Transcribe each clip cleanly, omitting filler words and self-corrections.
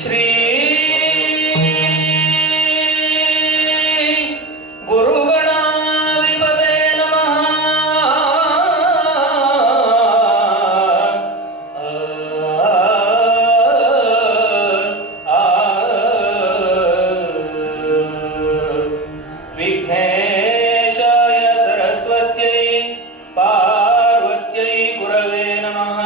ಶ್ರೀ ಗುರುಗಣಾಧಿಪತೇ ನಮಃ. ವಿಘ್ನೇಶಾಯ ಸರಸ್ವತ್ಯೈ ಪಾರ್ವತ್ಯೈ ಗುರವೇ ನಮಃ.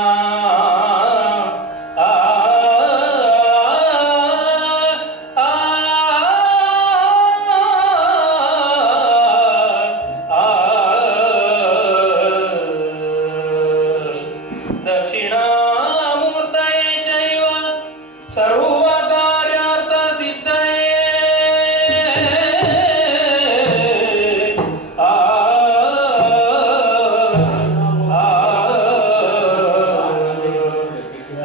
ದಕ್ಷಿಣಾಮೂರ್ತಯೇ ಚೈವ ಸರ್ವಕಾರ್ಯಾರ್ಥ ಸಿದ್ಧಯೇ.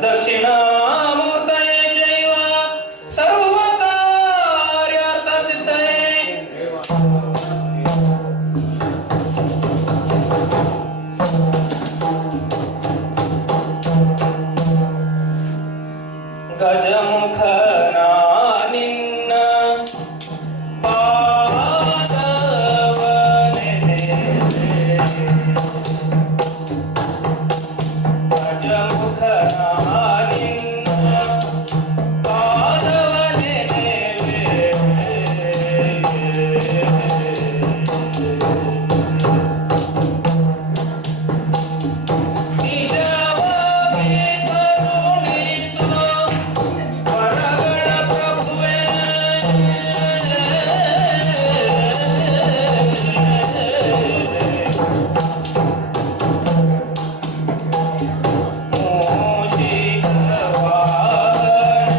ದಕ್ಷಿಣಾಮೂರ್ತಯೇ ಚೈವ ಸರ್ವಕಾರ್ಯಾರ್ಥ ಸಿದ್ಧಯೇ. ಗಜಮುಖನ ನಿನ್ನ ಪಾದವನೆನೆದೆ. ಗಜಮುಖನ ನಿನ್ನ ಪಾದವನೆನೆದೆ. ನಿಜವಾಗಿ ಕರುಣಿಸು ವರಗಳ ಪ್ರಭುವೇ. ಮೂಷಿಕ ವಾಹನ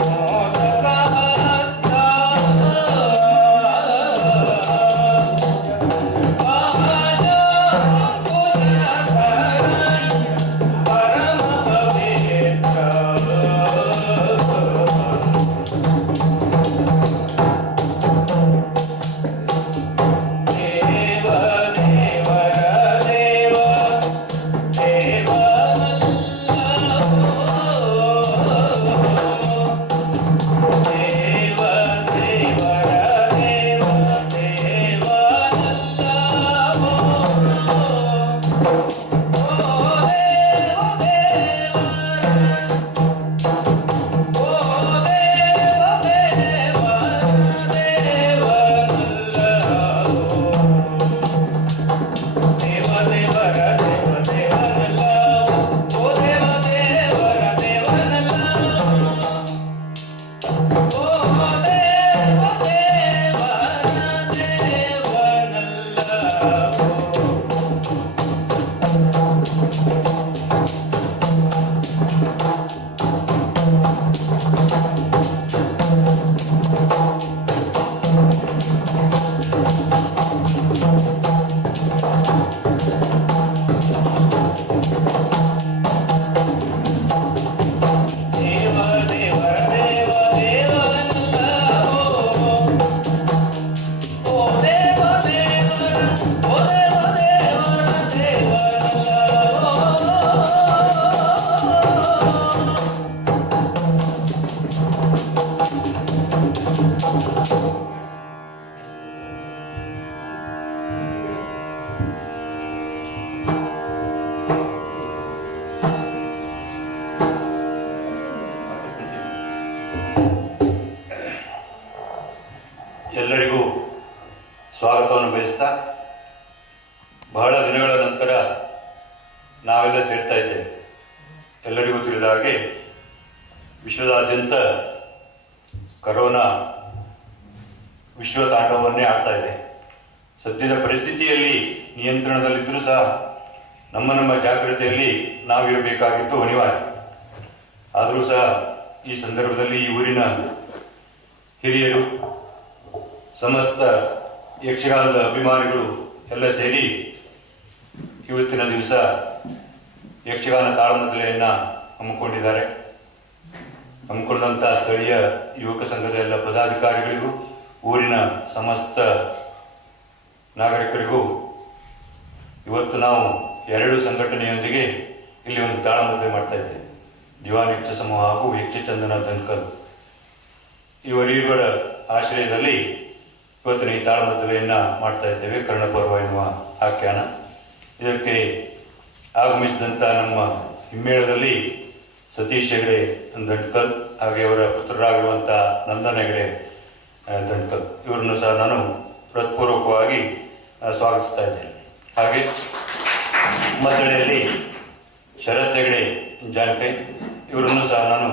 ಮೋದಕ ಹಸ್ತ ಪಾಶಾಂಕುಶಧರ ಪರಮ ಪವಿತ್ರ. ದೇವ ದೇವರ ದೇವ ದೇವನಲ್ಲವೋ. ದೇವ ದೇವರ ದೇವ ದೇವನಲ್ಲವೋ. ಓ ದೇವ ದೇವರ ಓ ದೇವ ದೇವರ ದೇವನಲ್ಲವೋ. ದೇವ ದೇವರ ದೇವ ದೇವನಲ್ಲವೋ. ಓ ದೇವ ದೇವರ ದೇವನಲ್ಲವೋ. ಓ ದೇವ ದೇವರ ದೇವ ದೇವರ ದೇವ ದೇವನಲ್ಲವೋ. ಓ ದೇವ ದೇವರ ಓ ದೇವ ದೇವರ ದೇವನಲ್ಲವೋ. ಎಲ್ಲರಿಗೂ ಸ್ವಾಗತವನ್ನು ಬಯಸ್ತಾ, ಬಹಳ ದಿನಗಳ ನಂತರ ನಾವೆಲ್ಲ ಸೇರ್ತಾ ಇದ್ದೇವೆ. ಎಲ್ಲರಿಗೂ ತಿಳಿದ ಹಾಗೆ ವಿಶ್ವದಾದ್ಯಂತ ಕರೋನಾ ವಿಶ್ವ ತಾಂಡವನ್ನೇ ಆಡ್ತಾ ಇದೆ. ಸದ್ಯದ ಪರಿಸ್ಥಿತಿಯಲ್ಲಿ ನಿಯಂತ್ರಣದಲ್ಲಿದ್ದರೂ ಸಹ ನಮ್ಮ ಜಾಗ್ರತೆಯಲ್ಲಿ ನಾವಿರಬೇಕಾಗಿದ್ದು ಅನಿವಾರ್ಯ. ಆದರೂ ಸಹ ಈ ಸಂದರ್ಭದಲ್ಲಿ ಈ ಊರಿನ ಹಿರಿಯರು, ಸಮಸ್ತ ಯಕ್ಷಗಾನದ ಅಭಿಮಾನಿಗಳು ಎಲ್ಲ ಸೇರಿ ಇವತ್ತಿನ ದಿವಸ ಯಕ್ಷಗಾನ ತಾಳಮದ್ದಳೆಯನ್ನು ಹಮ್ಮಿಕೊಂಡಿದ್ದಾರೆ. ಹಮ್ಮಿಕೊಂಡಂಥ ಸ್ಥಳೀಯ ಯುವಕ ಸಂಘದ ಎಲ್ಲ ಪದಾಧಿಕಾರಿಗಳಿಗೂ, ಊರಿನ ಸಮಸ್ತ ನಾಗರಿಕರಿಗೂ ಇವತ್ತು ನಾವು ಎರಡು ಸಂಘಟನೆಯೊಂದಿಗೆ ಇಲ್ಲಿ ಒಂದು ತಾಳಮದ್ದಳೆ ಮಾಡ್ತಾ ಇದ್ದೇವೆ. ದಿವಾನ್ ಯಕ್ಷ ಸಮೂಹ ಹಾಗೂ ಯಕ್ಷಚಂದನ ದಂಡ್ಕಲ್ ಇವರಿಬ್ಬರ ಆಶ್ರಯದಲ್ಲಿ ಇವತ್ತಿನ ಈ ತಾಳಮದ್ದಲೆಯನ್ನು ಮಾಡ್ತಾ ಇದ್ದೇವೆ. ಕರ್ಣಪರ್ವ ಎನ್ನುವ ಆಖ್ಯಾನ. ಇದಕ್ಕೆ ಆಗಮಿಸಿದಂಥ ನಮ್ಮ ಹಿಮ್ಮೇಳದಲ್ಲಿ ಸತೀಶ್ ಹೆಗಡೆ ದಂಡ್ಕಲ್ ಹಾಗೆ ಅವರ ಪುತ್ರರಾಗಿರುವಂಥ ನಂದನ್ ಹೆಗಡೆ ದಂಡ್ಕಲ್ ಇವರನ್ನು ಸಹ ನಾನು ಹೃತ್ಪೂರ್ವಕವಾಗಿ ಸ್ವಾಗತಿಸ್ತಾ ಇದ್ದೇನೆ. ಹಾಗೆ ಮದ್ದಳೆಯಲ್ಲಿ ಶರತ್ ಹೆಗಡೆ ಜಾನಪೆ ಇವರನ್ನು ಸಹ ನಾನು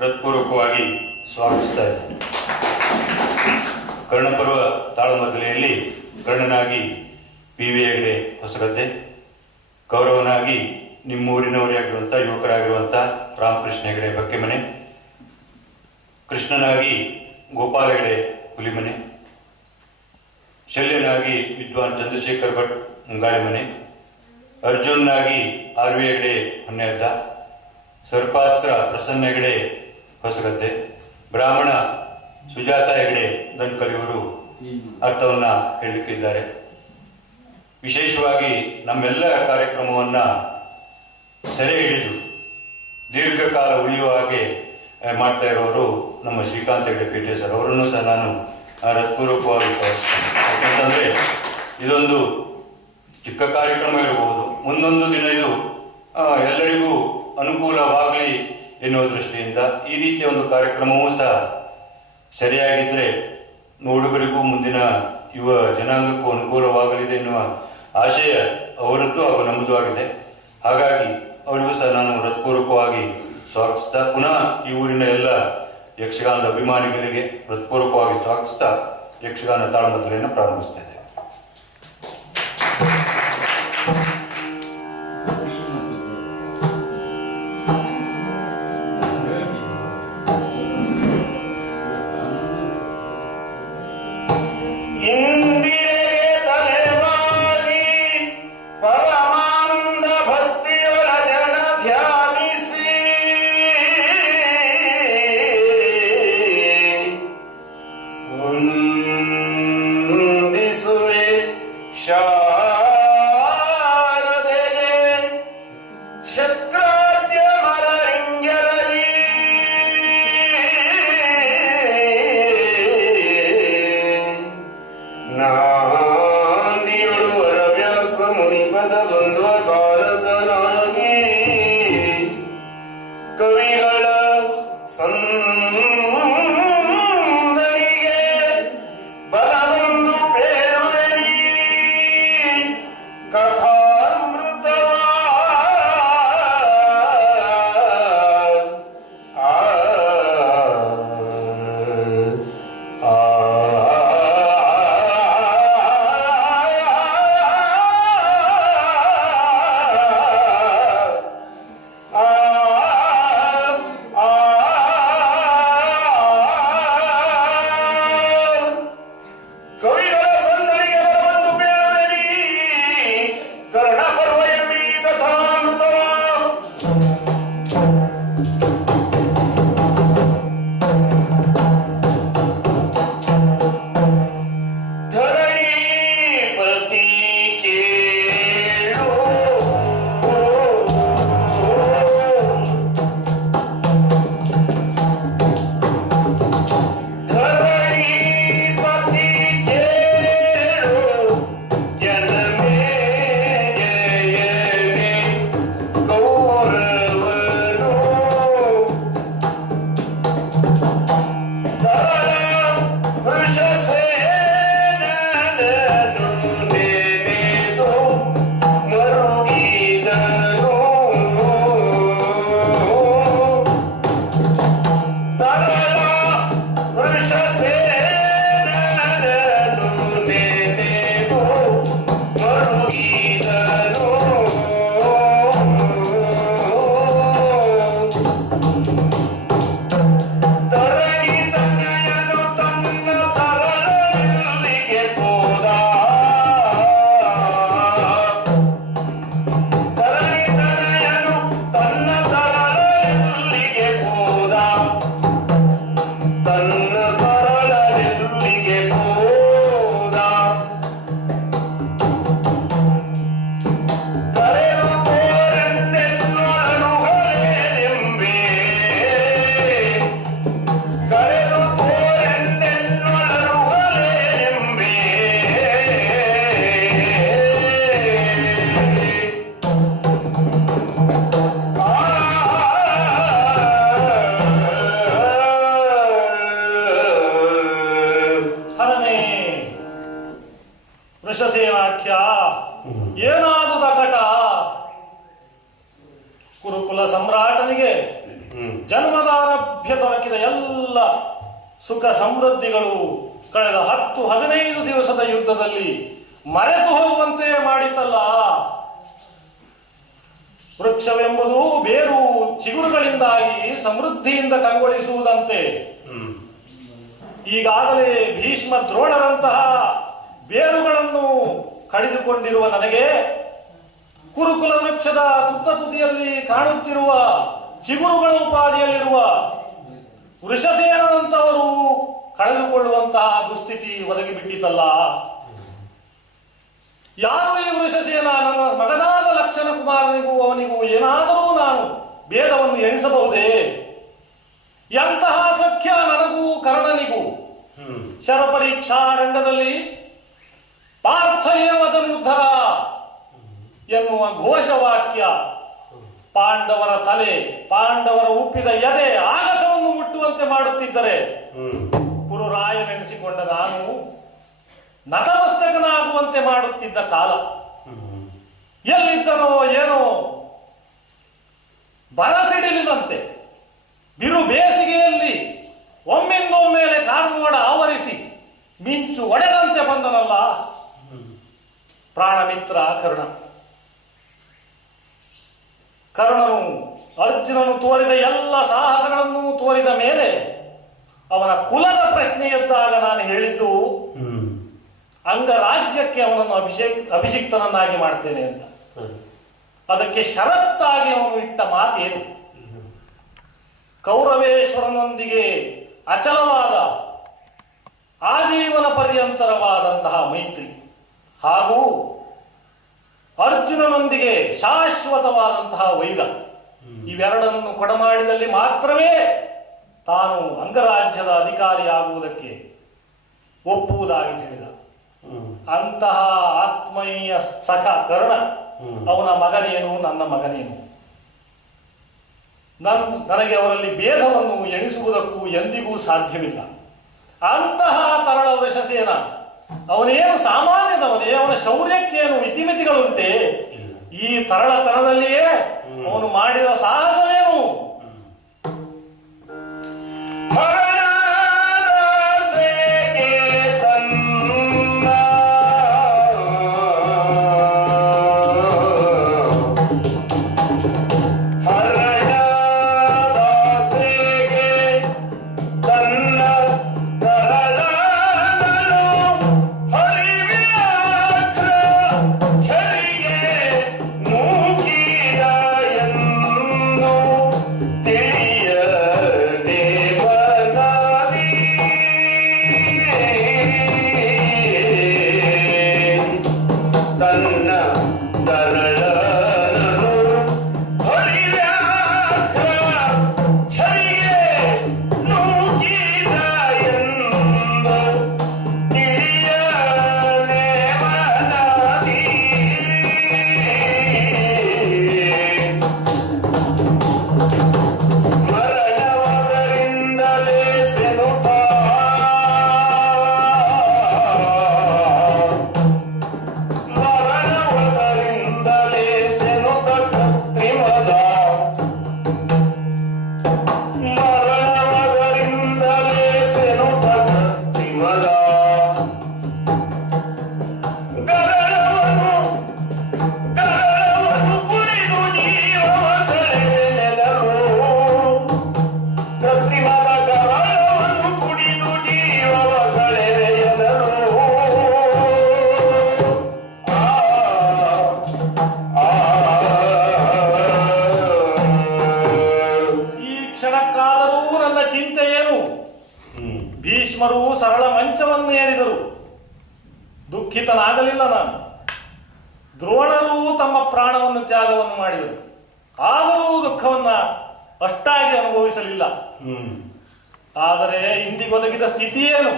ಹೃತ್ಪೂರ್ವಕವಾಗಿ ಸ್ವಾಗತಿಸ್ತಾ ಇದ್ದೇನೆ. ಕರ್ಣಪರ್ವ ತಾಳಮದ್ದಲೆಯಲ್ಲಿ ಕರ್ಣನಾಗಿ PV ಹೆಗಡೆ ಹೊಸಗದ್ದೆ, ಕೌರವನಾಗಿ ನಿಮ್ಮೂರಿನವರೇ ಆಗಿರುವಂಥ ಯುವಕರಾಗಿರುವಂಥ ರಾಮಕೃಷ್ಣ ಹೆಗಡೆ ಬಕ್ಕೆಮನೆ, ಕೃಷ್ಣನಾಗಿ ಗೋಪಾಲ ಹೆಗಡೆ ಹುಲಿಮನೆ, ಶಲ್ಯನಾಗಿ ವಿದ್ವಾನ್ ಚಂದ್ರಶೇಖರ್ ಭಟ್ ಮುಂಗಾಳಿಮನೆ, ಅರ್ಜುನ್ನಾಗಿ RV ಹೆಗಡೆ ಹೊನ್ನೆಯದ್ದ, ಸರ್ಪಾತ್ರ ಪ್ರಸನ್ನ ಹೆಗಡೆ ಹೊಸಗದ್ದೆ, ಬ್ರಾಹ್ಮಣ ಸುಜಾತ ಹೆಗಡೆ ದಂಡ್ಕಲ್ ಇವರು ಅರ್ಥವನ್ನು ಹೇಳಲಿಕ್ಕಿದ್ದಾರೆ. ವಿಶೇಷವಾಗಿ ನಮ್ಮೆಲ್ಲ ಕಾರ್ಯಕ್ರಮವನ್ನು ಸೆರೆ ಹಿಡಿದು ದೀರ್ಘಕಾಲ ಉಳಿಯುವ ಹಾಗೆ ಮಾಡ್ತಾ ಇರೋರು ನಮ್ಮ ಶ್ರೀಕಾಂತ್ ಹೆಗಡೆ ಪೇಟೆ ಸರ್. ಅವರನ್ನು ಸಹ ನಾನು ಹೃತ್ಪೂರ್ವಕವಾಗಿ ಸ್ವಾಗತಿಸ್ತೇನೆ. ಯಾಕಂತಂದರೆ ಇದೊಂದು ಚಿಕ್ಕ ಕಾರ್ಯಕ್ರಮ ಇರಬಹುದು, ಮುಂದೊಂದು ದಿನ ಇದು ಎಲ್ಲರಿಗೂ ಅನುಕೂಲವಾಗಲಿ ಎನ್ನುವ ದೃಷ್ಟಿಯಿಂದ ಈ ರೀತಿಯ ಒಂದು ಕಾರ್ಯಕ್ರಮವೂ ಸಹ ಸರಿಯಾಗಿದ್ದರೆ ನೋಡುಗರಿಗೂ ಮುಂದಿನ ಯುವ ಜನಾಂಗಕ್ಕೂ ಅನುಕೂಲವಾಗಲಿದೆ ಎನ್ನುವ ಆಶಯ ಅವರದ್ದು ಹಾಗೂ ನಮ್ಮದು ಆಗಿದೆ. ಹಾಗಾಗಿ ಅವರಿಗೂ ಸಹ ನಾನು ಹೃತ್ಪೂರ್ವಕವಾಗಿ ಸ್ವಾಗತಿಸ್ತಾ ಪುನಃ ಈ ಊರಿನ ಎಲ್ಲ ಯಕ್ಷಗಾನದ ಅಭಿಮಾನಿಗಳಿಗೆ ಹೃತ್ಪೂರ್ವಕವಾಗಿ ಸ್ವಾಗತಿಸ್ತಾ ಯಕ್ಷಗಾನ ತಾಳಮದ್ದಲೆಯನ್ನು ಪ್ರಾರಂಭಿಸ್ತಾ ಇದ್ದೇವೆ. ಜನ್ಮದಾರಭ್ಯ ದೊರಕಿದ ಎಲ್ಲ ಸುಖ ಸಮೃದ್ಧಿಗಳು ಕಳೆದ 10-15 ದಿವಸದ ಯುದ್ಧದಲ್ಲಿ ಮರೆತು ಹೋಗುವಂತೆ ಮಾಡಿತಲ್ಲ. ವೃಕ್ಷವೆಂಬುದು ಬೇರು ಚಿಗುರುಗಳಿಂದಾಗಿ ಸಮೃದ್ಧಿಯಿಂದ ಕಂಗೊಳಿಸುವುದಂತೆ ಈಗಾಗಲೇ ಭೀಷ್ಮ ದ್ರೋಣರಂತಹ ಬೇರುಗಳನ್ನು ಕಡಿದುಕೊಂಡಿರುವ ನನಗೆ ಕುರುಕುಲ ವೃಕ್ಷದ ತುದಿಯಲ್ಲಿ ಕಾಣುತ್ತಿರುವ ಚಿಗುರುಗಳ ಉಪಾದಿಯಲ್ಲಿರುವ ವೃಷಸೇನಂತವರು ಕಳೆದುಕೊಳ್ಳುವಂತಹ ದುಸ್ಥಿತಿ ಒದಗಿಬಿಟ್ಟಿತಲ್ಲ. ಯಾರು ಈ ವೃಷಸೇನ? ನನ್ನ ಮಗನಾದ ಲಕ್ಷಣ ಕುಮಾರನಿಗೂ ಅವನಿಗೂ ಏನಾದರೂ ನಾನು ಭೇದವನ್ನು ಎಣಿಸಬಹುದೇ? ಎಂತಹ ಸಖ್ಯ ನನಗೂ ಕರ್ಣನಿಗೂ! ಶರಪರೀಕ್ಷಾ ರಂಗದಲ್ಲಿ ಪಾರ್ಥ ಏವದನುದ್ಧರ ಎನ್ನುವ ಘೋಷವಾಕ್ಯ ಪಾಂಡವರ ತಲೆ, ಪಾಂಡವರ ಉಪ್ಪಿದ ಎದೆ ಆಗಸವನ್ನು ಮುಟ್ಟುವಂತೆ ಮಾಡುತ್ತಿದ್ದರೆ ಕುರುರಾಯನೆನಿಸಿಕೊಂಡ ನಾನು ನತಮಸ್ತಕನಾಗುವಂತೆ ಮಾಡುತ್ತಿದ್ದ ಕಾಲ. ಎಲ್ಲಿದ್ದನೋ ಏನೋ ಬರಸಿಡಿಲಿನಂತೆ ಬಿರು ಬೇಸಿಗೆಯಲ್ಲಿ ಒಮ್ಮಿಂದೊಮ್ಮೆಲೆ ಕಾರ್ಮೋಡ ಆವರಿಸಿ ಮಿಂಚು ಒಡೆದಂತೆ ಬಂದನಲ್ಲ ಪ್ರಾಣಮಿತ್ರ ಕರ್ಣ. ಕರ್ಣನು ಅರ್ಜುನನು ತೋರಿದ ಎಲ್ಲ ಸಾಹಸಗಳನ್ನು ತೋರಿದ ಮೇಲೆ ಅವನ ಕುಲದ ಪ್ರಶ್ನೆ ಎದ್ದಾಗ ನಾನು ಹೇಳಿದ್ದು ಅಂಗರಾಜ್ಯಕ್ಕೆ ಅವನನ್ನು ಅಭಿಷಿಕ್ತನನ್ನಾಗಿ ಮಾಡ್ತೇನೆ ಅಂತ. ಅದಕ್ಕೆ ಷರತ್ತಾಗಿ ಅವನು ಇಟ್ಟ ಮಾತೇನು? ಕೌರವೇಶ್ವರನೊಂದಿಗೆ ಅಚಲವಾದ ಆಜೀವನ ಪರ್ಯಂತರವಾದಂತಹ ಮೈತ್ರಿ ಹಾಗೂ ಅರ್ಜುನನೊಂದಿಗೆ ಶಾಶ್ವತವಾದಂತಹ ವೈರ, ಇವೆರಡನ್ನು ಕೊಡಮಾಡಿದಲ್ಲಿ ಮಾತ್ರವೇ ತಾನು ಅಂಗರಾಜ್ಯದ ಅಧಿಕಾರಿಯಾಗುವುದಕ್ಕೆ ಒಪ್ಪುವುದಾಗಿ ಹೇಳಿದ. ಅಂತಹ ಆತ್ಮೀಯ ಸಖ ಕರ್ಣ, ಅವನ ಮಗನೇನು ನನ್ನ ಮಗನೇನು? ನನಗೆ ಅವರಲ್ಲಿ ಭೇದವನ್ನು ಎಣಿಸುವುದಕ್ಕೂ ಎಂದಿಗೂ ಸಾಧ್ಯವಿಲ್ಲ. ಅಂತಹ ತರಳ ವೃಷಸೇನ ಅವನೇನು ಸಾಮಾನ್ಯದವನೇ? ಅವನ ಶೌರ್ಯಕ್ಕೇನು ಇತಿಮಿತಿಗಳುಂಟೆ? ಈ ತರಳತನದಲ್ಲಿಯೇ ಅವನು ಮಾಡಿದ ಸಾಹಸವೇನು? ಭೀಷ್ಮರು ಸರಳ ಮಂಚವನ್ನು ಏರಿದರು, ದುಃಖಿತನಾಗಲಿಲ್ಲ ನಾನು. ದ್ರೋಣರು ತಮ್ಮ ಪ್ರಾಣವನ್ನು ತ್ಯಾಗವನ್ನು ಮಾಡಿದರು, ಆದರೂ ದುಃಖವನ್ನ ಅಷ್ಟಾಗಿ ಅನುಭವಿಸಲಿಲ್ಲ. ಆದರೆ ಇಂದಿಗೊದಗಿದ ಸ್ಥಿತಿ ಏನು?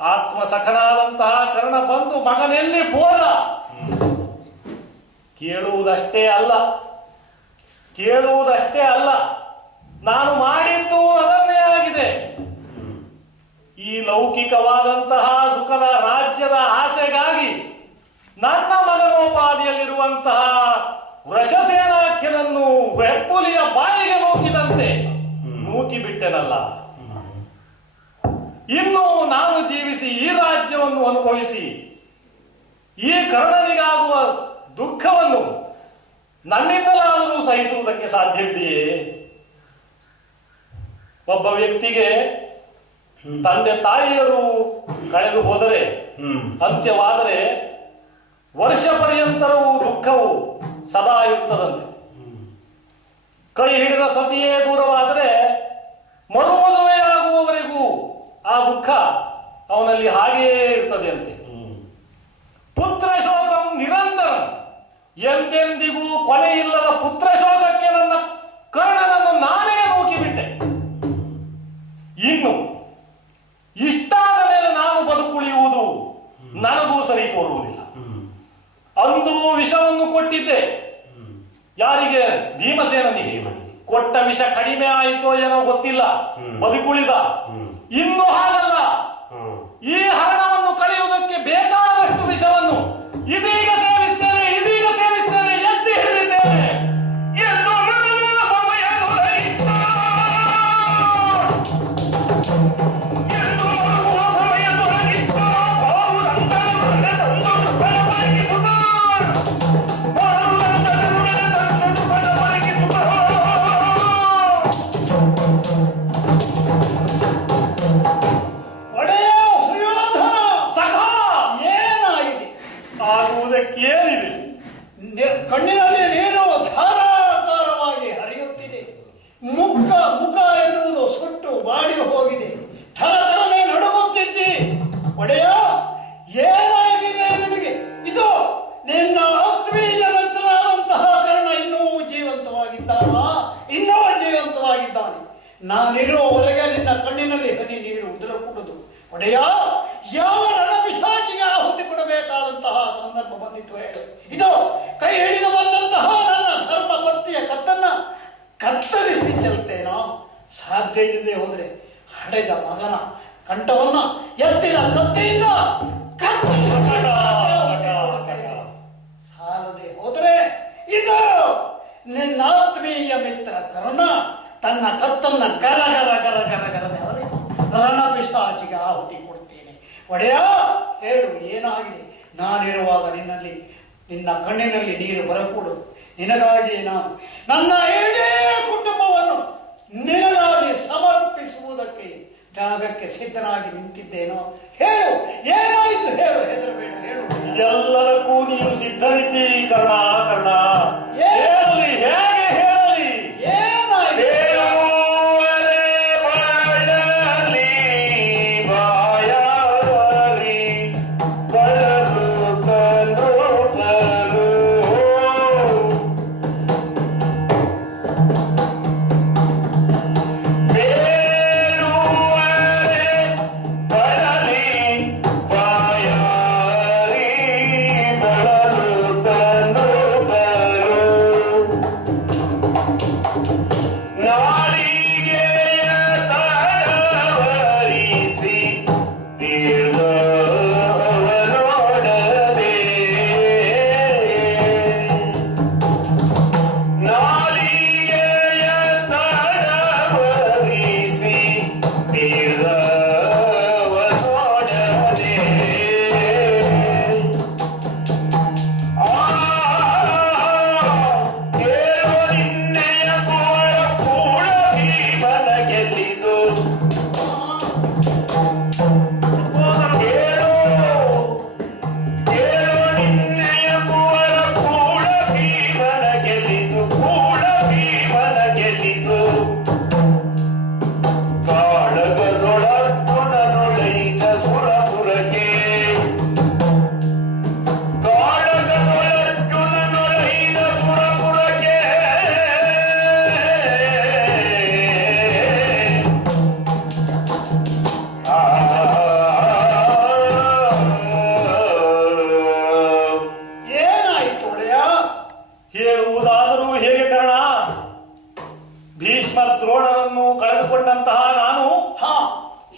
ಆತ್ಮಸಖನಾದಂತಹ ಕರ್ಣ ಬಂದು ಮಗನೆಲ್ಲಿ ಹೋದ ಕೇಳುವುದಷ್ಟೇ ಅಲ್ಲ, ನಾನು ಮಾಡಿದ್ದು ಅದನ್ನೇ ಆಗಿದೆ. ಈ ಲೌಕಿಕವಾದಂತಹ ಸುಖದ ರಾಜ್ಯದ ಆಸೆಗಾಗಿ ನನ್ನ ಮಗನೋಪಾದಿಯಲ್ಲಿರುವಂತಹ ವೃಷಸೇನಾಖ್ಯನನ್ನು ಹೆಬ್ಬುಲಿಯ ಬಾಯಿಗೆ ನೂಕಿದಂತೆ ನೂಕಿ ಬಿಟ್ಟೆನಲ್ಲ. ಇನ್ನು ನಾನು ಜೀವಿಸಿ ಈ ರಾಜ್ಯವನ್ನು ಅನುಭವಿಸಿ ಈ ಕರ್ಣನಿಗಾಗುವ ದುಃಖವನ್ನು ನನ್ನಿಂದಲಾದರೂ ಸಹಿಸುವುದಕ್ಕೆ ಸಾಧ್ಯವಿದೆಯೇ? ಒಬ್ಬ ವ್ಯಕ್ತಿಗೆ ತಂದೆ ತಾಯಿಯರು ಕಳೆದು ಹೋದರೆ, ಅಂತ್ಯವಾದರೆ ವರ್ಷ ಪರ್ಯಂತರವೂ ದುಃಖವು ಸದಾ ಇರುತ್ತದಂತೆ. ಕೈ ಹಿಡಿದ ಸತಿಯೇ ದೂರವಾದರೆ ಮರುಮದುವೆಯಾಗುವವರೆಗೂ ಆ ದುಃಖ ಅವನಲ್ಲಿ ಹಾಗೆಯೇ ಇರ್ತದೆ ಅಂತೆ. ಪುತ್ರ ಶೋಕಂ ನಿರಂತರ, ಎಂದೆಂದಿಗೂ ಕೊನೆ ಇಲ್ಲದ ಪುತ್ರ ಶೋಕಕ್ಕೆ ನನ್ನ ಕರ್ಣನನ್ನು ನಾನೇ ನೂಕಿಬಿಟ್ಟೆ. ಇನ್ನು ಇಷ್ಟಾದ ಮೇಲೆ ನಾನು ಬದುಕುಳಿಯುವುದು ನನಗೂ ಸರಿ ತೋರುವುದಿಲ್ಲ. ಅಂದು ವಿಷವನ್ನು ಕೊಟ್ಟಿದ್ದೆ. ಯಾರಿಗೆ? ಭೀಮಸೇನನಿಗೆ. ಕೊಟ್ಟ ವಿಷ ಕಡಿಮೆ ಆಯಿತೋ ಏನೋ ಗೊತ್ತಿಲ್ಲ, ಬದುಕುಳಿದ. ಇನ್ನು ಹಾಗಲ್ಲ, ಈ ಹರಣವನ್ನು ಕಳೆಯುವುದಕ್ಕೆ ಬೇಕಾದಷ್ಟು ವಿಷವನ್ನು ಇದೀಗ ಸೇವಿಸ್ತೇನೆ, ಇದೀಗ ಸೇವಿಸ್ತೇನೆ, ಎತ್ತಿ ಹಿಡಿದಿದ್ದೇನೆ ಎಂದು ಮೃದುವ ಸಮಯ ದೊರೆಯಿತು. ಎಂದು ಮರುಗುವ ಸಮಯ ದೊರೆಯಿತು. ಕಣ್ಣಿನಲ್ಲಿ ನೀರು ಧಾರಾಕಾರವಾಗಿ ಹರಿಯುತ್ತಿದೆ. ಮುಖ ಎನ್ನುವುದು ಸುಟ್ಟು ಬಾಡಿ ಹೋಗಿದೆ. ಥರಥರನೆ ನಡುಗುತ್ತಿದ್ದಿ. ಒಡೆಯ, ಏನಾಗಿದೆ ನಿನಗೆ? ಇದು ನಿನ್ನ ಆತ್ಮೀಯ ಮಿತ್ರನಾದಂತಹ ಕರ್ಣ ಇನ್ನೂ ಜೀವಂತವಾಗಿದ್ದಾನ, ಇನ್ನೂ ಜೀವಂತವಾಗಿದ್ದಾನೆ. ನಾನಿರುವವರೆಗೆ ನಿನ್ನ ಕಣ್ಣಿನಲ್ಲಿ ಹನಿ ನೀರು ಉದುರಕೂಡದು. ಒಡೆಯ, ಯಾವ ರಣಪಿಶಾಚಿಗೆ ಆಹುತಿ ಕೊಡಬೇಕಾದಂತಹ ಸಂದರ್ಭ ಬಂದಿತ್ತು ಹೇಳು. ಇದು ಕೈ ಹಿಡಿದು ಬಂದಂತಹ ನನ್ನ ಧರ್ಮ ಪತ್ನಿಯ ಕತ್ತನ್ನ ಕತ್ತರಿಸಿ ಚೆಲ್ತೇನೋ? ಸಾಧ್ಯ ಇಲ್ಲದೆ ಹೋದರೆ ಹಡೆದ ಮಗನ ಕಂಠವನ್ನ ಎತ್ತಿದ ಕತ್ತಿಯಿಂದ ಸಾಲದೆ ಹೋದರೆ ಇದು ನಿನ್ನ ಆತ್ಮೀಯ ಮಿತ್ರ ಕರ್ಣ ತನ್ನ ಕತ್ತನ್ನ ಗರಗರನೆ ರಣಪಿಶಾಚಿಗೆ ಆಹುತಿ ಕೊಡ್ತೇನೆ. ಒಡೆಯ, ಹೇಳು, ಏನಾಗಿದೆ? ನಾನಿರುವಾಗ ನಿನ್ನ ಕಣ್ಣಿನಲ್ಲಿ ನೀರು ಬರಕೂಡದು. ನಿನಗಾಗಿ ನಾನು ನನ್ನ ಇಡೀ ಕುಟುಂಬವನ್ನು ನಿನಗಾಗಿ ಸಮರ್ಪಿಸುವುದಕ್ಕೆ ತ್ಯಾಗಕ್ಕೆ ಸಿದ್ಧನಾಗಿ ನಿಂತಿದ್ದೇನೋ. ಹೇಳು, ಏನಾಯಿತು? ಹೇಳು, ಹೆದರಬೇಡ, ಹೇಳು. ಎಲ್ಲದಕ್ಕೂ ನೀನು ಸಿದ್ಧನಿದ್ದೀರಿ ಕರ್ಣ. ಹೇಳಲಿ, ಹೇಗೆ ಹೇಳಲಿ? ಏನಾಯಿತು?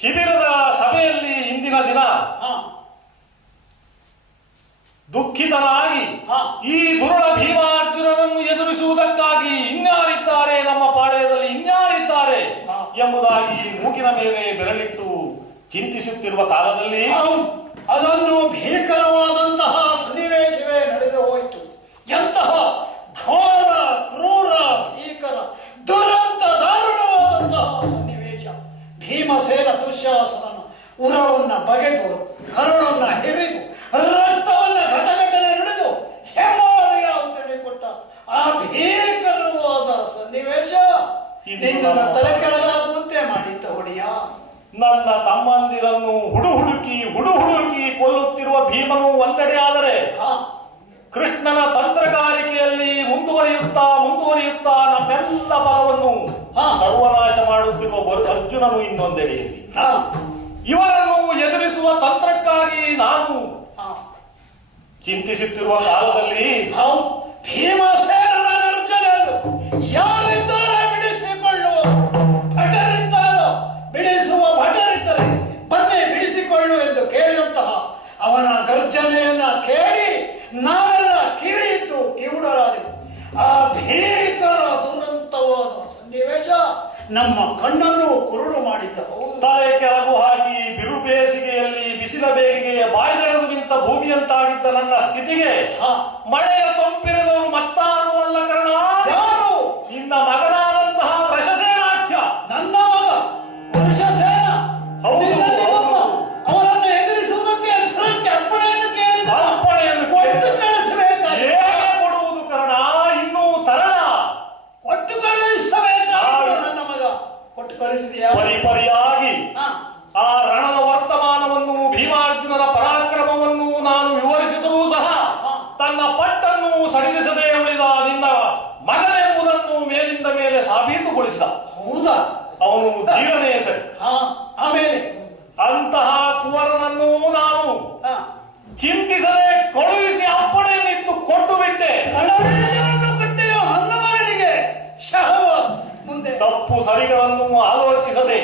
ಶಿಬಿರದ ಸಭೆಯಲ್ಲಿ ಇಂದಿನ ದಿನ ದುಃಖಿತನಾಗಿ ಈ ದುರುಳ ಭೀಮಾರ್ಜುನರನ್ನು ಎದುರಿಸುವುದಕ್ಕಾಗಿ ಇನ್ಯಾರಿದ್ದಾರೆ, ನಮ್ಮ ಪಾಳ್ಯದಲ್ಲಿ ಇನ್ಯಾರಿದ್ದಾರೆ ಎಂಬುದಾಗಿ ಮೂಗಿನ ಮೇಲೆ ಬೆರಳಿಟ್ಟು ಚಿಂತಿಸುತ್ತಿರುವ ಕಾಲದಲ್ಲಿ ಅದನ್ನು ಭೀಕರವಾದಂತಹ ಸನ್ನಿವೇಶವೇ ನಡೆದು ಹೋಯಿತು. ಎಂತಹ ಘೋರ ಕ್ರೂರ ಭೀಕರ ದುರಂತ ದಾರುಣವಾದಂತಹ ಸನ್ನಿವೇಶ. ಭೀಮಸೇನ ದುಶ್ಯಾಸನನ ಉರವನ್ನ ಬಗೆದು ಕರುಳನ್ನ ಹೆರಿದು ರಕ್ತವನ್ನ ಘಟಘಟನೆ ನಡೆದು ಹೆಮ್ಮಾರಿಯ ಔತಣೆ ಕೊಟ್ಟ ಆ ಭೀಕರವಾದ ಸನ್ನಿವೇಶ ನಿನ್ನ ತಲೆ ಕೆಳಗಾಗುವಂತೆ ಮಾಡಿದ್ದ ಒಡೆಯ. ನನ್ನ ತಮ್ಮಂದಿರನ್ನು ಹುಡುಕಿ ಕೊಲ್ಲುತ್ತಿರುವ ಭೀಮನು ಒಂದೆಡೆ ಆದರೆ ಕೃಷ್ಣನ ತಂತ್ರಗಾರಿಕೆಯಲ್ಲಿ ಮುಂದುವರಿಯುತ್ತಾ ನಮ್ಮೆಲ್ಲ ಬಲವನ್ನು ಸರ್ವನಾಶ ಮಾಡುತ್ತಿರುವ ಅರ್ಜುನನು ಇನ್ನೊಂದೆಡೆಯಲ್ಲಿ. ಇವರನ್ನು ಎದುರಿಸುವ ತಂತ್ರಕ್ಕಾಗಿ ನಾನು ಚಿಂತಿಸುತ್ತಿರುವ ಕಾಲದಲ್ಲಿ ಭೀಮಸೇನನ ಗರ್ಜನೆ ಅದು. ಯಾರಿದ್ದಾರೆ ಬಿಡಿಸಿಕೊಳ್ಳುವ ಭಟರಿದ್ದಾರೋ, ಬಿಡಿಸುವ ಭಟರಿದ್ದರೆ ಬನ್ನಿ ಬಿಡಿಸಿಕೊಳ್ಳು ಎಂದು ಕೇಳಿದಂತಹ ಅವನ ಗರ್ಜನೆಯನ್ನ ಕೇಳಿ ನಾವೆಲ್ಲ ಕಿವಿಯಿತ್ತು ಕಿವುಡರಾದೆವು. ಆ ಭೀಕರ ದುರಂತವಾದ ಸನ್ನಿವೇಶ ನಮ್ಮ ಕಣ್ಣನ್ನು ಕುರುಡು ಮಾಡಿದ್ದರು. ತಲೆ ಕೆಳಗು ಹಾಕಿ ಬಿರು ಬೇಸಿಗೆಯಲ್ಲಿ ಬಿಸಿಲ ಬೇಗೆಗೆ ಬಾಯ್ದೆರೆದು ನಿಂತ ಭೂಮಿಯಂತಾಗಿದ್ದ ನನ್ನ ಸ್ಥಿತಿಗೆ ಮಳೆಯ ತಂಪಿರಿದವರು ಮತ್ತಾರು ಅಲ್ಲ ಕರ್ಣ, ಯಾರು? ನಿನ್ನ ಮಗನಾದಂತಹ ವೃಷಸೇನಾಖ್ಯ. ನನ್ನ ಮಗ ವೃಷಸೇನ. ಹೌದು. ಅವನನ್ನು ಎದುರಿಸುವುದಕ್ಕೆ ಅಪ್ಪಣೆಯನ್ನು ಕೇಳಿದ. ಅಪ್ಪಣೆಯನ್ನು ಕೊಟ್ಟು ಕಳಿಸಬೇಕಾದ. ಹೇಗೆ ಕೊಡುವುದು ಕರ್ಣ? ಇನ್ನೂ ತರಣ. ಕೊಟ್ಟು ಕಳಿಸಬೇಕಾದ ನನ್ನ ಮಗ. ಕೊಟ್ಟು ಕಳಿಸಿದೆಯಾ? ಪರಿಯಾಗಿ ಆ ರಣದ ವರ್ತಮಾನವನ್ನು ಭೀಮಾರ್ಜುನನ ಪರಾಕ್ರಮವನ್ನು ನಾನು ವಿವರಿಸಿದರೂ ಸಹ ತನ್ನ ಪಟ್ಟನ್ನು ಸಡಿಲಿಸದೆ ಉಳಿದ ನಿನ್ನ ಮಗನೆಂಬುದನ್ನು ಮೇಲಿಂದ ಮೇಲೆ ಸಾಬೀತುಗೊಳಿಸಿದ. ಹೌದಾ? ಅವನು ಧೀರನೇ ಸರಿ. ಆಮೇಲೆ ಅಂತಹ ಕುವರನನ್ನು ನಾನು ಚಿಂತಿಸದೆ ಕಳುಹಿಸಿ ಅಪ್ಪಣೆಯನ್ನಿತ್ತು ಕೊಟ್ಟು ಬಿಟ್ಟೆ. ಕಟ್ಟೆಯೋ ನನ್ನ ಮಗನಿಗೆ ಶಹವಾಸ್. ಮುಂದೆ ತಪ್ಪು ಸರಿಗಳನ್ನು ಆಲೋಚಿಸದೆ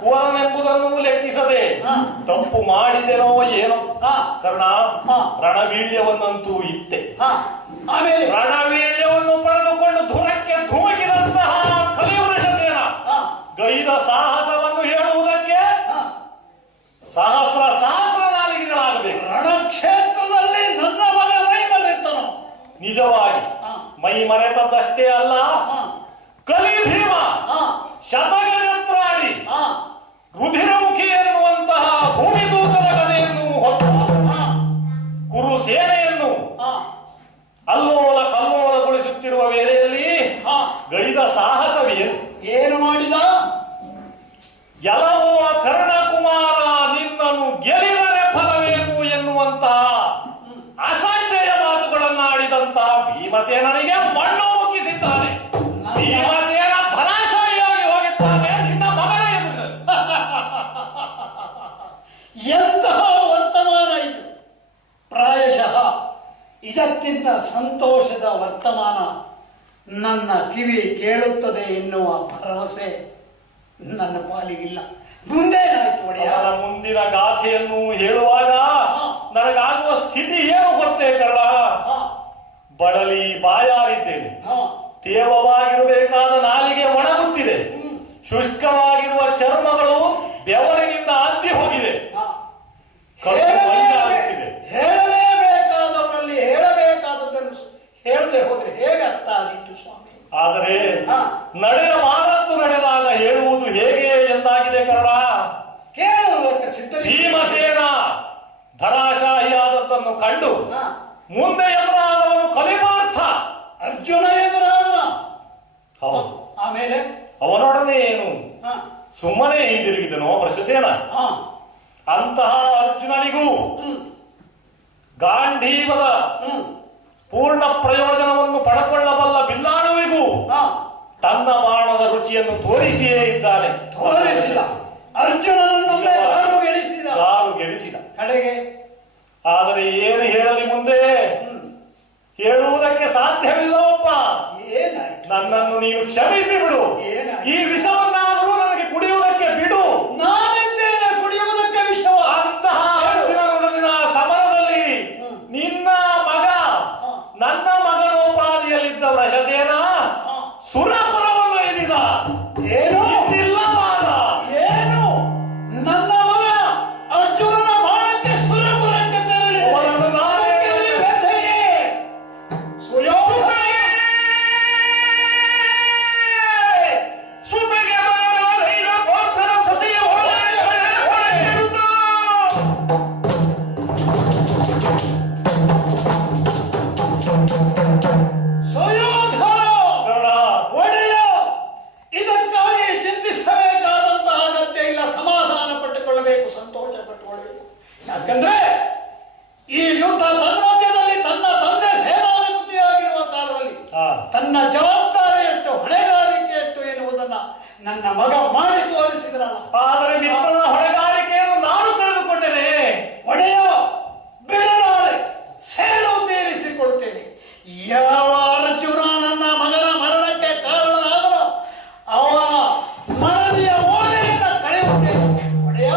ಕುವರನೆಂಬುದನ್ನು ಲೆಕ್ಕಿಸದೆ ತಪ್ಪು ಮಾಡಿದೆನೋ ಏನೋ ಕರ್ಣ, ರಣವೀಳ್ಯವನ್ನಂತೂ ಇತ್ತೆ. ಆಮೇಲೆ ರಣವೀಳ್ಯವನ್ನು ಪಡೆದುಕೊಂಡು ಧುರಕ್ಕೆ ಧುಮುಕಿದಂತಹ ಕಲಿವೃಷಸೇನ ಗೈದ ಸಾಹಸವನ್ನು ಹೇಳುವುದಕ್ಕೆ ಸಹಸ್ರ ನಾಲಿಗೆಗಳಾಗಬೇಕು. ರಣಕ್ಷೇತ್ರದಲ್ಲಿ ನನ್ನ ಮಗ ಮೈ ಮರೆತನು. ನಿಜವಾಗಿ ಮೈ ಮರೆತದ್ದಷ್ಟೇ ಅಲ್ಲ, ಕಲಿ ಭೀಮ ಶತಗಜತ್ರಾಡಿ ರುಧಿರಮುಖಿ ಎನ್ನುವಂತಹ ಭೂಮಿದೂತನ ಗದೆಯನ್ನು ಹೊತ್ತು ಕುರು ಸೇನೆಯನ್ನು ಅಲ್ಲೋಲ ಕಲ್ಲೋಲಗೊಳಿಸುತ್ತಿರುವ ವೇಳೆಯಲ್ಲಿ ಗೈದ ಸಾಹಸವೇನು? ಏನು ಮಾಡಿದ? ಎಲ್ಲವೋ ಕರ್ಣಕುಮಾರ, ನಿನ್ನನ್ನು ಗೆಲಿದರೆ ಫಲವೇನು ಎನ್ನುವಂತಹ ಅಸಡ್ಡೆಯ ಮಾತುಗಳನ್ನಾಡಿದಂತಹ ಭೀಮಸೇನನಿಗೆ ಮಣ್ಣು ಮುಕ್ಕಿಸಿದ್ದಾನೆ. ಭೀಮಸೇನ ಧನಾಶಾಲಿಯಾಗಿ ಹೋಗಿದ್ದಾನೆ ನಿನ್ನ ಮಗನ ಎದುರಲ್ಲಿ. ಎಂತಹ ವರ್ತಮಾನ ಇದು! ಪ್ರಾಯಶಃ ಇದಕ್ಕಿಂತ ಸಂತೋಷದ ವರ್ತಮಾನ ನನ್ನ ಕಿವಿ ಕೇಳುತ್ತದೆ ಎನ್ನುವ ಭರವಸೆ ನನ್ನ ಪಾಲಿಗಿಲ್ಲ. ಮುಂದೇನಾಯ್ತು ಒಡೆಯ? ಅವನ ಮುಂದಿನ ಗಾಥೆಯನ್ನು ಹೇಳುವಾಗ ನನಗಾಗುವ ಸ್ಥಿತಿ ಏನು ಗೊತ್ತೇ ಕರ್ಣ? ಬಳಲಿ ಬಾಯಾರಿದ್ದೇನೆ, ತೇವವಾಗಿರಬೇಕಾದ ನಾಲಿಗೆ ಒಣಗುತ್ತಿದೆ, ಶುಷ್ಕವಾಗಿರುವ ಚರ್ಮಗಳು ಬೆವರಿನಿಂದ ಅತ್ತಿ ಹೋಗಿದೆ, ಆಗುತ್ತಿದೆ. ಹೇಳಲೇಬೇಕಾದವರಲ್ಲಿ ಹೇಳಬೇಕಾದದ್ದನ್ನು ಹೇಳದೆ ಹೋದ್ರೆ ಹೇಗೆ ಅರ್ಥ ಆಗಿತ್ತು ಸ್ವಾಮಿ? ಆದರೆ ನಡೆಯಬಾರದ್ದು ನಡೆದಾಗ ಹೇಳುವುದು ಹೇಗೆ ಎಂದಾಗಿದೆ ಕರ್ಣ. ಕೇಳುವುದಕ್ಕೆ ಸಿದ್ಧ. ಭೀಮಸೇನ ಧರಾಶಾಹಿಯಾದದ್ದನ್ನು ಕಂಡು ಮುಂದೆ ಎದುರಾದವನು ಕಲಿಪಾರ್ಥ ಅರ್ಜುನ ಎದುರಾದ. ಹೌದು. ಆಮೇಲೆ ಅವನೊಡನೆ ಏನು ಸುಮ್ಮನೆ ಹಿಂದಿರುಗಿದನೋ ವೃಷಸೇನ. ಅಂತಹ ಅರ್ಜುನನಿಗೂ ಗಾಂಧೀವದ ಪೂರ್ಣ ಪ್ರಯೋಜನವನ್ನು ಪಡೆಕೊಳ್ಳಬಲ್ಲ ಬಿಲ್ಲಾಳುವಿಗೂ ತನ್ನ ಬಾಣದ ರುಚಿಯನ್ನು ತೋರಿಸಿಯೇ ಇದ್ದಾನೆ. ತೋರಿಸಿದ ಅರ್ಜುನನನ್ನು ಕಾರು ಗೆಲ್ಲಿಸಿದ ಕಡೆಗೆ. ಆದರೆ ಏನು ಹೇಳಲಿ ಮುಂದೆ? ಹೇಳುವುದಕ್ಕೆ ಸಾಧ್ಯವಿಲ್ಲವಪ್ಪ. ಏನಾಯ್ತು? ನನ್ನನ್ನು ನೀನು ಕ್ಷಮಿಸಿ ಬಿಡು. ಈ ವಿಷವನ್ನಾದರೂ ನನಗೆ ಕುಡಿಯುವುದಕ್ಕೆ ಬಿಡು. ನಾನಿದ್ದೇನೆ ಕುಡಿಯುವುದಕ್ಕೆ ವಿಷವ. ಅಂತಹ ಅರ್ಜುನನೊಡನಿನ ಸಮರದಲ್ಲಿ ನಿನ್ನ ಮಗ ನನ್ನ ಮಗನೋಪಾದಿಯಲ್ಲಿದ್ದ ವೃಷಸೇನ ಸುರಪುರವನ್ನು ಎದಿದ. ಏನು ಇಲ್ಲಿಲ್ಲಪ್ಪ ಯಾಕಂದ್ರೆ ಈ ಯುದ್ಧ ತನ್ಮಧ್ಯದಲ್ಲಿ ತನ್ನ ತಂದೆ ಸೇನಾಧಿಪತಿಯಾಗಿರುವ ಕಾಲದಲ್ಲಿ ತನ್ನ ಜವಾಬ್ದಾರಿಯಷ್ಟು ಹೊಣೆಗಾರಿಕೆಯಷ್ಟು ಎನ್ನುವುದನ್ನ ನನ್ನ ಮಗ ಮಾಡಿ ತೋರಿಸಿದ್ರಲ್ಲ. ಆದರೆ ಮಿತ್ರನ ಹೊಣೆಗಾರಿಕೆಯನ್ನು ನಾನು ತಿಳಿದುಕೊಂಡೇನೆ. ಒಡೆಯ ಬಿಡಲಾರೆ, ಸೇಡು ತೀರಿಸಿಕೊಳ್ತೇನೆ. ಯಾವ ಅರ್ಜುನ ನನ್ನ ಮಗನ ಮರಣಕ್ಕೆ ಕಾರಣನಾದನೋ ಅವನ ಮನದಿಯ ಓಲೆಯನ್ನು ಕಳೆಯುತ್ತೇನೆ. ಒಡೆಯ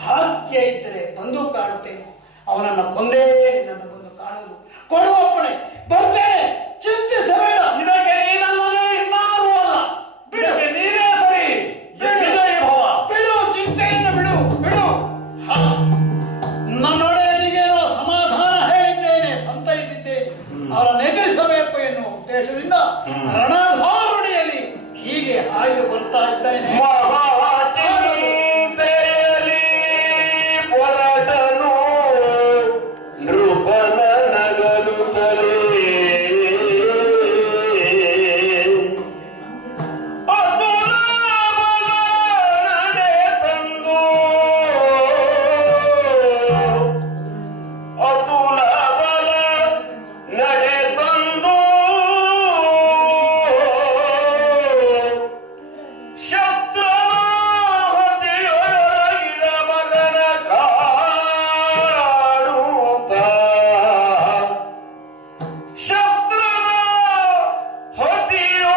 ಭಾಗ್ಯ ಇದ್ದರೆ ಬಂದು ಕಾಣುತ್ತೇನೆ, ಅವನನ್ನು ಕೊಂದೇ ನನ್ನ ಬಂದು ಕಾಣಲು ಕೊಡುವಪ್ಪಣೆ. ಬರ್ತೇನೆ, ಚಿಂತಿಸಬೇಡ. ಇದಕ್ಕೆ ನೀನಲ್ಲದೆ ಇನ್ನಾರೂ ಅಲ್ಲ, ಇದಕ್ಕೆ ನೀನೇ ಸರಿ. ವಿಜಯ ಭವ. ಬಿಡು, ಚಿಂತೆಯನ್ನು ಬಿಡು ಬಿಡು. ನನ್ನೊಡೆಯನಿಗೇನೋ ಸಮಾಧಾನ ಹೇಳಿದ್ದೇನೆ, ಸಂತೈಸಿದ್ದೇನೆ. ಅವರನ್ನು ಎದುರಿಸಬೇಕು ಎನ್ನುವ ಉದ್ದೇಶದಿಂದ ರಣಧಾರುಣಿಯಲ್ಲಿ ಹೀಗೆ ಹಾಯ್ದು ಬರ್ತಾ ಇದ್ದೇನೆ. ಚಿಂತೆಯಲ್ಲಿ ಹೊರಟನು ನೃಪನ ನಗಲುತ್ತಲೇ ಅತುಲ ಬಲ ನಡೆ ತಂದು ಅತುಲ ಬಲ ನಡೆ ತಂದು ಶಸ್ತ್ರನ ಹೊದೆಯೊಳಗಿದ ಮಗನ ಕಾಣುತ್ತ ಶಸ್ತ್ರನ ಹೊದೆಯೊಳಗಿದ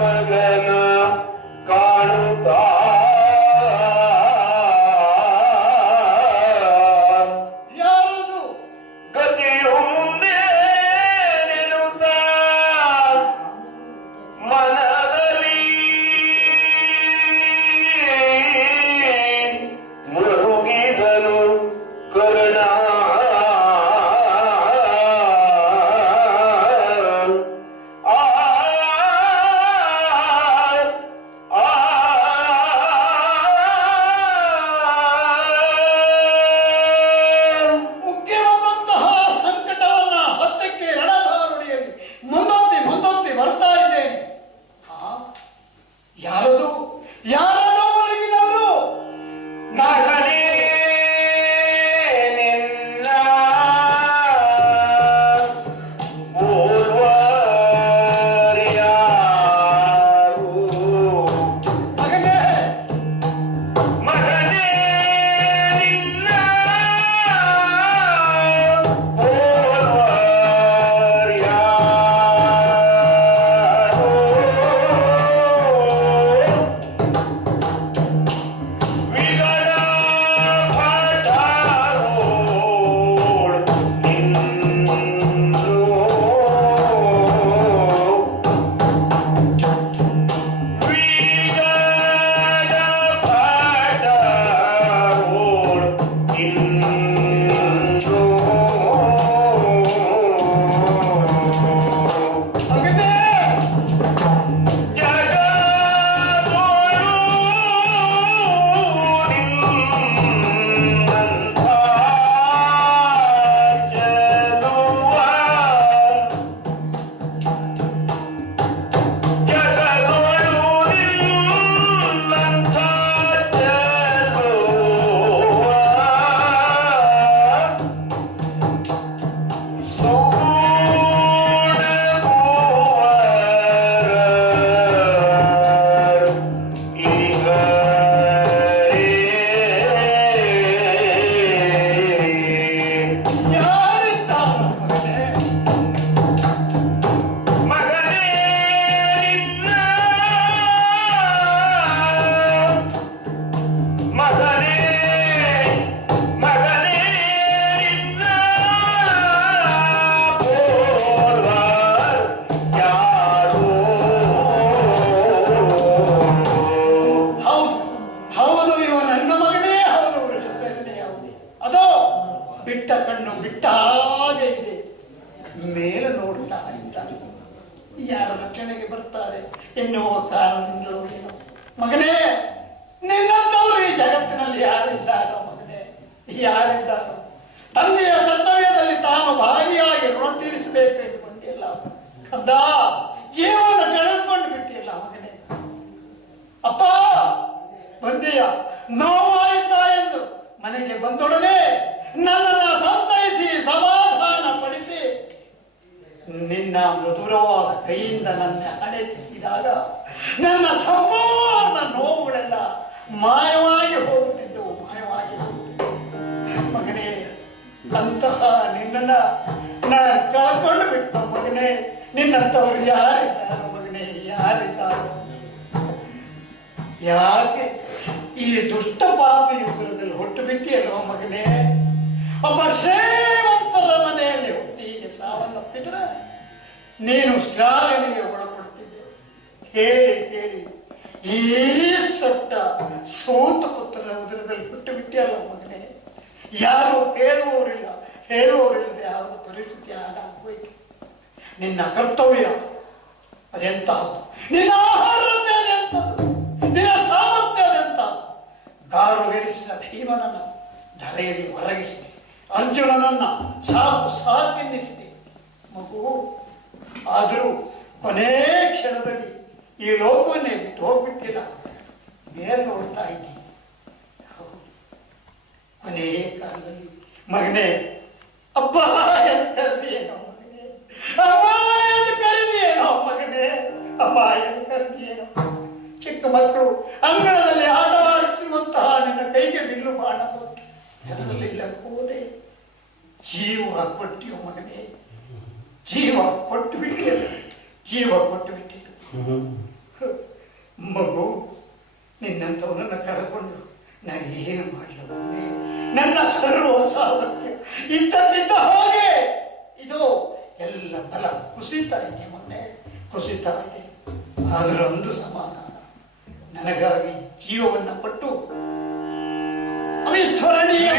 ಮಗನ ಕಾಣುತ್ತ ಯಾರದು? ಗತಿಯು ಮುಂದೆ ನಿಲ್ಲುತ್ತ ಮನದಲ್ಲಿ ಮುರುಗಿದನು ಕರ್ಣ. ಆ ಆ ಮುಖ್ಯವಾದಂತಹ ಸಂಕಟವನ್ನ ಹತ್ತಕ್ಕೆ ರಣಧಾರುಣಿಯಲ್ಲಿ ಮುಂದೊತ್ತಿ ಬರ್ತಾ ಇದ್ದೇನೆ. ಯಾರದು ಯಾರದು ಒಳಗಿನವರು? ಮಗನೇ ನಿನ್ನ ಪೂರ್ವರ್ಯಾರು. ಮಗನೇ, ಮಗನೇ ನಿನ್ನ ಪೂರ್ವರ್ಯಾರು. ವಿಗಡ ಭಟರೋಳ್ ನಿನ್ನು ವಿಗಡ ಭಟರೋಳ್ ನಿನ್ನು ಮಗನೇ, ಜಗದೊಳು ನಿನ್ನಂಥ ಚೆಲುವ ಜಗದೊಳು ನಿನ್ನಂಥ ಚೆಲುವ ಯಾರಿದ್ದಾರೆ ಮಗನೇ? ಮಗನೇ ಮಗನೇ ನಿನ್ನ ಪೂರ್ವರ್ ಯಾರು. ಹೌದು ಹೌದು, ಇವ ನನ್ನ ಮಗನೇ ಹೌದು. ವೃಷಸೇನನೇ ಹೌದು. ಅದೋ ಬಿಟ್ಟ ಕಣ್ಣು ಬಿಟ್ಟ ಹಾಗೆ ಇದೆ, ಮೇಲೆ ನೋಡ್ತಾ ಇದ್ದಾನೆ. ಯಾರ ರಕ್ಷಣೆಗೆ ಬರ್ತಾರೆ ಎನ್ನುವ ಕಾರಣದಿಂದಲೂ ಏನು. ಮಗನೇ, ನಿನ್ನಂತವರು ಈ ಜಗತ್ತಿನಲ್ಲಿ ಯಾರಿದ್ದಾರೋ ಮಗನೇ, ಯಾರಿದ್ದಾರೋ? ತಂದೆಯ ಕರ್ತವ್ಯದಲ್ಲಿ ತಾನು ಭಾಗಿಯಾಗಿ ಋಣ ತೀರಿಸಬೇಕು ಎಂದು ಬಂದಿಲ್ಲ. ಕಂದ, ಜೀವನ ಕಳೆದುಕೊಂಡು ಬಿಟ್ಟಿಲ್ಲ ಮಗನೇ. ಅಪ್ಪ ಬಂದೆಯ, ನೋವಾಯ್ತಾ ಮನೆಗೆ ಬಂದೊಡನೆ ನನ್ನನ್ನು ಸಂತೈಸಿ ಸಮಾಧಾನ ಪಡಿಸಿ ನಿನ್ನ ಮೃದುರವಾದ ಕೈಯಿಂದ ನನ್ನ ಹಣೆ ತಿಕ್ಕಿದಾಗ ನನ್ನ ಸಂಪೂರ್ಣ ನೋವುಗಳೆಲ್ಲ ಮಾಯವಾಗಿ ಹೋಗುತ್ತಿದ್ದವು. ಮಗನೇ, ಅಂತಹ ನಿನ್ನನ್ನ ನಾನು ಕಳ್ಕೊಂಡು ಬಿಟ್ಟ ಮಗನೇ. ನಿನ್ನಂಥವ್ರು ಯಾರಿದ್ದಾರೋ ಮಗನೇ, ಯಾರಿದ್ದಾರೋ? ಯಾಕೆ ಈ ದುಷ್ಟ ಪಾಪ ಯುಗದಲ್ಲಿ ಹುಟ್ಟು ಬಿಟ್ಟಿಯಲ್ಲೋ ಮಗನೇ? ಒಬ್ಬ ಶ್ರೀಮಂತರ ಮನೆಯಲ್ಲಿ ಹುಟ್ಟಿ ಹೀಗೆ ಸಾವನ್ನಪ್ಪಿದ್ರೆ ನೀನು ಶ್ಲಾಘನೆಗೆ ಒಳಪಡ್ತಿದ್ದೆ. ಹೇಳಿ ಕೇಳಿ ಈ ಸೊಟ್ಟ ಸೋತ ಪುತ್ರನ ಉದರದಲ್ಲಿ ಹುಟ್ಟು ಬಿಟ್ಟಿಯಲ್ಲ ಮಗನೇ. ಯಾರು ಕೇಳುವವರಿಲ್ಲ, ಹೇಳುವವರಿಲ್ಲದೆ ಯಾವುದು ಪರಿಸ್ಥಿತಿ ಹಾಗಾಗಬೇಕು. ನಿನ್ನ ಕರ್ತವ್ಯ ಅದೆಂತಹದ್ದು, ನಿನ್ನ ಆಹಾರತೆ ಅದೆಂಥದ್ದು, ನಿನ್ನ ಸಾಮರ್ಥ್ಯ ಅದೆಂಥದ್ದು. ಗಾರುಗೆಡಿಸಿದ ಭೀಮನನ್ನು ಧರೆಯಲ್ಲಿ ಹೊರಗಿಸಿದೆ, ಅರ್ಜುನನನ್ನು ಸಾಕೆನ್ನಿಸಿದೆ ಮಗು. ಆದರೂ ಕೊನೇ ಕ್ಷಣದಲ್ಲಿ ಈ ಲೋಕವನ್ನೇ ಬಿಟ್ಟು ಹೋಗ್ಬಿಟ್ಟಿಲ್ಲ. ಮೇಲ್ ನೋಡ್ತಾ ಇದ್ದೀನಿ. ಹೌದು, ಕೊನೇ ಕಾಲದಲ್ಲಿ ಮಗನೇ, ಅಬ್ಬ ಎಂದು ಕರೆದಿಯೇನೋ ಮಗನೇ, ಅಮ್ಮ ಎಂದು ಕರೆದಿಯೇನೋ ಮಗನೇ, ಅಮ್ಮ ಎಂದು ಕರೆದಿಯೇನೋ. ಚಿಕ್ಕ ಮಕ್ಕಳು ಅಂಗಳದಲ್ಲಿ ಆಟವಾಡುತ್ತಿರುವಂತಹ ನಿನ್ನ ಕೈಗೆ ಬಿಲ್ಲು ಬಾಣ ಬಂತು, ಅದರಲ್ಲಿಲ್ಲ ಹೋದೆ. ಜೀವ ಕೊಟ್ಟಿಯೋ ಮಗನೇ, ಜೀವ ಕೊಟ್ಟು ಬಿಟ್ಟಿಯಲ್ಲ, ಜೀವ ಕೊಟ್ಟು ಬಿಟ್ಟಿದ್ದು ಮಗು. ನಿನ್ನಂಥವನನ್ನು ಕಳ್ಕೊಂಡು ನಾನು ಏನು ಮಾಡಲ ಮಗನೇ? ನನ್ನ ಸರ್ವ ಸಾಮರ್ಥ್ಯ ಇದ್ದ ಹಾಗೆ ಇದು ಎಲ್ಲ ಬಲ ಕುಸಿತಾ ಇದೆ ಮಗನೇ, ಕುಸಿತಾ ಇದೆ. ಆದರೂ ಒಂದು ಸಮಾಧಾನ, ನನಗಾಗಿ ಜೀವವನ್ನು ಕೊಟ್ಟು ಅವಿಸ್ಮರಣೀಯ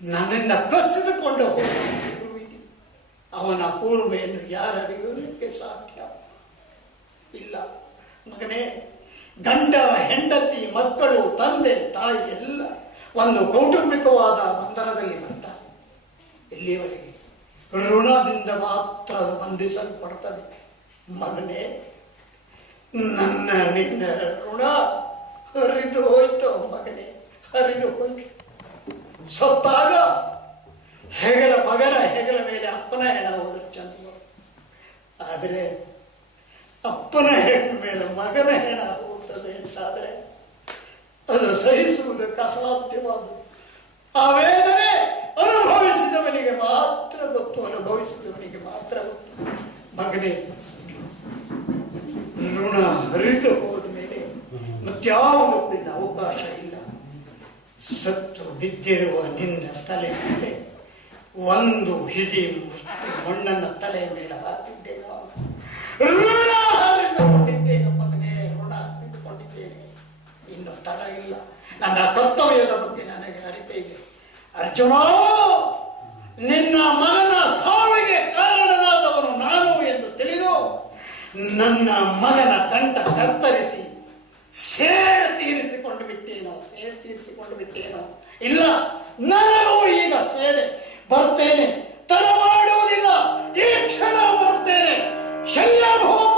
ನನ್ನಿಂದ ಕಸಿದುಕೊಂಡು ಅವನ ಪೂರ್ವೆಯನ್ನು ಯಾರರಿಯಲಿಕ್ಕೆ ಸಾಧ್ಯ ಇಲ್ಲ. ಮಗನೇ, ಗಂಡ ಹೆಂಡತಿ ಮಕ್ಕಳು ತಂದೆ ತಾಯಿ ಎಲ್ಲ ಒಂದು ಕೌಟುಂಬಿಕವಾದ ಬಂಧನದಲ್ಲಿ ಬರ್ತಾರೆ. ಇಲ್ಲಿಯವರೆಗೆ ಋಣದಿಂದ ಮಾತ್ರ ಅದು ಬಂಧಿಸಲ್ಪಡ್ತದೆ. ಮಗನೇ, ನನ್ನ ನಿನ್ನ ಋಣ ಹರಿದು ಹೋಯ್ತು ಮಗನೇ, ಹರಿದು ಹೋಯ್ತು. ಸತ್ತಾಗ ಮಗನ ಹೆಗಲ ಮೇಲೆ ಅಪ್ಪನ ಹೆಣ ಹೋದ್ರೆ ಚಂದ, ಆದರೆ ಅಪ್ಪನ ಹೆಗಲ ಮೇಲೆ ಮಗನ ಹೆಣ ಹೋಗ್ತದೆ ಅಂತಾದರೆ ಅದು ಸಹಿಸುವುದಕ್ಕೆ ಅಸಾಧ್ಯವಾದ. ಆ ವೇದನೆ ಅನುಭವಿಸಿದವನಿಗೆ ಮಾತ್ರ ಗೊತ್ತು, ಅನುಭವಿಸಿದವನಿಗೆ ಮಾತ್ರ ಗೊತ್ತು. ಮಗನೇ, ಬಿದ್ದಿರುವ ನಿನ್ನ ತಲೆ ಮೇಲೆ ಒಂದು ಹಿಡಿ ಮುಷ್ಟಿ ಮಣ್ಣನ್ನು ತಲೆ ಮೇಲೆ ಹಾಕಿದ್ದೇನೋ, ಋಣ ಹರಿದುಕೊಂಡಿದ್ದೇನೆ ಮಗನೇ, ಋಣ ಹರಿದುಕೊಂಡಿದ್ದೇನೆ. ಇನ್ನು ತಡ ಇಲ್ಲ, ನನ್ನ ಕರ್ತವ್ಯದ ಬಗ್ಗೆ ನನಗೆ ಅರಿವೆ ಇದೆ. ಅರ್ಜುನ, ನಿನ್ನ ಮಗನ ಸಾವಿಗೆ ಕಾರಣನಾದವನು ನಾನು ಎಂದು ತಿಳಿದು ನನ್ನ ಮಗನ ಕಂಠ ಕತ್ತರಿಸಿ ಸೇಡು ತೀರಿಸಿಕೊಂಡು ಬಿಟ್ಟೇನೋ ಇಲ್ಲ, ನನಗೂ ಈಗ ಸೇಡೆ ಬರ್ತೇನೆ, ತಡ ಮಾಡುವುದಿಲ್ಲ, ಈ ಕ್ಷಣ ಬರ್ತೇನೆ. ಶಲ್ಯಭೂಪ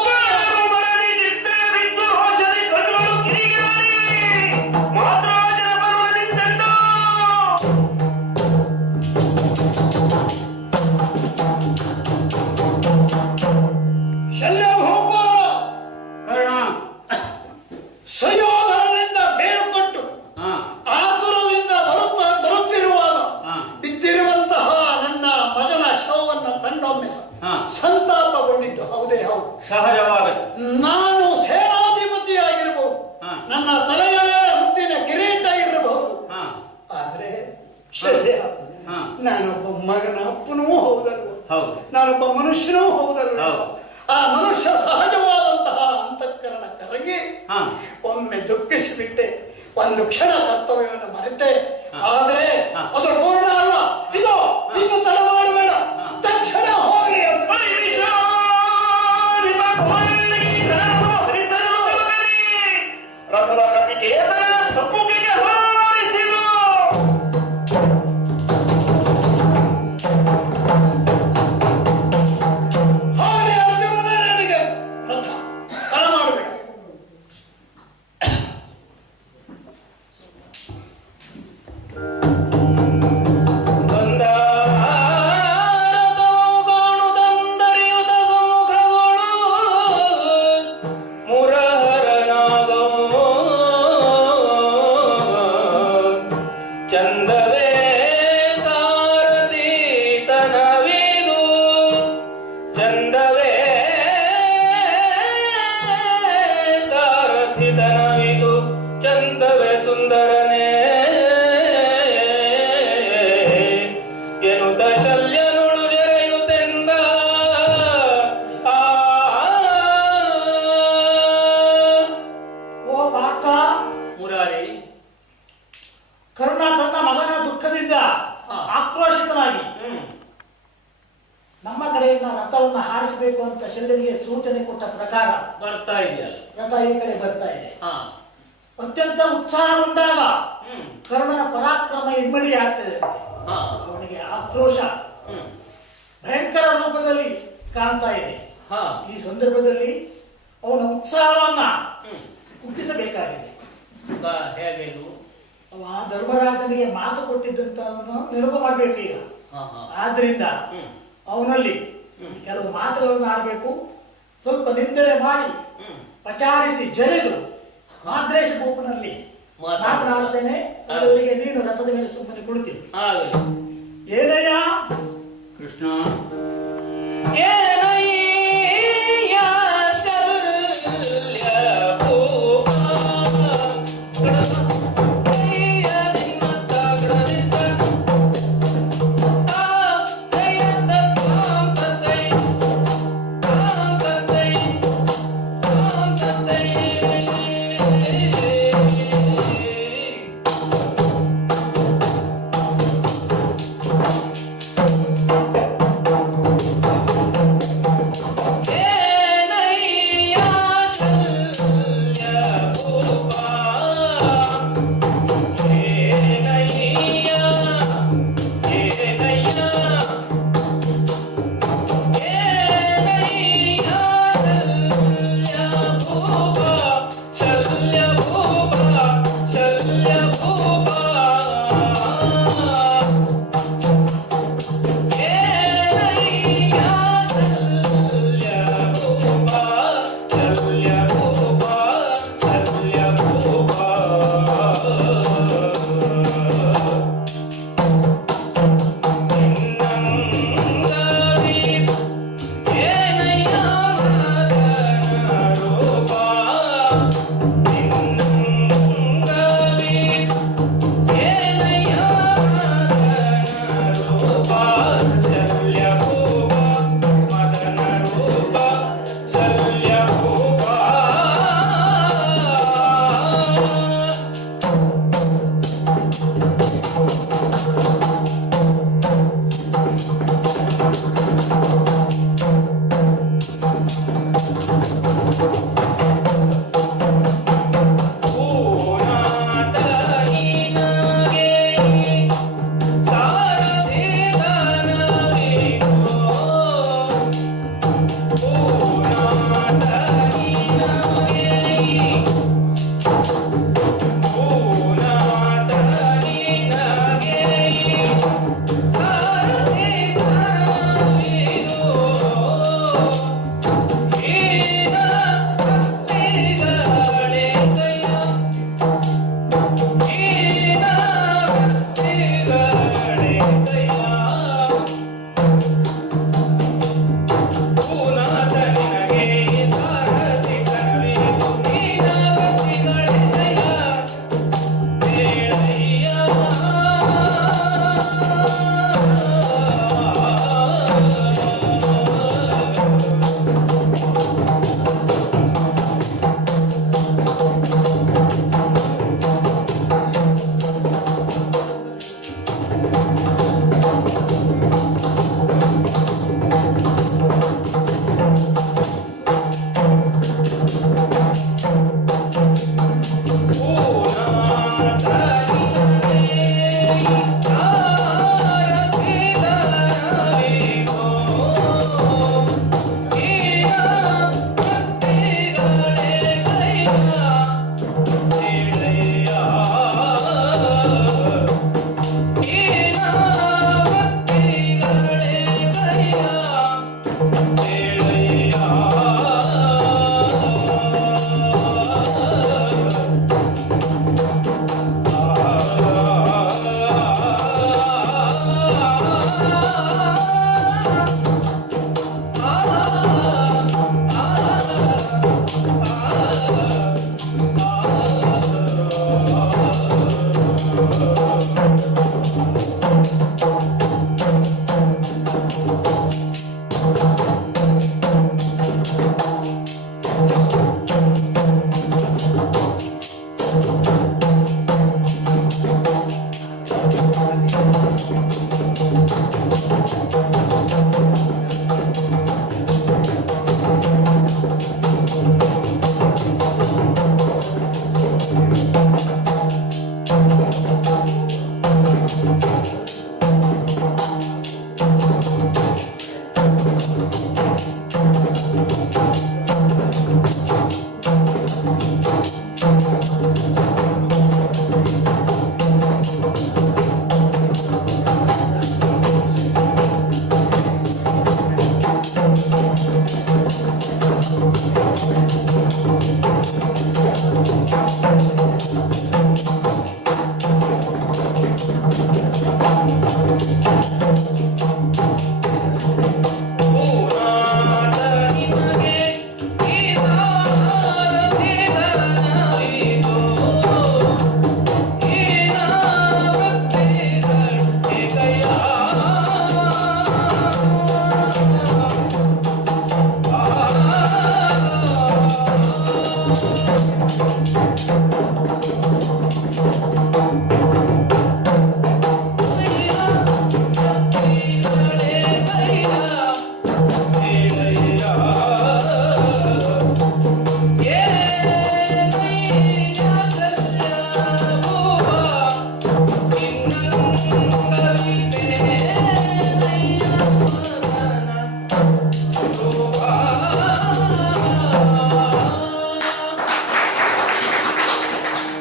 ಸುಯೋಧನನಿಂದ ಬೇರ್ಪಟ್ಟು ಆತುರದಿಂದ ಬರುತ್ತಿರುವಾಗ ಬಿದ್ದಿರುವಂತಹ ನನ್ನ ಮಗನ ಶವವನ್ನು ಕಂಡೊಮ್ಮೆ ಸಂತಾಪಗೊಂಡಿದ್ದು ಹೌದೇ ಹೌದು, ಸಹಜವಾಗ. ನಾನು ಸೇನಾಧಿಪತಿಯಾಗಿರಬಹುದು, ನನ್ನ ತಲೆಯ ಮೇಲೆ ಮುತ್ತಿನ ಕಿರೀಟ ಇರಬಹುದು, ಆದ್ರೆ ಶಲ್ಯ, ನಾನೊಬ್ಬ ಮಗನ ಅಪ್ಪನೂ ಹೌದಲ್ವ, ನಾನೊಬ್ಬ ಮನುಷ್ಯನೂ ಹೌದಲ್ವ. ಆ ಮನುಷ್ಯ ಸಹಜವಾದಂತಹ ಅಂತಃಕರಣ ಕರಗಿ ಒಮ್ಮೆ ದುಃಖಿಸಿಬಿಟ್ಟೆ, ಒಂದು ಕ್ಷಣ ಕರ್ತವ್ಯವನ್ನು ಮರೆತೆ. ಆದರೆ ಅದು ಪೂರ್ಣ ಅಲ್ಲ, ಇದು ಇನ್ನು ತಡ ಮಾಡಬೇಡ, ತಕ್ಷಣ ಹೋಗಿ ಚಂದವೇ ಸುಂದರನೇ ಎನ್ನುತ್ತ ಶಲ್ಯನುಳು ಜರೆಯುತ್ತೆಂದ. ಓ ಪಾರ್ಥ, ಮುರಾರಿ, ಕರ್ಣ ತನ್ನ ಮಗನ ದುಃಖದಿಂದ ಆಕ್ರೋಶಿತನಾಗಿ ನಮ್ಮ ಕಡೆಯಿಂದ ರಥವನ್ನು ಹಾರಿಸಬೇಕು ಅಂತ ಶಲ್ಯನಿಗೆ ಸೂಚನೆ ಕೊಟ್ಟ ಪ್ರಕಾರ ಬರ್ತಾ ಇದೆಯಲ್ಲ, ರಥ ಈ ಕಡೆ ಬರ್ತಾ ಇದೆ. ಅತ್ಯಂತ ಉತ್ಸಾಹಗೊಂಡಾಗ ಕರ್ಣನ ಪರಾಕ್ರಮ ಇಮ್ಮಡಿ ಆಗ್ತದೆ. ಅವನಿಗೆ ಆಕ್ರೋಶ ಭಯಂಕರ ರೂಪದಲ್ಲಿ ಕಾಣ್ತಾ ಇದೆ. ಈ ಸಂದರ್ಭದಲ್ಲಿ ಅವನ ಉತ್ಸಾಹವನ್ನ ಕುಗ್ಗಿಸಬೇಕಾಗಿದೆ. ಹೇಗೇನು? ಅವ ಧರ್ಮರಾಜನಿಗೆ ಮಾತು ಕೊಟ್ಟಿದ್ದಂತ ನೆನಪು ಮಾಡಬೇಕು ಈಗ. ಆದ್ರಿಂದ ಅವನಲ್ಲಿ ಕೆಲವು ಮಾತುಗಳನ್ನು ಆಡಬೇಕು, ಸ್ವಲ್ಪ ನಿಂದನೆ ಮಾಡಿ ಪಚಾರಿಸಿ ಜರೆದು ಮಾದ್ರೇಶ ಭೂಪನಲ್ಲಿ ಮಾತನಾಡುತ್ತೇನೆ. ಅವರಿಗೆ ನೀನು ರಥದ ಮೇಲೆ ಸುಮ್ಮನೆ ಕುಳಿತೀನಿ. ಏನಯ್ಯ ಕೃಷ್ಣ, ಏನಯ್ಯ ಶಲ್ಯ ಭೂಪ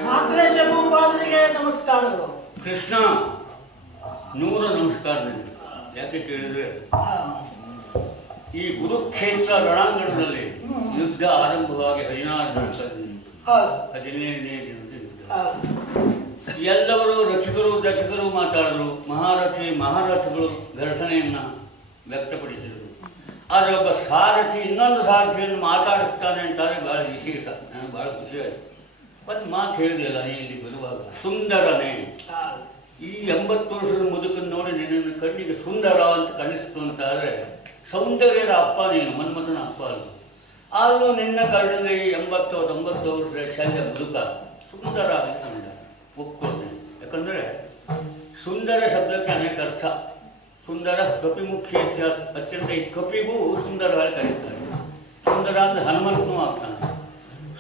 ಮಾದ್ರೇಶ ಭೂಪಾಲರಿಗೆ ನಮಸ್ಕಾರಗಳು. ಕೃಷ್ಣ, ನೂರ ನಮಸ್ಕಾರ ನಿನಗೆ. ಯಾಕೆ ಕೇಳಿದ್ರೆ, ಈ ಕುರುಕ್ಷೇತ್ರ ರಣಾಂಗಣದಲ್ಲಿ ಯುದ್ಧ ಆರಂಭವಾಗಿ 16 ಹೌದು. 17ನೇ ದಿನದ ಯುದ್ಧ. ಹೌದು. ಎಲ್ಲವರು ರಕ್ಷಕರು ದರ್ಶಕರು ಮಾತಾಡಿದ್ರು, ಮಹಾರಥಿಗಳು ಘರ್ಷಣೆಯನ್ನು ವ್ಯಕ್ತಪಡಿಸಿದರು. ಆದರೆ ಒಬ್ಬ ಸಾರಥಿ ಇನ್ನೊಂದು ಸಾರಥಿಯನ್ನು ಮಾತಾಡಿಸ್ತಾನೆ ಅಂತಾರೆ, ಬಹಳ ವಿಶೇಷ. ನನಗೆ ಬಹಳ ಖುಷಿ ಆಯಿತು. ಮತ್ತು ಮಾತು ಹೇಳಿದೆಯಲ್ಲ ನೀ ಇಲ್ಲಿ ಬರುವಾಗ, ಸುಂದರನೇ. ಈ 80 ವರ್ಷದ ಮುದುಕನ್ನು ನೋಡಿ ನಿನ್ನನ್ನು ಕಣ್ಣಿಗೆ ಸುಂದರ ಅಂತ ಕಾಣಿಸ್ತು ಅಂತಾದರೆ, ಸೌಂದರ್ಯದ ಅಪ್ಪ ನೀನು, ಮನ್ಮಥನ ಅಪ್ಪ ಅಲ್ಲ. ಆದರೂ ನಿನ್ನ ಕಣ್ಣಿಗೆ 80-90 ವರ್ಷದ ಶಲ್ಯ ಮುದುಕ ಸುಂದರ ಆಗಿ ಕಂಡ ಒಪ್ಕೊಳ್ತೇನೆ. ಯಾಕಂದರೆ ಸುಂದರ ಶಬ್ದಕ್ಕೆ ಅನೇಕ ಅರ್ಥ. ಸುಂದರ ಕಪಿಮುಖಿ ಅತ್ಯಂತ, ಈ ಕಪಿಗೂ ಸುಂದರವಾಗಿ ಕರೀತಾರೆ. ಸುಂದರ ಅಂದರೆ ಹನುಮಂತನೂ ಆಗ್ತಾನೆ.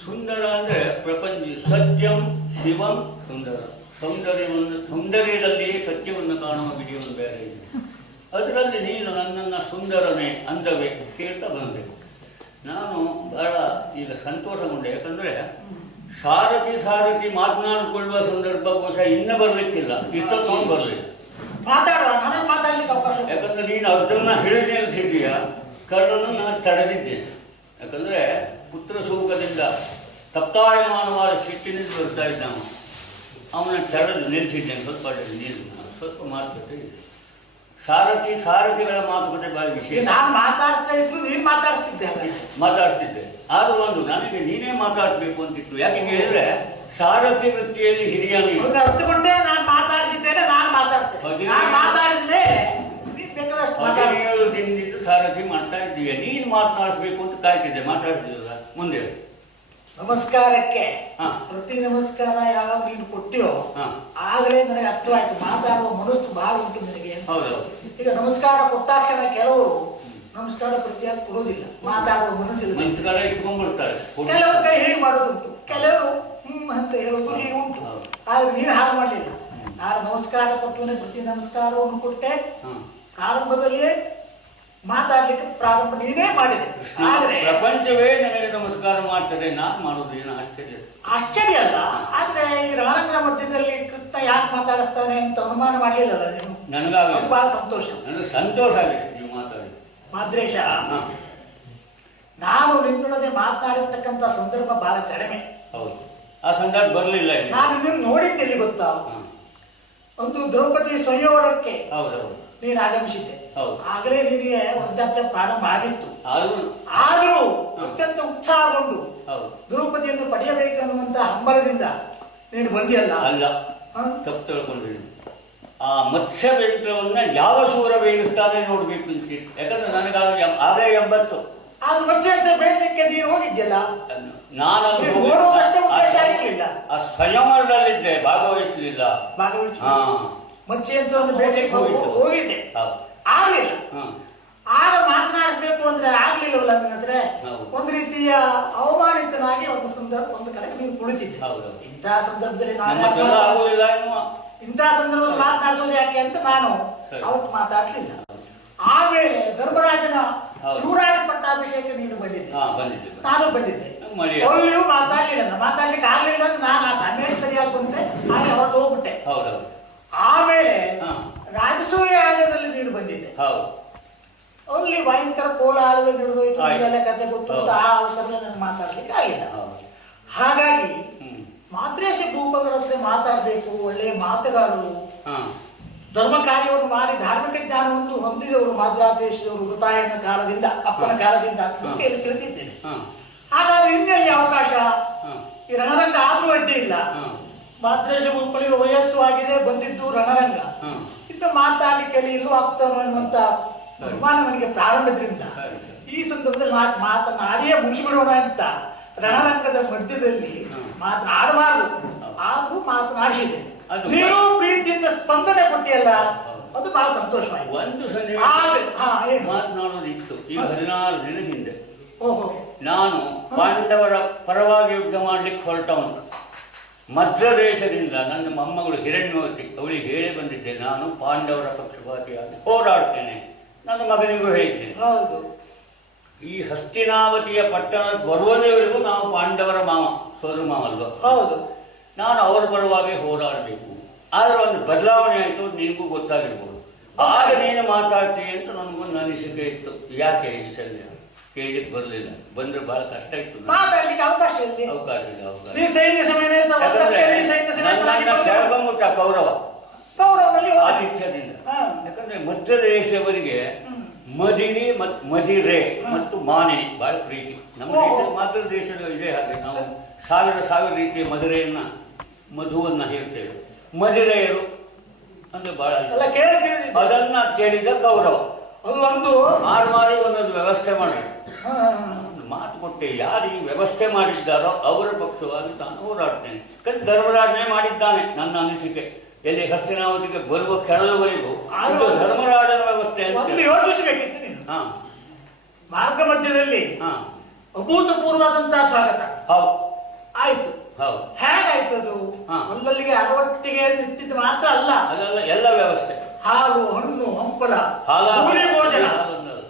ಸುಂದರ ಅಂದರೆ ಪ್ರಪಂಚ, ಸತ್ಯಂ ಶಿವಂ ಸುಂದರ. ಸೌಂದರ್ಯದಲ್ಲಿ ಸತ್ಯವನ್ನು ಕಾಣುವ ವಿಡಿಯೋನು ಬೇರೆ ಇದೆ. ಅದರಲ್ಲಿ ನೀನು ನನ್ನನ್ನು ಸುಂದರನೇ ಅಂದವೇ ಕೇಳ್ತಾ ಬಂದೆ. ನಾನು ಬಹಳ ಈಗ ಸಂತೋಷಗೊಂಡೆ. ಯಾಕಂದರೆ ಸಾರಥಿ ಮಾತನಾಡಿಕೊಳ್ಳುವ ಸಂದರ್ಭ ಬಹುಶಃ ಇನ್ನೂ ಬರಲಿಕ್ಕಿಲ್ಲ, ಇಷ್ಟೊಂದು ಬರಲಿಲ್ಲ. ಮಾತಾಡುವ, ನನಗೆ ಮಾತಾಡ್ಲಿಕ್ಕೆ ಅವಕಾಶ. ಯಾಕಂದರೆ ನೀನು ಅದನ್ನು ಹೇಳಿ ನಿಲ್ಸಿದ್ದೀಯ, ಕರ್ಣನನ್ನು ನಾನು ತಡೆದಿದ್ದೇನೆ. ಯಾಕಂದರೆ ಪುತ್ರ ಶೋಕದಿಂದ ತಪ್ತಾಯಮಾನವಾದ ಸಿಟ್ಟಿನಿಂದ ಬರ್ತಾ ಇದ್ದ ಅವನ ತಡೆದು ನಿಲ್ಲಿಸಿದ್ದೇನೆ. ಸ್ವಲ್ಪ ಮಾತುಕತೆ ಇದೆ. ಸಾರಥಿಗಳ ಮಾತುಕತೆ ಭಾಳ ವಿಶೇಷ. ನಾನು ಮಾತಾಡ್ತಾ ಇದ್ರು, ನೀನು ಮಾತಾಡ್ತಿದ್ದೆ. ಆದರೂ ಒಂದು ನನಗೆ ನೀನೇ ಮಾತಾಡಬೇಕು ಅಂತಿತ್ತು. ಯಾಕೆ ಹೇಳಿದ್ರೆ ಸಾರಥಿ ವೃತ್ತಿಯಲ್ಲಿ ಹಿರಿಯ ನೀವು. ಹತ್ತುಕೊಂಡೇ ನಾನು ಮಾತಾಡ್ತಿದ್ದೇನೆ, ನಾನು ಮಾತಾಡ್ತೇನೆ. ನಾನು ಮಾತಾಡಿದ ಮೇಲೆ ನೀನು ಬೇಕಾದಷ್ಟು 17 ದಿನದಿಂದ ಸಾರಥಿ ಮಾಡ್ತಾ ಇದ್ದೀಯ. ನೀನು ಮಾತನಾಡಿಸ್ಬೇಕು ಅಂತ ಕಾಯ್ತಿದ್ದೆ, ಮಾತಾಡ್ತಿದ್ದಲ್ಲ. ಮುಂದೆ ನಮಸ್ಕಾರಕ್ಕೆ ಪ್ರತಿ ನಮಸ್ಕಾರ ಯಾವಾಗ ನೀನು ಕೊಟ್ಟಿಯೋ ಆಗಲೇ ನನಗೆ ಅರ್ಥವಾಯ್ತು. ಮಾತಾಡುವ ಮನಸ್ಸು ಬಹಳ ಉಂಟು ನಿನಗೆ. ಈಗ ನಮಸ್ಕಾರ ಕೊಟ್ಟಾಕ್ಷಣ ಕೆಲವರು ನಮಸ್ಕಾರ ಪ್ರತಿಯಾಗಿ ಕೊಡೋದಿಲ್ಲ, ಮಾತಾಡುವ ಮನಸ್ಸಿಲ್ಲ, ಇಟ್ಕೊಂಡ್ಬಿಡ್ತಾರೆ. ಕೆಲವರು ಕೈ ಹೇಗೆ ಮಾಡೋದುಂಟು, ಕೆಲವರು ಅಂತ ಹೇಳೋದು ಹೀಗೆ ಉಂಟು. ಆದ್ರೆ ನೀನು ಹಾಗೆ ಮಾಡಲಿಲ್ಲ. ನಾನು ನಮಸ್ಕಾರ ಕೊಟ್ಟು ಪ್ರತಿ ನಮಸ್ಕಾರವನ್ನು ಕೊಟ್ಟೆ. ಪ್ರಾರಂಭದಲ್ಲಿಯೇ ಮಾತಾಡ್ಲಿಕ್ಕೆ ಪ್ರಾರಂಭ ನೀನೇ ಮಾಡಿದೆ. ಆದ್ರೆ ಪ್ರಪಂಚವೇ ನನಗೆ ನಮಸ್ಕಾರ ಮಾಡ್ತದೆ, ನಾನು ಮಾಡೋದು ಏನು ಆಶ್ಚರ್ಯ ಅಲ್ಲ. ಆದ್ರೆ ಈ ರಣರಂಗದ ಮಧ್ಯದಲ್ಲಿ ಕೃಷ್ಣ ಯಾಕೆ ಮಾತಾಡಿಸ್ತಾನೆ ಅಂತ ಅನುಮಾನ ಮಾಡಲಿಲ್ಲಲ್ಲ ನೀನು. ನನಗಾಗ ಬಹಳ ಸಂತೋಷ. ನನಗೆ ಸಂತೋಷ ಆಗಿದೆ ನೀವು ಮಾತಾಡಿ. ಮಾದ್ರೇಶ, ನಾನು ನಿನ್ನೊಡನೆ ಮಾತನಾಡಿರ್ತಕ್ಕಂಥ ಸಂದರ್ಭ ಬಹಳ ಕಡಿಮೆ. ಹೌದು, ಆ ಸಂದರ್ಭ ಬರಲಿಲ್ಲ. ನಾನು ನಿನ್ನ ನೋಡಿದ್ದೇನೆ ಗೊತ್ತಾ, ಒಂದು ದ್ರೌಪದಿ ಸಂಯೋಗಕ್ಕೆ ನೀನು ಆಗಮಿಸಿದ್ದೆ. ಆಗಲೇ ನಿನಗೆ ವೃದ್ಧಾಪ್ಯ ಪ್ರಾರಂಭ ಆಗಿತ್ತು. ಆದರೂ ಅತ್ಯಂತ ಉತ್ಸಾಹಗೊಂಡು ದ್ರೌಪದಿಯನ್ನು ಪಡೆಯಬೇಕು ಅನ್ನುವಂತ ಹಂಬಲದಿಂದ ನೀನು ಬಂದಿಯಲ್ಲ. ಅಲ್ಲ, ತಪ್ಪು ತಿಳ್ಕೊಂಡಿದ್ದೀನಿ. ಆ ಮತ್ಸ್ಯ ಯಂತ್ರವನ್ನ ಯಾವ ಸೂರ ಬೇಯಿಸ್ತಾನೆ ನೋಡ್ಬೇಕು ಅಂತ. ಯಾಕಂದ್ರೆ ನನಗಾಗಿ ಅದೇ 80. ಆದ್ರೆ ಮತ್ಸ್ಯ ಯಂತ್ರ ಬೇಯಿಸಲಿಕ್ಕೆ ನೀನು ಹೋಗಿದ್ಯಲ್ಲ. ನಾನು ನೋಡುವುದಷ್ಟೇ ಉದ್ದೇಶ ಆಗಿರಲಿಲ್ಲ. ಆ ಸ್ವಯಂವರದಲ್ಲಿದ್ದೆ, ಭಾಗವಹಿಸಲಿಲ್ಲ. ಮತ್ಸ್ಯ ಯಂತ್ರವನ್ನು ಬೇಯಿಸಲಿಕ್ಕೆ ಹೋಗಿದ್ದೆ, ಆಗ್ಲಿಲ್ಲ. ಆಗ ಮಾತನಾಡಿಸ್ಬೇಕು ಅಂದ್ರೆ ಆಗ್ಲಿಲ್ಲವಲ್ಲ ನನ್ನ ಹತ್ರ. ಒಂದು ರೀತಿಯ ಅವಮಾನಿತನಾಗಿ ಒಂದು ಕಡೆಗೆ ನೀನು ಕುಳಿತಿದ್ದೆ. ಇಂತಹ ಸಂದರ್ಭದಲ್ಲಿ ಇಂತಹ ಸಂದರ್ಭದಲ್ಲಿ ಮಾತನಾಡಿಸೋದು ಯಾಕೆ ಅಂತ ನಾನು ಅವತ್ತು ಮಾತಾಡಿಸ್ಲಿಲ್ಲ. ಆಮೇಲೆ ಧರ್ಮರಾಜನ ಯುವರಾಜ ಪಟ್ಟಾಭಿಷೇಕ ನೀನು ಬಂದಿದ್ದೆ, ನಾನು ಬಂದಿದ್ದೆ. ಅಲ್ಲಿಯೂ ಮಾತಾಡ್ಲಿಕ್ಕೆ ಆಗ್ಲಿಲ್ಲ ಅಂತ ನಾನು ಆ ಸಮಯ ಸರಿಯಾಗಿ ಬಂದೆ. ಹಾಗೆ ಹೊರಟು ಹೋಗ್ಬಿಟ್ಟೆ. ಆಮೇಲೆ ರಾಜಸೂಯ ಯಾಗದಲ್ಲಿ ನೀನು ಬಂದಿದ್ದೆ. ಅಲ್ಲಿ ಭಯಂಕರ ಕೋಲಾಹಲವೇ ನಡೆದೋಯ್ತು, ಎಲ್ಲ ಕತೆ ಗೊತ್ತು. ಆ ಅವಸರದಲ್ಲಿ ನನಗೆ ಮಾತಾಡ್ಲಿಕ್ಕೆ ಆಗಿಲ್ಲ. ಹಾಗಾಗಿ ಮಾದ್ರೇಶ ಭೂಪದರ ಹತ್ರ ಮಾತಾಡಬೇಕು, ಒಳ್ಳೆಯ ಮಾತುಗಾರರು, ಧರ್ಮ ಕಾರ್ಯವನ್ನು ಮಾಡಿ ಧಾರ್ಮಿಕ ಜ್ಞಾನವನ್ನು ಹೊಂದಿದವರು ಮಾದ್ರಾದೇಶದವರು ವೃತಾಯನ ಕಾಲದಿಂದ ಅಪ್ಪನ ಕಾಲದಿಂದ ತಿಳಿದಿದ್ದೇನೆ. ಹಾಗಾದ್ರೆ ಇನ್ನೆಲ್ಲಿ ಅವಕಾಶ? ಈ ರಣರಂಗ ಆದ್ರೂ ಅಡ್ಡಿ ಇಲ್ಲ. ಮಾದ್ರೇಶ ಗುಂಪಳಿಗೆ ವಯಸ್ಸು ಆಗಿದೆ, ಬಂದಿದ್ದು ರಣರಂಗ. ಇನ್ನು ಮಾತಾಡಲಿಕ್ಕೆ ಇಲ್ಲೂ ಆಗ್ತಾನೋ ಎನ್ನುವಂತ ಅನುಮಾನ ನನಗೆ ಪ್ರಾರಂಭದಿಂದ ಈ ಸಂದರ್ಭದಲ್ಲಿ ಮಾತನಾಡಿಯೇ ಮುಗಿಸಿಬಿಡೋಣ ಅಂತ ರಣರಂಗದ ಮಧ್ಯದಲ್ಲಿ ಮಾತನಾಡಬಾರದು, ಆದ್ರೂ ಮಾತನಾಡಿಸಿದೆ. ನೀವು ಪ್ರೀತಿಯಿಂದ ಸ್ಪಂದನೆ ಕೊಟ್ಟಿಯಲ್ಲ, ಅದು ಬಹಳ ಸಂತೋಷವಾಯಿತು. ಒಂದು ಮಾತನಾಡೋದಿತ್ತು. ಈ 16 ದಿನ ಹಿಂದೆ ನಾನು ಪಾಂಡವರ ಪರವಾಗಿ ಯುದ್ಧ ಮಾಡ್ಲಿಕ್ಕೆ ಹೊರಟವನು. ಮಧ್ಯ ದೇಶದಿಂದ ನನ್ನ ಮೊಮ್ಮಗಳು ಹಿರಣ್ಯವತಿ ಅವಳಿಗೆ ಹೇಳಿ ಬಂದಿದ್ದೆ, ನಾನು ಪಾಂಡವರ ಪಕ್ಷಪಾತಿಯಾಗಿ ಹೋರಾಡ್ತೇನೆ. ನನ್ನ ಮಗನಿಗೂ ಹೇಳಿದ್ದೇನೆ. ಹೌದು, ಈ ಹಸ್ತಿನಾವತಿಯ ಪಟ್ಟಣ ಬರುವಲ್ಲಿವರೆಗೂ ನಾವು ಪಾಂಡವರ ಮಾವ, ಸೋದರ ಮಾವ ಅಲ್ವಾ? ಹೌದು. ನಾನು ಅವರ ಪರವಾಗಿ ಹೋರಾಡಬೇಕು. ಆದರೆ ಒಂದು ಬದಲಾವಣೆ ಆಯಿತು, ನಿನಗೂ ಗೊತ್ತಾಗಿರ್ಬೋದು. ಆಗ ನೀನು ಮಾತಾಡ್ತೀವಿ ಅಂತ ನನಗೊಂದು ಅನಿಸಿಕೆ ಇತ್ತು. ಯಾಕೆ ಈ ಸಲ ಕೇಳಲಿಕ್ಕೆ ಬರಲಿಲ್ಲ? ಬಂದ್ರೆ ಬಹಳ ಕಷ್ಟ ಇತ್ತು. ಮಾತಾಡ್ಲಿಕ್ಕೆ ಅವಕಾಶ ಇಲ್ಲ. ಸೆಳಬಂಬಿಟ್ಟ ಕೌರವ ಆದಿತ್ಯದಿಂದ. ಯಾಕಂದ್ರೆ ಮಧ್ಯ ದೇಶವರಿಗೆ ಮದಿರಿ ಮದಿರೆ ಮತ್ತು ಮಾನಿನಿ ಬಹಳ ಪ್ರೀತಿ. ನಮ್ಮ ದೇಶ ಮಾತೃ ದೇಶದಲ್ಲಿ ಇದೆ ಹಾಗೆ. ನಾವು ಸಾವಿರ ರೀತಿಯ ಮದುರೆಯನ್ನ ಮಧುವನ್ನ ಹೇಳ್ತೇವೆ. ಮದಿರೆಯರು ಅಂದ್ರೆ ಬಹಳ ಅದನ್ನ ಕೇಳಿದ ಕೌರವ ಅದು ಒಂದು ಮಾರಿ ಒಂದೊಂದು ವ್ಯವಸ್ಥೆ ಮಾಡಿ ಮಾತು ಕೊಟ್ಟೆ. ಯಾರು ಈ ವ್ಯವಸ್ಥೆ ಮಾಡಿದ್ದಾರೋ ಅವರ ಪಕ್ಷವಾಗಿ ನಾನು ಹೋರಾಡ್ತೇನೆ. ಧರ್ಮರಾಜನೇ ಮಾಡಿದ್ದಾನೆ. ನನ್ನ ಅನಿಸಿಕೆ ಎಲ್ಲಿ ಹಸ್ತಿನಾವತಿಗೆ ಬರುವ ಕೆಳವರೆಗೂ ಧರ್ಮರಾಜನ ವ್ಯವಸ್ಥೆ ಅಂತ ಯೋಚಿಸಬೇಕಿತ್ತು ನೀನು. ಮಾರ್ಗ ಮಧ್ಯದಲ್ಲಿ ಅಭೂತಪೂರ್ವವಾದಂತಹ ಸ್ವಾಗತ ಆಯ್ತು. ಹೇಗಾಯ್ತು ಅದು? ಅಲ್ಲಲ್ಲಿಗೆ ಅರವಟ್ಟಿಗೆ ನಿಂತಿದ್ದು ಮಾತ್ರ ಅಲ್ಲ, ಅದೆಲ್ಲ ಎಲ್ಲ ವ್ಯವಸ್ಥೆ. ಹಾಲು, ಹಣ್ಣು, ಹಂಪಲ, ಭೋಜನ,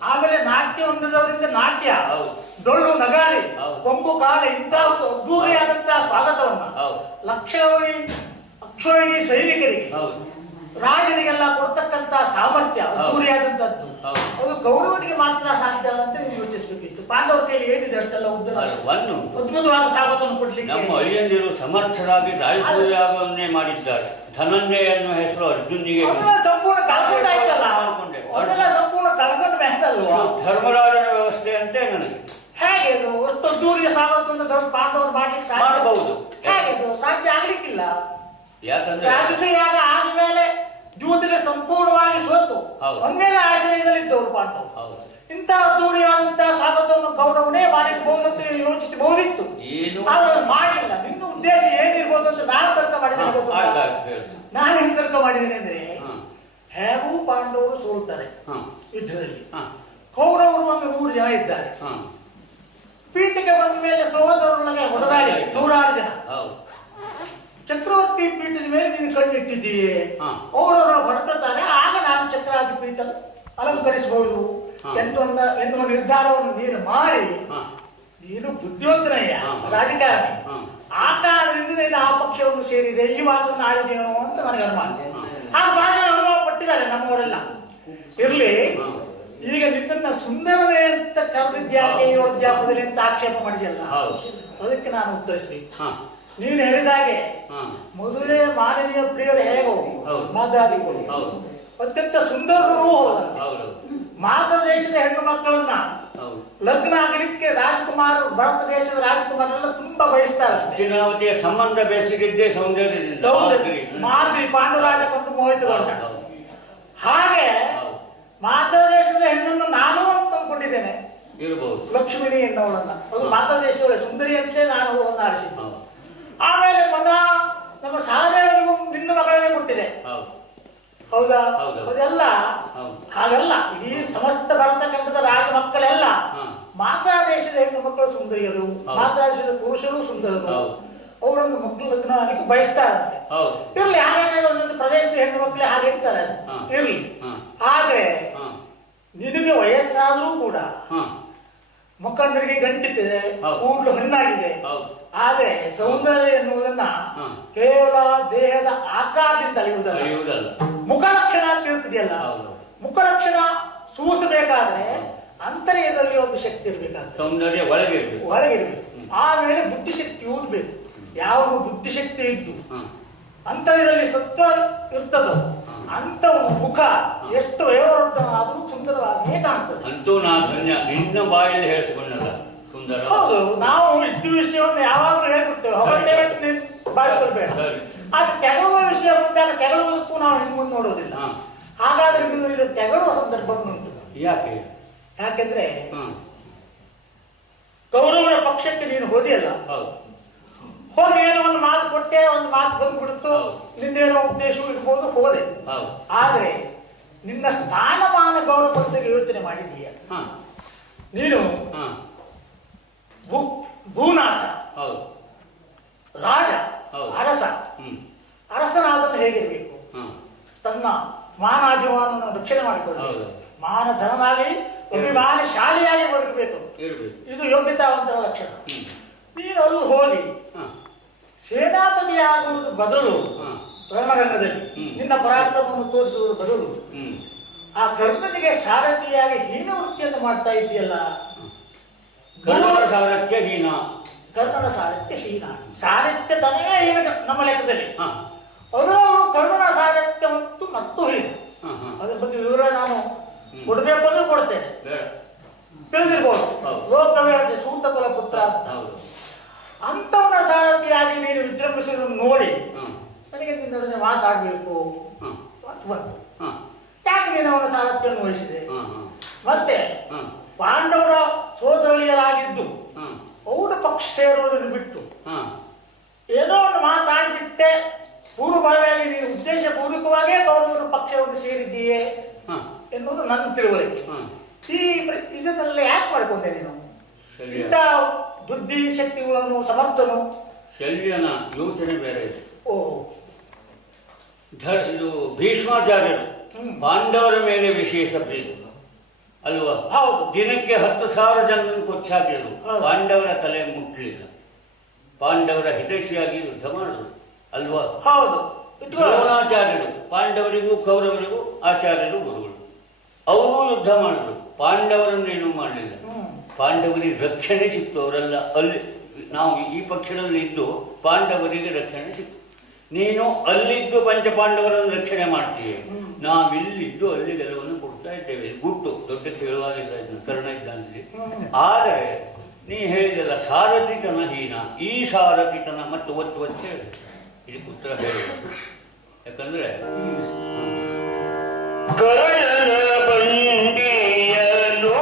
ಆಮೇಲೆ ನಾಟ್ಯ ಹೊಂದದವರಿಂದ ನಾಟ್ಯ, ಡೊಳ್ಳು, ನಗಾರಿ, ಕೊಂಬು, ಕಾಲ, ಇಂಥ ಅದ್ದೂರಿಯಾದಂತಹ ಸ್ವಾಗತವನ್ನ ಅಕ್ಷೋಹಿಣಿ ಸೈನಿಕರಿಗೆ, ರಾಜನಿಗೆಲ್ಲ ಕೊಡ್ತಕ್ಕಂತ ಸಾಮರ್ಥ್ಯ ಅದ್ದೂರಿಯಾದಂತದ್ದು. ಅದು ಕೌರವನಿಗೆ ಮಾತ್ರ ಸಾಧ್ಯ ಅಂತ ನೀವು ಯೋಚಿಸಬೇಕಿತ್ತು. ಪಾಂಡವರ ಕೈಲಿ ಏನಿದೆ ಅಷ್ಟೆಲ್ಲ ಅದ್ಭುತವಾದ ಸ್ವಾಗತವನ್ನು ಕೊಡ್ಲಿಕ್ಕೆ ನಮ್ಮ ಅಳಿಯಂದಿರು ಸಮರ್ಥರಾಗಿ ರಾಜಸೂಯಾಗವನ್ನೇ ಮಾಡಿದ್ದಾರೆ. ಧನಂಜಯನ ಹೆಸರು ಅರ್ಜುನಿಗೆ ಸಂಪೂರ್ಣ ಕಳ್ಕೊಂಡ ಆಯ್ತಲ್ಲ, ಸಂಪೂರ್ಣ ಕಳ್ಕೊಂಡ ಬೇಕಲ್ವಾ? ಧರ್ಮರಾಜನ ವ್ಯವಸ್ಥೆ ಅಂತೆ ನನಗೆ. ಹೇಗೆ ಅದು ಅಷ್ಟು ಅದ್ದೂರಿಯ ಸ್ವಾಗತವನ್ನು ಪಾಂಡವರು ಮಾಡ್ಲಿಕ್ಕೆ ಮಾಡಬಹುದು? ಹೇಗೆ ಅದು ಸಾಧ್ಯ ಆಗ್ಲಿಕ್ಕಿಲ್ಲ. ಯಾಕಂದ್ರೆ ರಾಜಸೂಯಾಗ ಆದ್ಮೇಲೆ ಯುದ್ಧದಲ್ಲಿ ಸಂಪೂರ್ಣವಾಗಿ ಸೋತು ಒಂದೇನೆ ಆಶ್ರಯದಲ್ಲಿದ್ದವರು ಪಾಂಡವರು. ಇಂತಹ ಅದ್ದೂರಿಯಾದಂತಹ ಸ್ವಾಗತವನ್ನು ಕೌರವನೇ ಮಾಡಿರ್ಬೋದು ಅಂತ ಯೋಚಿಸಬಹುದಿತ್ತು. ಅದನ್ನು ಮಾಡಿಲ್ಲ. ನಿನ್ನ ಉದ್ದೇಶ ಏನಿರ್ಬೋದು ಅಂತ ನಾನು ತರ್ಕ ಮಾಡಿದ್ದೇನೆ. ನಾನೇನು ತರ್ಕ ಮಾಡಿದ್ದೇನೆ ಅಂದ್ರೆ, ಹೇಗೂ ಪಾಂಡವರು ಸೋಲ್ತಾರೆ ಯುದ್ಧದಲ್ಲಿ. ಕೌರವರು ಒಂದು 100 ಜನ ಇದ್ದಾರೆ. ಪೀಠಕ್ಕೆ ಬಂದ ಮೇಲೆ ಸಹೋದರರೊಳಗೆ ಹೊಡೆದಾಡಿ 106 ಜನ. ಚಕ್ರವರ್ತಿ ಪೀಠದ ಮೇಲೆ ನೀನು ಕಣ್ಣಿಟ್ಟಿದ್ದೀಯೇ, ಅವರವರ ಹೊರಟುತ್ತಾರೆ. ಆಗ ನಾನು ಚಕ್ರವರ್ತಿ ಪೀಠ ಅಲಂಕರಿಸಬಹುದು ಎನ್ನುವ ನಿರ್ಧಾರವನ್ನು ನೀನು ಮಾಡಿ, ನೀನು ಬುದ್ಧಿವಂತನಯ್ಯ, ರಾಜಕಾರಣಿ. ಆ ಕಾರಣದಿಂದ ನೀನು ಆ ಪಕ್ಷವನ್ನು ಸೇರಿದೆ, ಈ ಮಾತನ್ನು ಆಡಿದೇನೋ ಅಂತ ನನಗೆ ಅನುಮಾನ. ಆ ಭಾಷೆ ಅನುಭವ ಪಟ್ಟಿದ್ದಾರೆ ನಮ್ಮವರೆಲ್ಲ. ಇರ್ಲಿ, ಈಗ ನಿನ್ನನ್ನ ಸುಂದರವೇ ಅಂತ ಕರೆದಿದ್ಯಾಕೆ ಈ ವೃದ್ಧಾಪದಲ್ಲಿ ಅಂತ ಆಕ್ಷೇಪ ಮಾಡಿದೆಯಲ್ಲ, ಅದಕ್ಕೆ ನಾನು ಉತ್ತರಿಸಬೇಕು. ನೀನು ಹೇಳಿದಾಗೆ ಮಧುರೆ ಮಾನವೀಯ ಪ್ರಿಯರು ಹೇಗೋ ಮಾತಾಡಿಗಳು ಅತ್ಯಂತ ಸುಂದರರು ಹೌದು. ಮಾತ ದೇಶದ ಹೆಣ್ಣು ಮಕ್ಕಳನ್ನ ಲಗ್ನ ಆಗಲಿಕ್ಕೆ ರಾಜಕುಮಾರರು, ಭಾರತ ದೇಶದ ರಾಜಕುಮಾರರೆಲ್ಲ ತುಂಬಾ ಬಯಸ್ತಾರೆ. ಹಸ್ತಿನಾವತಿಯ ಸಂಬಂಧ ಬೆಸಗಿದ್ದೇ ಸೌಂದರ್ಯ. ಮಾದ್ರಿ ಪಾಂಡುರಾಜ ಕೊಂಡು ಮೋಹಿತಗೊಂಡ ಹಾಗೆ ಮಾತ ದೇಶದ ಹೆಣ್ಣನ್ನು ನಾನು ಅಂತ ಅಂದ್ಕೊಂಡಿದ್ದೇನೆ. ಇರಬಹುದು ಲಕ್ಷ್ಮಿನಿ ಎನ್ನುವಳನ್ನ, ಅದು ಮಾತ ದೇಶದೊಳ ಸುಂದರಿ ಅಂತಲೇ ನಾನು ಅವಳನ್ನು ಆರಿಸಿದ್ದೆ. ಆಮೇಲೆ ನಮ್ಮ ಸಹದೇವನಿಗೂ ನಿನ್ನ ಮಗಳನ್ನೇ ಕೊಟ್ಟಿದೆ. ಹೌದಾ? ಅದೆಲ್ಲ ಹಾಗಲ್ಲ. ಇಡೀ ಸಮಸ್ತ ಭಾರತ ಖಂಡದ ರಾಜ ಮಕ್ಕಳೆಲ್ಲ ಮಾತಾ ದೇಶದ ಹೆಣ್ಣು ಮಕ್ಕಳು ಸುಂದರಿಯರು, ಮಾತಾ ದೇಶದ ಪುರುಷರು ಸುಂದರರು. ಅವರನ್ನು ಮಕ್ಕಳು ಲಗ್ನ ಆಗಲಿಕ್ಕೆ ಬಯಸ್ತಾರಂತೆ. ಇರ್ಲಿ, ಹಾಗಾಗಿ ಒಂದೊಂದು ಪ್ರದೇಶದ ಹೆಣ್ಣು ಮಕ್ಕಳೇ ಹಾಗೆ ಇರ್ತಾರೆ, ಇರ್ಲಿ. ಆದ್ರೆ ನಿನಗೆ ವಯಸ್ಸಾದ್ರೂ ಕೂಡ ಮುಖಂಡರಿಗೆ ಗಂಟಿಟ್ಟಿದೆ, ಕೂದಲು ಹಣ್ಣಾಗಿದೆ. ಆದ್ರೆ ಸೌಂದರ್ಯ ಎನ್ನುವುದನ್ನ ಕೇವಲ ದೇಹದ ಆಕಾರದಿಂದ ಅಳೆಯುವುದಲ್ಲ, ಮುಖಲಕ್ಷಣ ಅಂತ ಇರ್ತಿದೆಯಲ್ಲ. ಮುಖಲಕ್ಷಣ ಸೂಸಬೇಕಾದ್ರೆ ಅಂತರ್ಯದಲ್ಲಿ ಒಂದು ಶಕ್ತಿ ಇರ್ಬೇಕಾಗ್ತದೆ, ಸೌಂದರ್ಯ ಒಳಗಿರ್ಬೇಕು. ಆಮೇಲೆ ಬುದ್ಧಿಶಕ್ತಿ ಊರ್ಬೇಕು. ಯಾವ ಬುದ್ಧಿಶಕ್ತಿ ಇದ್ದು ಅಂತರ್ಯದಲ್ಲಿ ಸತ್ವ ಇರ್ತದೋ ಅಂಥವು ಮುಖ ಎಷ್ಟು ವಯೋವೃದ್ಧನಾದರೂ ಸುಂದರವಾಗಿಯೇ ಕಾಣ್ತದೆ. ಅಂತೂ ನಾ ಧನ್ಯ, ನಿನ್ನ ಬಾಯಲ್ಲಿ ಹೇಳಿಸಿಕೊಂಡಲ್ಲ ಸುಂದರ. ಹೌದು, ನಾವು ಇಷ್ಟು ವಿಷಯವನ್ನು ಯಾವಾಗಲೂ ಹೇಳ್ಬಿಡ್ತೇವೆ, ಹೊರತೇವೆ ಭಾವಿಸ್ಕೊಳ್ಬೇಡ. ಅದು ತೆಗಳುವ ವಿಷಯ ಬಂದಾಗ ತೆಗಳುವುದಕ್ಕೂ ನಾವು ಇನ್ನು ಮುಂದೆ ನೋಡುವುದಿಲ್ಲ. ಹಾಗಾದ್ರೆ ನೀವು ಇಲ್ಲಿ ತೆಗಳುವ ಸಂದರ್ಭ ಉಂಟು. ಯಾಕೆ? ಯಾಕೆಂದ್ರೆ ಕೌರವರ ಪಕ್ಷಕ್ಕೆ ನೀನು ಹೋದಿಯಲ್ಲ, ಹೋಗಿ ಏನೋ ಒಂದು ಮಾತು ಕೊಟ್ಟೆ, ಒಂದು ಮಾತು ಬಂದ್ಬಿಡುತ್ತು, ನಿನ್ನೇನೋ ಉದ್ದೇಶವೂ ಇರ್ಬೋದು, ಹೋದೆ. ಆದ್ರೆ ನಿನ್ನ ಸ್ಥಾನಮಾನ ಗೌರವ ಬಗ್ಗೆ ಯೋಚನೆ ಮಾಡಿದೀಯ. ನೀನು ಭೂನಾಥ, ರಾಜ, ಅರಸ. ಅರಸನಾದನು ಹೇಗಿರಬೇಕು? ತನ್ನ ಮಾನಾಭಿಮಾನವನ್ನು ರಕ್ಷಣೆ ಮಾಡಿಕೊಳ್ಳಬೇಕು, ಮಾನ ಧನನಾಗಿ ಅಭಿಮಾನಶಾಲಿಯಾಗಿ ಬದುಕಬೇಕು. ಇದು ಯೋಗ್ಯತಾವಂತರ ಲಕ್ಷಣ. ನೀನು ಅಲ್ಲಿ ಹೋಗಿ ಸೇನಾಪತಿಯಾಗುವುದು ಬದಲು, ರಣರಂಗದಲ್ಲಿ ನಿನ್ನ ಪರಾಕ್ರಮವನ್ನು ತೋರಿಸುವುದು ಬದಲು ಆ ಕರ್ಣನಿಗೆ ಸಾರಥಿಯಾಗಿ ಹೀನ ವೃತ್ತಿಯನ್ನು ಮಾಡ್ತಾ ಇದ್ದೀಯಲ್ಲ. ಕರ್ಣನ ಸಾರಥ್ಯ ಹೀನ. ಕರ್ಣನ ಸಾರಥ್ಯ ಹೀನ, ಸಾರಥ್ಯ ತನವೇ ಹೀನ ನಮ್ಮ ಲೆಕ್ಕದಲ್ಲಿ. ಅದರಲ್ಲೂ ಕರ್ಣನ ಸಾರಥ್ಯ ಮತ್ತು ಹೀನ. ಅದ್ರ ಬಗ್ಗೆ ವಿವರ ನಾನು ಕೊಡಬೇಕು ಅಂದ್ರೆ ಕೊಡ್ತೇನೆ, ತಿಳಿದಿರ್ಬೋದು. ಲೋಕವೇಳತೆ ಸೂತಕುಲ ಪುತ್ರ ಅಂತವನ ಸಾರಥಿಯಾಗಿ ನೀನು ವಿಜೃಂಭಿಸುವುದನ್ನು ನೋಡಿ ನನಗೆ ನಿನ್ನೊಡನೆ ಮಾತಾಡಬೇಕು ಅಂತ ಬಂತು. ಯಾಕೆ ನೀನು ಅವನ ಸಾರಥ್ಯವನ್ನು ವಹಿಸಿದೆ? ಮತ್ತೆ ಪಾಂಡವರ ಸೋದರಳಿಯರಾಗಿದ್ದು ಅವರ ಪಕ್ಷ ಸೇರುವುದನ್ನು ಬಿಟ್ಟು ಏನೋ ಒಂದು ಮಾತಾಡಿಬಿಟ್ಟೆ, ಪೂರ್ವಭಾವಿಯಾಗಿ ನೀನು ಉದ್ದೇಶಪೂರ್ವಕವಾಗೇ ಕೌರವರ ಪಕ್ಷವನ್ನು ಸೇರಿದ್ದೀಯೇ ಎನ್ನುವುದು ನನ್ನ ತಿಳುವಳಿಕೆ. ಇದನ್ನೆಲ್ಲ ಯಾಕೆ ಮಾಡಿಕೊಂಡೆ ನೀನು? ಇಂಥ ಬುದ್ಧಿ ಶಕ್ತಿಗಳನ್ನು ಸಮರ್ಥನು. ಶಲ್ಯನ ಯೋಚನೆ ಬೇರೆ ಇದೆ. ಓ, ಇದು ಭೀಷ್ಮಾಚಾರ್ಯರು ಪಾಂಡವರ ಮೇಲೆ ವಿಶೇಷ ಪ್ರೀತಿ ಅಲ್ವಾ? ಹೌದು. ದಿನಕ್ಕೆ 10,000 ಜನರನ್ನು ಕೊಚ್ಚಾಕಿದ್ರು, ಪಾಂಡವರ ತಲೆ ಮುಟ್ಟಲಿಲ್ಲ. ಪಾಂಡವರ ಹಿತೈಷಿಯಾಗಿ ಯುದ್ಧ ಮಾಡಿದ್ರು ಅಲ್ವಾ? ಹೌದು. ದ್ರೋಣಾಚಾರ್ಯರು ಪಾಂಡವರಿಗೂ ಕೌರವರಿಗೂ ಆಚಾರ್ಯರು ಗುರುಗಳು, ಅವರು ಯುದ್ಧ ಮಾಡಿದ್ರು, ಪಾಂಡವರನ್ನೇನು ಮಾಡಲಿಲ್ಲ. ಪಾಂಡವರಿಗೆ ರಕ್ಷಣೆ ಸಿಕ್ತು. ಅವರೆಲ್ಲ ಅಲ್ಲಿ, ನಾವು ಈ ಪಕ್ಷದಲ್ಲಿ ಇದ್ದು ಪಾಂಡವರಿಗೆ ರಕ್ಷಣೆ ಸಿಕ್ತು. ನೀನು ಅಲ್ಲಿದ್ದು ಪಂಚಪಾಂಡವರನ್ನು ರಕ್ಷಣೆ ಮಾಡ್ತೀವಿ, ನಾವಿಲ್ಲಿದ್ದು ಅಲ್ಲಿ ಗೆಲುವನ್ನು ಕೊಡ್ತಾ ಇದ್ದೇವೆ. ಗುಟ್ಟು ದೊಡ್ಡ ಕೇಳುವಾಗಿಲ್ಲ, ಇದನ್ನು ಕರ್ಣ ಇದ್ದಾನಲ್ಲಿ. ಆದರೆ ನೀ ಹೇಳಿದಲ್ಲ ಸಾರಥಿತನ ಹೀನ, ಈ ಸಾರಥಿತನ ಮತ್ತು ಒತ್ತು ಹೇಳಿ ಇದಕ್ಕೆ ಉತ್ತರ ಹೇಳಿ. ಯಾಕಂದ್ರೆ ಕರ್ಣನ ಬಂಡಿಯನು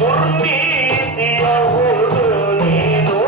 ದುರ್ನೀತಿಯ ಹುಡು ನೀನು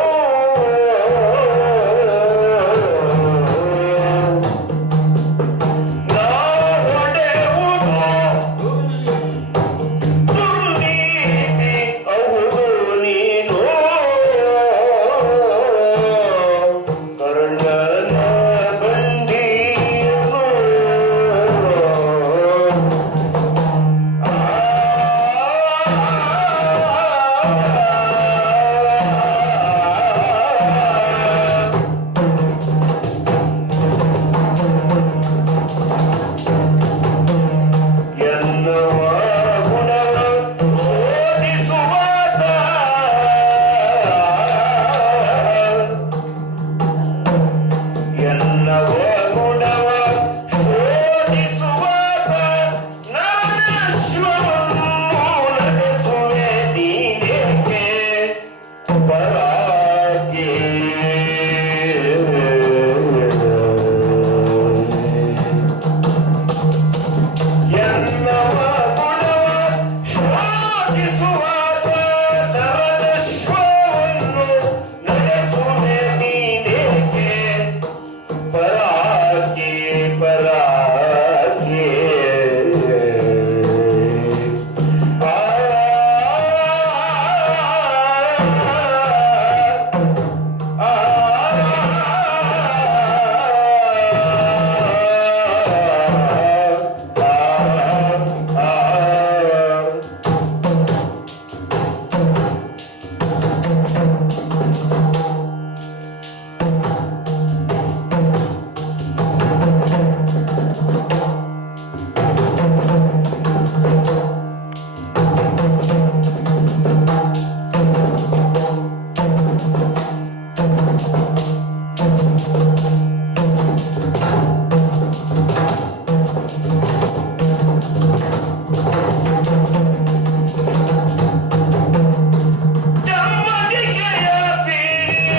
ನೆಮ್ಮದಿಗೆಯ ಬೀರಿ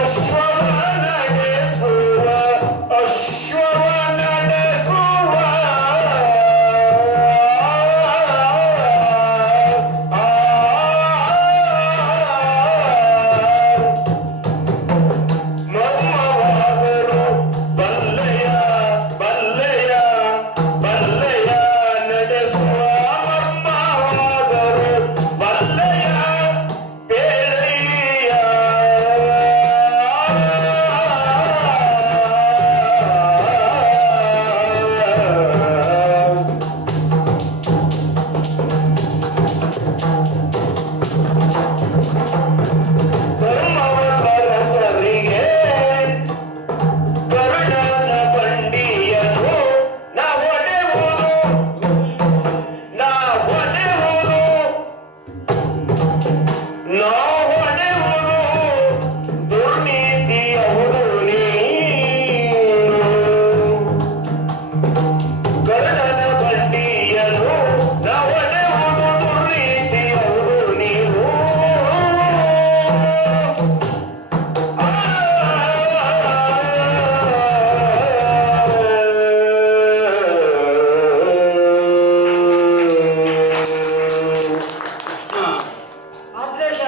ಅಶ್ವವ ನಡೆಸುವ ಅಶ್ವವ ನಡೆಸುವ ಮರ್ಮವಾದರು ಬಲ್ಲೆಯ ಬಲ್ಲೆಯ ಬಲ್ಲೆಯ ನಡೆಸುವ ಮರ್ಮವಾದರು ಬಲ್ಲೆಯ ಬೇಳೆಯ ಧರ್ಮವರಸರಿಗೆ ಕರುಣನ ಬಂಡಿಯನು ನಾವೊಡೆಯುವುದು ನಾವೊಡೆಯುವುದು ನಾವೊಡೆಯುವುದು ದುರ್ನೀತಿಯವರು ನೀನು ಕರುಣನ ಬಂಡಿಯನು ನಾವೊಡೆಯುವುದು ದುರ್ನೀತಿಯವರು ನೀನು ಕೃಷ್ಣ, ಆದ್ರೇಶ.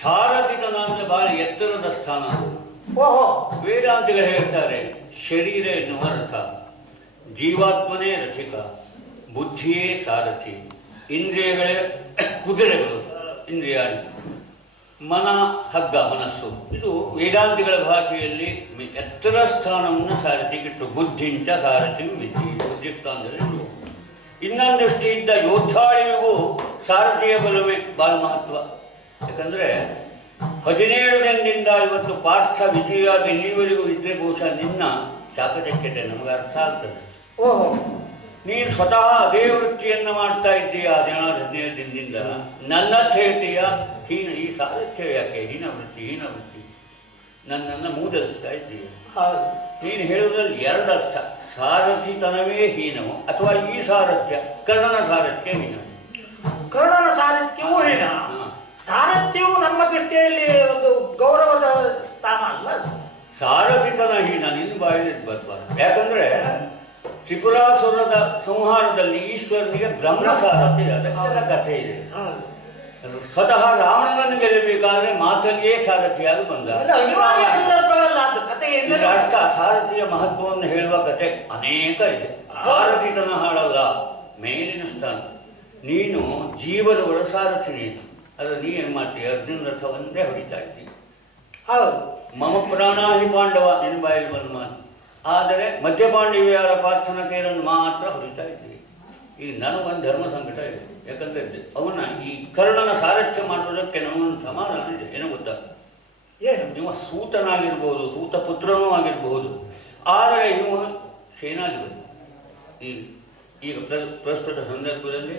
ಸಾರಥಿತನ ಅಂದ್ರೆ ಬಹಳ ಎತ್ತರದ ಸ್ಥಾನ. ಓಹೋ. ವೇದಾಂತಿಗಳು ಹೇಳ್ತಾರೆ, ಶರೀರ ಎನ್ನುವ ರಥ, ಜೀವಾತ್ಮನೇ ರಥಿಕ, ಬುದ್ಧಿಯೇ ಸಾರಥಿ, ಇಂದ್ರಿಯಗಳೇ ಕುದುರೆಗಳು, ಇಂದ್ರಿಯ, ಮನ ಹಗ್ಗ, ಮನಸ್ಸು. ಇದು ವೇದಾಂತಿಗಳ ಭಾಷೆಯಲ್ಲಿ ಎತ್ತರ ಸ್ಥಾನವನ್ನು ಸಾರಥಿಗಿಟ್ಟು, ಬುದ್ಧಿಂಚ ಸಾರಥಿ ವಿಧಿ, ಬುದ್ಧಿ ಸ್ಥಾನದಲ್ಲಿ ಇಡುವ. ಇನ್ನೊಂದು ದೃಷ್ಟಿಯಿಂದ ಯೋದ್ಧಾಳಿಗೂ ಸಾರಥಿಯ ಬಲವೇ ಬಹಳ ಮಹತ್ವ. ಯಾಕಂದರೆ 17 ದಿನದಿಂದ ಇವತ್ತು ಪಾರ್ಥ ವಿಜಯಾಗಿ ಇಲ್ಲಿವರೆಗೂ ಇದ್ರೆ ಬಹುಶಃ ನಿನ್ನ ಚಾಕಚಕ್ಯತೆ ನಮಗೆ ಅರ್ಥ ಆಗ್ತದೆ. ಓಹೋ. ನೀನು ಸ್ವತಃ ಅದೇ ವೃತ್ತಿಯನ್ನು ಮಾಡ್ತಾ ಇದ್ದೀಯ 17 ದಿನದಿಂದ. ನನ್ನಂತ ಹೇಳ್ತೀಯ ಹೀನ, ಈ ಸಾರಥ್ಯ ಯಾಕೆ ಹೀನ ವೃತ್ತಿ, ಹೀನ ವೃತ್ತಿ, ನನ್ನನ್ನು ಮೂದಲಿಸ್ತಾ ಇದ್ದೀಯ. ಹೌದು. ನೀನು ಹೇಳುವುದರಲ್ಲಿ 2 ಅರ್ಥ, ಸಾರಥಿತನವೇ ಹೀನವು ಅಥವಾ ಈ ಸಾರಥ್ಯ ಕರ್ಣನ ಸಾರಥ್ಯ ಹೀನವು. ಕರ್ಣನ ಸಾರಥ್ಯವೂ ಹೀನ. ಸಾರಥ್ಯವು ನಮ್ಮ ದೃಷ್ಟಿಯಲ್ಲಿ ಒಂದು ಗೌರವದ ಸ್ಥಾನ ಅಲ್ಲ. ಸಾರಥಿತನ ಹೀನ ನಿನ್ನ ಬಾಯಲ್ಲಿ ಬರಬಾರ್ದು. ಯಾಕಂದ್ರೆ ತ್ರಿಪುರಾಸುರದ ಸಂಹಾರದಲ್ಲಿ ಈಶ್ವರನಿಗೆ ಬ್ರಹ್ಮ ಸಾರಥಿ ಅದಕ್ಕೆಲ್ಲ ಕಥೆ ಇದೆ. ಹೌದು. ಸ್ವತಃ ರಾವಣನನ್ನು ಗೆಲ್ಲಬೇಕಾದ್ರೆ ಮಾತಲ್ಲಿಯೇ ಸಾರಥಿಯಾಗಿ ಬಂದ. ಅಲ್ಲ, ಅನಿವಾರ್ಯ ಸಂದರ್ಭಗಳಲ್ಲ ಅದು ಕಥೆ ಇದರ ಎಂದರೆ. ಅರ್ಥ ಸಾರಥಿಯ ಮಹತ್ವವನ್ನು ಹೇಳುವ ಕಥೆ ಅನೇಕ ಇದೆ. ಸಾರಥಿತನ ಹಾಳಲ್ಲ, ಮೇಲಿನ ಸ್ಥಾನ. ನೀನು ಜೀವನಗಳ ಸಾರಥಿ. ನೀನು ಅದ್ರ ನೀ ಏನು ಮಾಡ್ತೀಯ? ಅರ್ಜುನ ರಥ ಒಂದೇ ಹೊಡಿತಾ ಇದ್ದೀವಿ. ಹೌದು. ಮಮ ಪ್ರಾಣಾಹಿ ಪಾಂಡವ ನಿನ್ನ ಬಾಯಲ್ಲಿ ಬಂದು ಮಾತು. ಆದರೆ ಮಧ್ಯಪಾಂಡವಿಯರ ಪಾರ್ಥನ ತೇರನ್ನು ಮಾತ್ರ ಹೊಡಿತಾ ಇದ್ದೀವಿ. ಈಗ ನನಗೊಂದು ಧರ್ಮ ಸಂಕಟ ಇದೆ. ಯಾಕಂದರೆ ಅವನ ಈ ಕರ್ಣನ ಸಾರಥ್ಯ ಮಾಡುವುದಕ್ಕೆ ನಮಗೊಂದು ಸಮಾಧಾನ ಇದೆ. ಏನೋ ಗೊತ್ತಾ? ಏನು? ಇವ ಸೂತನಾಗಿರ್ಬೋದು, ಸೂತ ಪುತ್ರನೂ ಆಗಿರಬಹುದು. ಆದರೆ ಇವ ಸೇನಾಧಿಪತಿ. ಈಗ ಪ್ರಸ್ತುತ ಸಂದರ್ಭದಲ್ಲಿ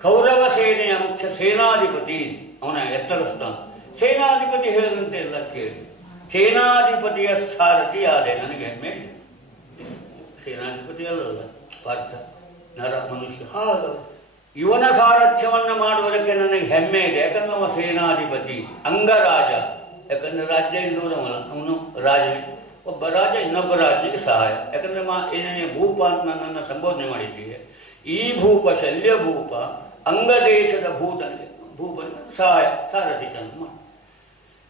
ಕೌರವ ಸೇನೆಯ ಮುಖ್ಯ ಸೇನಾಧಿಪತಿ, ಅವನ ಎತ್ತರ ಸ್ಥಾನ. ಸೇನಾಧಿಪತಿ ಹೇಳಿದಂತೆ ಎಲ್ಲ ಕೇಳಿ, ಸೇನಾಧಿಪತಿಯ ಸಾರಥಿ ಆದೆ ನನಗೆ ಹೆಮ್ಮೆ. ಸೇನಾಧಿಪತಿ ಅಲ್ಲಲ್ಲ ಪಾರ್ಥ, ನರ ಮನುಷ್ಯ. ಹೌದು. ಇವನ ಸಾರಥ್ಯವನ್ನು ಮಾಡುವುದಕ್ಕೆ ನನಗೆ ಹೆಮ್ಮೆ ಇದೆ. ಯಾಕಂದ್ರೆ ಅವ ಸೇನಾಧಿಪತಿ, ಅಂಗರಾಜ. ಯಾಕಂದರೆ ರಾಜ್ಯ ಇಲ್ಲದವನಲ್ಲ, ಅವನು ರಾಜನೇ. ಒಬ್ಬ ರಾಜ ಇನ್ನೊಬ್ಬ ರಾಜ್ಯಕ್ಕೆ ಸಹಾಯ. ಯಾಕಂದರೆ ಏನೇನೇ ಭೂಪ ಅಂತ ನನ್ನನ್ನು ಸಂಬೋಧನೆ ಮಾಡಿದ್ದೀವಿ. ಈ ಭೂಪ ಶಲ್ಯ ಭೂಪ ಅಂಗದೇಶದ ಭೂಪನಿಗೆ ಸಹಾಯ, ಸಾರಥಿತನ್ನು ಮಾಡಿ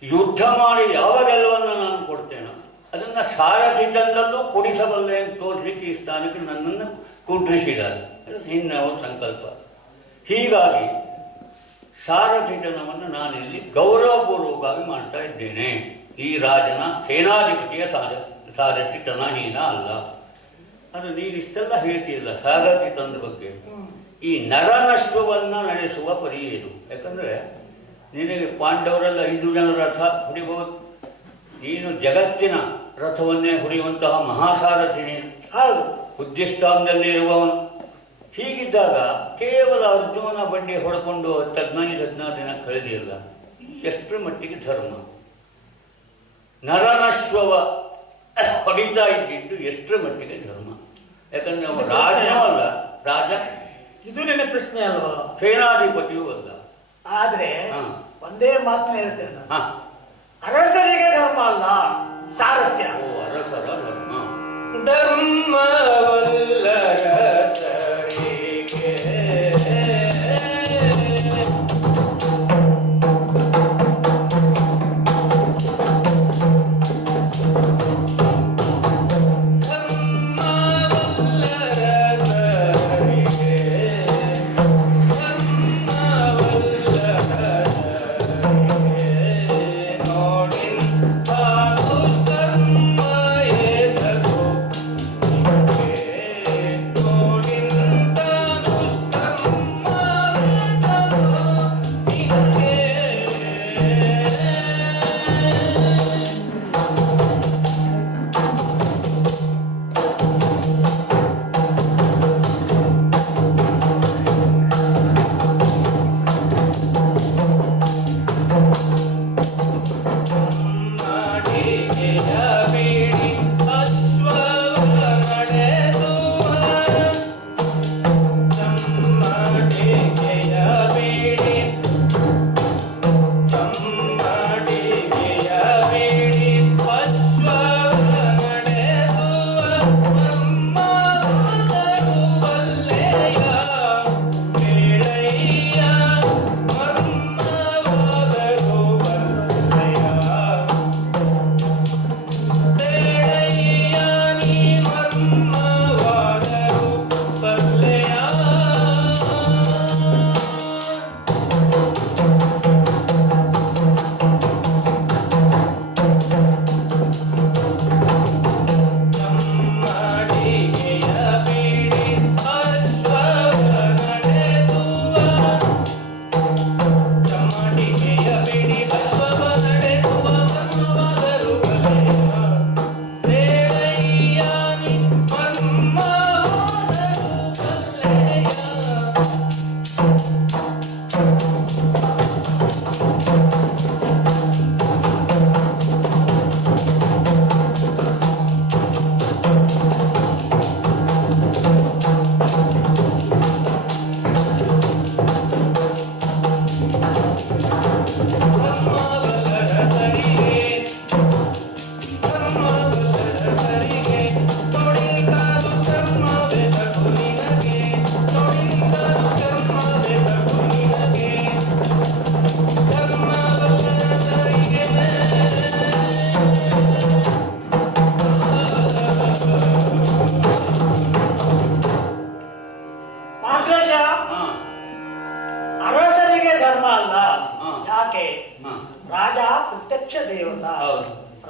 ಯುದ್ಧ ಮಾಡಿ ಯಾವ ಗೆಲುವನ್ನು ನಾನು ಕೊಡ್ತೇನೋ ಅದನ್ನು ಸಾರಥಿತನಲ್ಲೂ ಕೊಡಿಸಬಲ್ಲೆ ಅಂತ ತೋರಿಸಲಿಕ್ಕೆ ಈ ಸ್ಥಾನಕ್ಕೆ ನನ್ನನ್ನು ಕುಟ್ರಿಸಿದ್ದಾರೆ. ಇನ್ನು ಅವರ ಸಂಕಲ್ಪ. ಹೀಗಾಗಿ ಸಾರಥಿತನವನ್ನು ನಾನಿಲ್ಲಿ ಗೌರವಪೂರ್ವಕವಾಗಿ ಮಾಡ್ತಾ ಇದ್ದೇನೆ. ಈ ರಾಜನ ಸೇನಾಧಿಪತಿಯ ಸಾರಥಿತನ ಹೀನ ಅಲ್ಲ. ಅದು ನೀನಿಷ್ಟೆಲ್ಲ ಹೇಳ್ತೀಯಲ್ಲ ಸಾರಥಿತನದ ಬಗ್ಗೆ. ಈ ನರನಶ್ವವನ್ನು ನಡೆಸುವ ಪರಿ ಏನು? ಯಾಕಂದರೆ ನಿನಗೆ ಪಾಂಡವರೆಲ್ಲ 5 ಜನರ ರಥ ಹೊಡಿಬಹುದು. ನೀನು ಜಗತ್ತಿನ ರಥವನ್ನೇ ಹೊಡೆಯುವಂತಹ ಮಹಾಸಾರಥಿ ನೀನು. ಹೌದು. ಬುದ್ಧಿಸ್ಥಾನದಲ್ಲಿ ಇರುವವನು. ಹೀಗಿದ್ದಾಗ ಕೇವಲ ಅರ್ಜುನ ಬಂಡಿ ಹೊಡ್ಕೊಂಡು 15-16 ದಿನ ಕಳೆದಿಲ್ಲ. ಎಷ್ಟರ ಮಟ್ಟಿಗೆ ಧರ್ಮ? ನರನಶ್ವವ ಹೊಡಿತಾ ಇದ್ದಿದ್ದು ಎಷ್ಟರ ಮಟ್ಟಿಗೆ ಧರ್ಮ? ಯಾಕಂದ್ರೆ ಅವ ರಾಜನೂ ಅಲ್ಲ, ರಾಜ ಇದು ನಿನ್ನ ಪ್ರಶ್ನೆ ಅಲ್ವಾ? ಸೇನಾಧಿಪತಿಯೂ ಅಲ್ಲ. ಆದ್ರೆ ಹಾ. ಒಂದೇ ಮಾತನ್ನ ಹೇಳ್ತೇನೆ ನಾನು. ಹಾ. ಅರಸರಿಗೆ ಧರ್ಮ ಅಲ್ಲ, ಸಾರಥ್ಯ. ಓ, ಅರಸರ ಧರ್ಮ.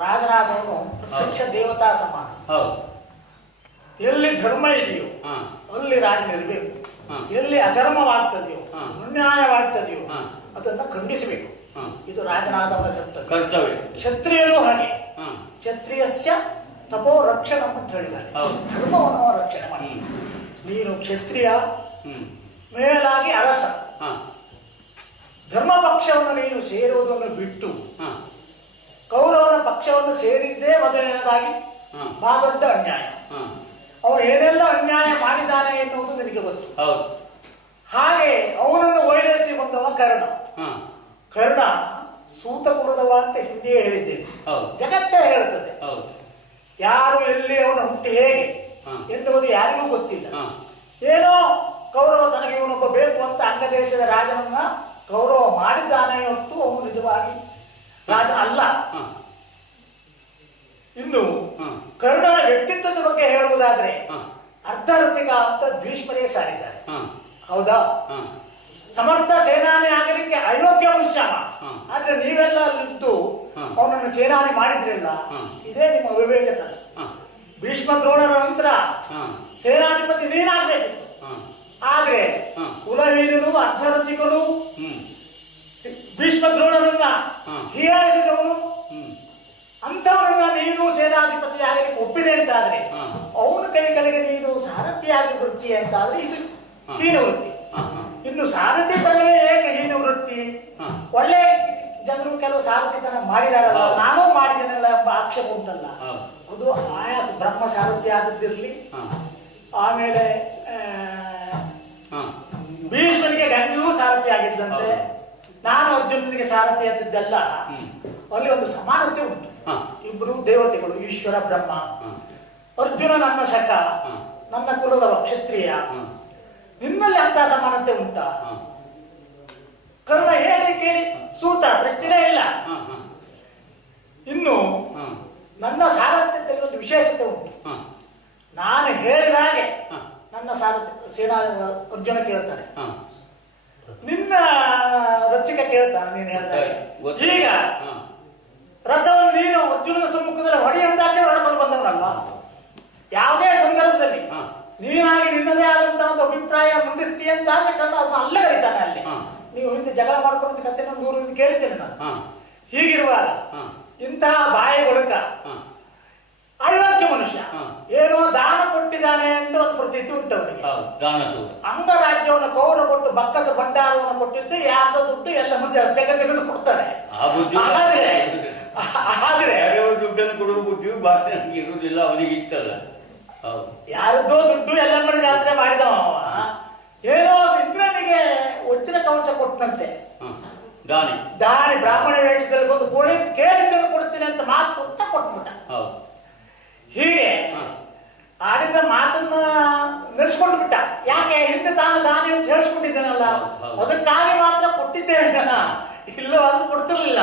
ರಾಜನಾದವನು ಪ್ರತ್ಯಕ್ಷ ದೇವತಾ ಸಮಾನ. ಎಲ್ಲಿ ಧರ್ಮ ಇದೆಯೋ ಅಲ್ಲಿ ರಾಜನಿರಬೇಕು. ಎಲ್ಲಿ ಅಧರ್ಮವಾಗ್ತದೆಯೋ ಅನ್ಯಾಯವಾಗ್ತದೆಯೋ ಅದನ್ನ ಖಂಡಿಸಬೇಕು. ಇದು ರಾಜನಾದವನ ಕರ್ತವ್ಯ. ಕ್ಷತ್ರಿಯನು ಹಾಗೆ. ಕ್ಷತ್ರಿಯಸ್ಯ ತಪೋ ರಕ್ಷಣ ಅಂತ ಹೇಳಿದ್ದಾರೆ. ಧರ್ಮವನ್ನು ರಕ್ಷಣೆ ಮಾಡಿ. ನೀನು ಕ್ಷತ್ರಿಯ, ಮೇಲಾಗಿ ಅರಸ. ಧರ್ಮ ಪಕ್ಷವನ್ನು ನೀನು ಸೇರುವುದನ್ನು ಬಿಟ್ಟು ಕೌರವನ ಪಕ್ಷವನ್ನು ಸೇರಿದ್ದೇ ಮೊದಲನೇದಾಗಿ ಬಹಳ ದೊಡ್ಡ ಅನ್ಯಾಯ. ಅವನು ಏನೆಲ್ಲ ಅನ್ಯಾಯ ಮಾಡಿದ್ದಾನೆ ಎನ್ನುವುದು ನಿನಗೆ ಗೊತ್ತು. ಹಾಗೆ ಅವನನ್ನು ಓಲೈಸಿ ಬಂದವ ಕರ್ಣ. ಕರ್ಣ ಸೂತ ಕುಲದವ ಅಂತ ಹಿಂದೆಯೇ ಹೇಳಿದ್ದೇನೆ, ಜಗತ್ತೇ ಹೇಳುತ್ತದೆ. ಯಾರು ಎಲ್ಲಿ ಅವನ ಹುಟ್ಟಿ ಹೇಗೆ ಎನ್ನುವುದು ಯಾರಿಗೂ ಗೊತ್ತಿಲ್ಲ. ಏನೋ ಕೌರವ ತನಗೆ ಇವನೊಬ್ಬ ಬೇಕು ಅಂತ ಅಂಗದೇಶದ ರಾಜನನ್ನ ಕೌರವ ಮಾಡಿದ್ದಾನೆ ಹೊರತು ಅವನು ನಿಜವಾಗಿ ರಾಜ ಅಲ್ಲ. ಇನ್ನು ಕರ್ಣನ ವ್ಯಕ್ತಿತ್ವದ ಬಗ್ಗೆ ಹೇಳುವುದಾದ್ರೆ ಅರ್ಧರಥಿಕ ಅಂತ ಭೀಷ್ಮರೇ ಸಾರಿದ್ದಾರೆ. ಹೌದಾ? ಸಮರ್ಥ ಸೇನಾನಿ ಆಗಲಿಕ್ಕೆ ಅಯೋಗ್ಯ ಮನುಷ್ಯ. ಆದ್ರೆ ನೀವೆಲ್ಲ ಅಲ್ಲಿದ್ದು ಅವನನ್ನು ಸೇನಾನಿ ಮಾಡಿದ್ರಿಲ್ಲ, ಇದೇ ನಿಮ್ಮ ವಿವೇಕತನ. ಭೀಷ್ಮ ದ್ರೋಣರ ನಂತರ ಸೇನಾಧಿಪತಿ ನೀನಾಗಬೇಕಿತ್ತು. ಆದ್ರೆ ಕುಲವೀರನು ಅರ್ಧರಥಿಕನು ಭೀಷ್ಮ ದ್ರೋಣರನ್ನ ಹೀಯಾಳಿಸಿದವನು ಅಂಥವರನ್ನ ನೀನು ಸೇನಾಧಿಪತಿ ಆಗಲಿಕ್ಕೆ ಒಪ್ಪಿದೆ ಅಂತಾದ್ರೆ ಅವನ ಕೈ ಕಡೆಗೆ ನೀನು ಸಾರಥಿಯಾಗಿ ಬರ್ತೀಯ ಅಂತಾದ್ರೆ ಇದು ಹೀನ ವೃತ್ತಿ. ಇನ್ನು ಸಾರಥಿ ತನವೇ ಏಕೆ ಹೀನ ವೃತ್ತಿ? ಒಳ್ಳೆ ಜನ ಮಾಡಿದ್ರು ಕೆಲವು ಸಾರಥಿತನ ಮಾಡಿದಾರಲ್ಲ, ಹೌದು. ನಾನೂ ಮಾಡಿದ್ದೇನಲ್ಲ ಎಂಬ ಆಕ್ಷೇಪ ಉಂಟಲ್ಲ, ಹೌದು. ಅದು ಆಯಾ ಬ್ರಹ್ಮ ಸಾರಥಿ ಆದದ್ದಿರಲಿ, ಹಾಂ ಆಮೇಲೆ ಹಾಂ ಭೀಷ್ಮನಿಗೆ ಗಂಗೆಯೂ ಸಾರಥಿ ಆಗಿದ್ದಂತೆ, ಹೌದು. ನಾನು ಅರ್ಜುನನಿಗೆ ಸಾರಥಿ ಆದದ್ದೆಲ್ಲ ಅಲ್ಲಿ ಒಂದು ಸಮಾನತೆ ಉಂಟು. ಹಾಂ ಇಬ್ಬರು ದೇವತೆಗಳು, ಈಶ್ವರ ಬ್ರಹ್ಮ. ಹಾಂ ಅರ್ಜುನ ನನ್ನ ಸಖ, ಹಾಂ ನನ್ನ ಕುಲದವ ಕ್ಷತ್ರಿಯ. ಹಾಂ ನಿನ್ನಲ್ಲಿ ಅಂತ ಸಮಾನತೆ ಉಂಟಾ? ಹಾಂ ಕರ್ಣ ಹೇಳಿ ಕೇಳಿ ಸೂತ, ಪ್ರಶ್ನೆ ಇಲ್ಲ. ಹಾಂ ಹಾಂ ಇನ್ನು ಹಾಂ ನನ್ನ ಸಾರಥ್ಯದಲ್ಲಿ ಒಂದು ವಿಶೇಷತೆ ಉಂಟು. ಹಾಂ ನಾನು ಹೇಳಿದ ಹಾಗೆ ಹಾಂ ನನ್ನ ಸಾರಥ್ಯ ಸೇನಾ ಅರ್ಜುನ ಕೇಳ್ತಾನೆ, ಹಾಂ ನಿನ್ನ ರಥಿಕ ಕೇಳ್ತಾನೆ ನೀನು ಹೇಳಿದ ಹಾಗೆ. ಗೊತ್ತು. ಈಗ ಹಾಂ ರಥವನ್ನು ನೀನು ಅರ್ಜುನನ ಸಮ್ಮುಖದಲ್ಲಿ ಹೊಡೆಯಂದಾಗೆ ಹೊಡೆಕೊಂಡು ಬಂದವನಲ್ವಾ? ಯಾವುದೇ ಸಂದರ್ಭದಲ್ಲಿ ಹಾಂ ನೀನಾಗಿ ನಿನ್ನದೇ ಆದಂತಹ ಒಂದು ಅಭಿಪ್ರಾಯ ಮುಂದಿಸ್ತೀಯ ಅಂತ ಆದ್ರೆ ಕರ್ಣ ಅದನ್ನ ಅಲ್ಲ ಕರೀತಾನೆ ಅಲ್ಲಿ. ಹಾಂ. ನೀವು ಹಿಂದೆ ಜಗಳ ಮಾಡ್ಕೊಂಡು ಕತೆ ನಾನು ದೂರದಿಂದ ಕೇಳಿದ್ದೇನೆ ನಾನು. ಹಾಂ ಹೀಗಿರುವಾಗ ಹಾಂ ಇಂತಹ ಬಾಯಿ ಬಳಿಕ ಹಾಂ ಅಯೋಗ್ಯ ಮನುಷ್ಯ ಹಾಂ. ಏನೋ ದಾನ ಕೊಟ್ಟಿದ್ದಾನೆ ಅಂತ ಒಂದು ಪ್ರತೀತಿ ಉಂಟು ಅವನಿಗೆ. ಹೌದು ದಾನಸೂರ. ಅಂಗರಾಜ್ಯವನ್ನು ಕೌರ ಕೊಟ್ಟು ಬಕ್ಕಸ ಭಂಡಾರವನ್ನು ಕೊಟ್ಟಿದ್ದು ಯಾರ್ದೋ ದುಡ್ಡು ಎಲ್ಲ ಮುಂದೆ ತೆಗೆದು ಕೊಡ್ತಾರೆ. ಆ ಬುದ್ಧಿ ಆದ್ರೆ ಯಾರ್ಯಾವ ದುಡ್ಡನ್ನು ಕೊಡುವ ಬುದ್ಧಿಯು ಭಾಷೆ ನನಗೆ ಇರುವುದಿಲ್ಲ, ಅವನಿಗೆ ಇತ್ತಲ್ಲ. ಹೌದು ಯಾರದ್ದೋ ದುಡ್ಡು ಎಲ್ಲ ಮಾಡಿ ಜಾತ್ರೆ ಮಾಡಿದವ ಅವ. ಏನೋ ಇಂದ್ರನಿಗೆ ವಜ್ರ ಕವಚ ಕೊಟ್ಟಂತೆ, ಹಾಂ ದಾನಿ. ದಾರಿ ಬ್ರಾಹ್ಮಣ ವೇಷದಲ್ಲಿ ಬಂದು ಕೇಳಿದ್ದನ್ನು ಕೊಡ್ತೀನಿ ಅಂತ ಮಾತು ಕೊಟ್ಬಿಟ್ಟ. ಹೌದು ಹೀಗೆ ಹಾಂ ಆಡಿದ ಮಾತನ್ನ ನಡೆಸ್ಕೊಂಡು ಬಿಟ್ಟ. ಯಾಕೆ ಹಿಂದೆ ತಾನು ದಾನಿ ಅಂತ ಹೇಳಿಸ್ಕೊಂಡಿದ್ದಾನಲ್ಲ, ಹೌದು. ಅದಕ್ಕಾಗಿ ಮಾತ್ರ ಕೊಟ್ಟಿದ್ದೆ ಇಲ್ಲೋ ಅದು ಕೊಡ್ತಿರ್ಲಿಲ್ಲ.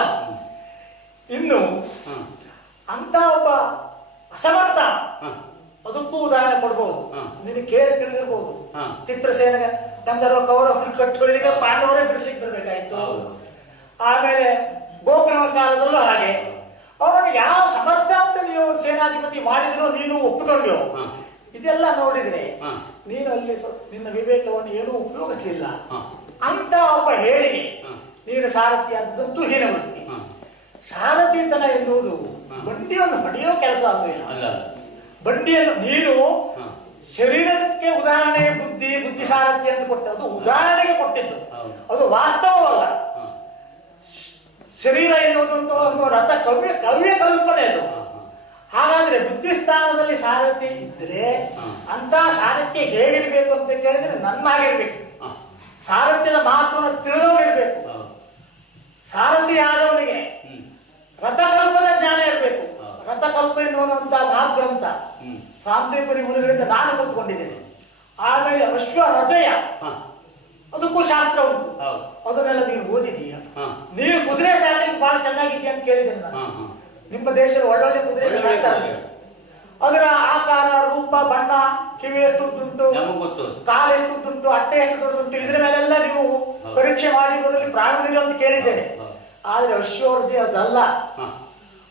ಇನ್ನು ಹಾಂ ಅಂತ ಒಬ್ಬ ಅಸಮರ್ಥ, ಹಾಂ ಅದಕ್ಕೂ ಉದಾಹರಣೆ ಕೊಡ್ಬೋದು. ಹಾಂ. ನಿನಗೆ ಕೇಳಿ ತಿಳಿದಿರ್ಬೋದು. ಹಾಂ. ಚಿತ್ರಸೇನ ಗಂಧರ್ವ ಕೌರವರನ್ನು ಕಟ್ಟುವಳಿಗೆ ಪಾಂಡವರೇ ಬಿಡಿಸ್ಲಿಕ್ಕೆ ಬರಬೇಕಾಯ್ತು. ಹೌದು. ಆಮೇಲೆ ಗೋಕರ್ಣ ಕಾಲದಲ್ಲೂ ಹಾಗೆ ಅವನಿಗೆ ಯಾವ ಸಮರ್ಥ ಅಂತ ನೀವು ಸೇನಾಧಿಪತಿ ಮಾಡಿದ್ರು ನೀನು ಒಪ್ಪಿಕೊಂಡ್ಯೋ. ಹಾಂ. ಇದೆಲ್ಲ ನೋಡಿದ್ರೆ ಹಾಂ. ನೀನು ಅಲ್ಲಿ ನಿನ್ನ ವಿವೇಕವನ್ನು ಏನೂ ಉಪಯೋಗಿಸಲಿಲ್ಲ ಹಾಂ. ಅಂತ ಒಬ್ಬ ಹೇಳಿಗೆ ಹಾಂ. ನೀನು ಸಾರಥಿ ಆದದಂತೂ ಹೀನವೃತ್ತಿ. ಹಾಂ. ಸಾರಥಿತನ ಎನ್ನುವುದು ಹಾಂ. ಬಂಡಿಯನ್ನು ಹೊಡೆಯೋ ಕೆಲಸ ಆಗುವುದಿಲ್ಲ. ಅಲ್ಲ ಬಂಡಿಯನ್ನು ನೀನು ಹಾಂ. ಶರೀರಕ್ಕೆ ಉದಾಹರಣೆ ಬುದ್ಧಿ ಸಾರಥಿ ಅಂತ ಕೊಟ್ಟದ್ದು ಉದಾಹರಣೆಗೆ ಕೊಟ್ಟಿದ್ದು, ಹೌದು. ಅದು ವಾಸ್ತವವಲ್ಲ. ಹಾಂ. ಶರೀರ ಎನ್ನುವುದಂತೂ ಒಂದು ರಥ ಕವ್ಯ ಕಲ್ಪನೆ ಅದು. ಹಾಂ. ಹಾಂ. ಹಾಗಾದ್ರೆ ಬುದ್ಧಿ ಸ್ಥಾನದಲ್ಲಿ ಸಾರಥಿ ಇದ್ರೆ ಹಾಂ. ಅಂತ ಸಾರಥ್ಯ ಹೇಗಿರ್ಬೇಕು ಅಂತ ಕೇಳಿದ್ರೆ ನನ್ನಾಗಿರ್ಬೇಕು. ಹಾಂ. ಸಾರಥ್ಯದ ಮಹತ್ವವನ್ನು ತಿಳಿದವನಿರ್ಬೇಕು. ಹೌದು. ಸಾರಥಿ ಆದವನಿಗೆ ಹ್ಞೂ ರಥಕಲ್ಪದ ಜ್ಞಾನ ಇರಬೇಕು. ಹಾಂ. ರಥಕಲ್ಪ ಎನ್ನುವಂತ ಮಹಾಗ್ರಂಥ ಹ್ಞೂ ಸಾಂತ್ರಿಪುರಿ ಮುನಿಗಳಿಂದ ನಾನು ಕಲ್ತ್ಕೊಂಡಿದ್ದೇನೆ. ಆಮೇಲೆ ಅಶ್ವ ಹೃದಯ, ಹಾಂ. ಅದಕ್ಕೂ ಶಾಸ್ತ್ರ ಉಂಟು. ಹೌದು. ಅದನ್ನೆಲ್ಲ ನೀನು ಓದಿದೀಯ. ಹಾಂ. ನೀನು ಕುದುರೆ ಸಾಕಲಿಕ್ಕೆ ಬಹಳ ಚೆನ್ನಾಗಿದೆಯಾ ಅಂತ ಕೇಳಿದ್ದೇನೆ ನಾನು. ಹಾಂ. ಹಾಂ. ನಿಮ್ಮ ದೇಶದ ಒಳ್ಳೊಳ್ಳೆ ಕುದುರೆ ಒಳ್ಳೊಳ್ಳೆ ಸಾಕ್ತಾರೆ. ಕುದುರೆ. ಅದರ ಆಕಾರ, ರೂಪ, ಬಣ್ಣ, ಕಿವಿ ಎಷ್ಟು ಉಂಟು, ನಮಗೆ ಗೊತ್ತು. ಕಾಲು ಎಷ್ಟು ಉಂಟು, ಅಟ್ಟೆ ಎಷ್ಟು ದೊಡ್ಡದುಂಟು, ಇದ್ರ ಮೇಲೆಲ್ಲ ನೀವು ಹೌದು. ಪರೀಕ್ಷೆ ಮಾಡಿ ಬದಲಿ ಪ್ರಾವೀಣ್ಯ ಅಂತ ಕೇಳಿದ್ದೇನೆ. ಹೌದು. ಆದ್ರೆ ಅಶ್ವಹೃದಯ ಅದಲ್ಲ. ಹಾಂ.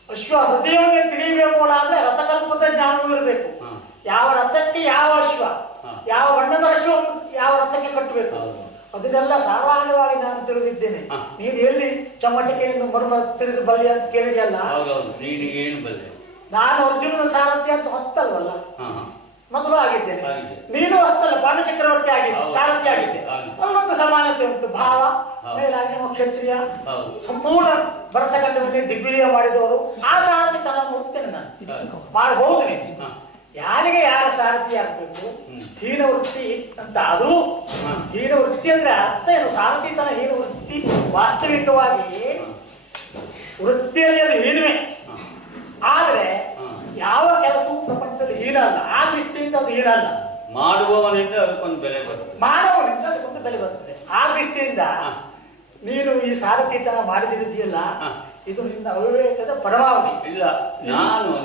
ಅಶ್ವ ಹೃದಯವನ್ನೇ ತಿಳಿಯಬೇಕು ಆದ್ರೆ ರಥಕಲ್ಪದ ಜ್ಞಾನವೂ ಇರಬೇಕು. ಹಾಂ. ಯಾವ ರಥಕ್ಕೆ ಯಾವ ಅಶ್ವ, ಹಾಂ. ಯಾವ ಬಣ್ಣದ ಅಶ್ವವನ್ನು ಯಾವ ರಥಕ್ಕೆ ಕಟ್ಟಬೇಕು, ಹೌದು. ಅದನ್ನೆಲ್ಲ ಸಾಮಾನ್ಯವಾಗಿ ನಾನು ತಿಳಿದಿದ್ದೇನೆ. ಹಾಂ. ನೀನು ಎಲ್ಲಿ ಚಮ್ಮಟಿಕೆಯನ್ನು ಮರ್ಮ ತಿಳಿದು ಬಲ್ಲೆ ಅಂತ ಕೇಳಿದೆಯಲ್ಲ, ಹೌದೌದು ನೀನು ಏನು ಬಲ್ಲೆ. ನಾನು ಅರ್ಜುನನ ಸಾರಥಿ ಅಂತ ಹೊತ್ತಲ್ವಲ್ಲ, ಹಾಂ. ಹಾಂ. ಮೊದಲು ಆಗಿದ್ದೇನೆ. ಆಗಿದೆ. ನೀನು ಹೊತ್ತಲ್ಲ, ಪಾಂಡು ಚಕ್ರವರ್ತಿ ಆಗಿದ್ದೆ, ಹೌದು. ಸಾರಥಿ ಆಗಿದ್ದೆ. ಆಗಿದೆ. ಅಲ್ಲೊಂದು ಸಮಾನತೆ ಉಂಟು. ಭಾವ ಹೌದು. ಮೇಲಾಗಿ ನೀವು ಕ್ಷತ್ರಿಯ, ಹೌದು. ಸಂಪೂರ್ಣ ಭರತಖಂಡವನ್ನೇ ದಿಗ್ವಿಜಯ ಮಾಡಿದವರು. ಆ ಸಾರಥಿ ತನ ಹೋಗ್ತೇನೆ ನಾನು, ಹೌದು. ಮಾಡಬಹುದು ನೀನು. ಹಾಂ. ಯಾರಿಗೆ ಯಾರ ಸಾರಥಿ ಆಗ್ಬೇಕು, ಹೀನ ವೃತ್ತಿ ಅಂತ. ಅದು ಹಾಂ. ಹೀನ ವೃತ್ತಿ ಅಂದ್ರೆ ಅರ್ಥ ಏನು? ಸಾರಥಿ ತನ ಹೀನ ವೃತ್ತಿ ವಾಸ್ತವಿಕವಾಗಿ ವೃತ್ತಿಯಲ್ಲಿ ಅದು ಹೀನವೇ. ಹಾಂ. ಆದ್ರೆ ಹಾಂ. ಯಾವ ಕೆಲಸವೂ ಪ್ರಪಂಚದಲ್ಲಿ ಹೀನ ಅಲ್ಲ. ಆ ದೃಷ್ಟಿಯಿಂದ ಅದು ಹೀನ ಅಲ್ಲ. ಮಾಡುವವನಿಂದ ಅದಕ್ಕೊಂದು ಬೆಲೆ ಬರ್ತದೆ. ಮಾಡುವವನಿಂದ ಅದಕ್ಕೊಂದು ಬೆಲೆ ಬರ್ತದೆ. ಆ ದೃಷ್ಟಿಯಿಂದ ಹಾಂ. ನೀನು ಈ ಸಾರಥಿತನ ಮಾಡಿದಿರುವುದಿಲ್ಲ, ಹಾಂ. ಇದು ನಿನ್ನ ಅವಿವೇಕದ ಪರಮಾವಧಿ. ಇಲ್ಲ,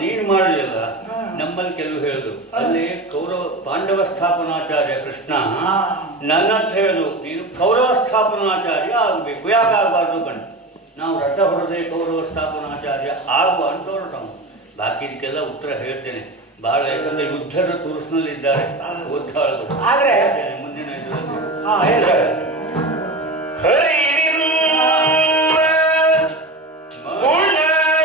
ನೀನು ಮಾಡಲಿಲ್ಲ. ಹಾಂ. ನಮ್ಮಲ್ಲಿ ಕೆಲವು ಹೇಳುದು ಅಲ್ಲಿ ಕೌರವ ಪಾಂಡವ ಸ್ಥಾಪನಾಚಾರ್ಯ ಕೃಷ್ಣ ಹಾಂ. ನನ್ನ ಹತ್ರ ಹೇಳುದು ನೀನು ಕೌರವ ಸ್ಥಾಪನಾಚಾರ್ಯ ಆಗಬೇಕು. ಯಾಕೆ ಆಗಬಾರ್ದು ಕಣ್ ನಾವು ರಥ ಹೊರದೆ ಕೌರವ ಸ್ಥಾಪನಾಚಾರ್ಯ ಆಗುವ ಅಂತ ಹೊರಟವು. ಬಾಕಿ ಇದಕ್ಕೆಲ್ಲ ಉತ್ತರ ಹೇಳ್ತೇನೆ ಬಹಳ. ಯಾಕಂದ್ರೆ ಯುದ್ಧದ ತುರುಸಿನಲ್ಲಿದ್ದಾರೆ ಓದ್ತಾಳದು. ಆದ್ರೆ ಮುಂದಿನ ಇದರಲ್ಲಿ ಹೇಳ ಹರಿ ನಿಮ್ಮ ಗುಣಗಳನ್ನು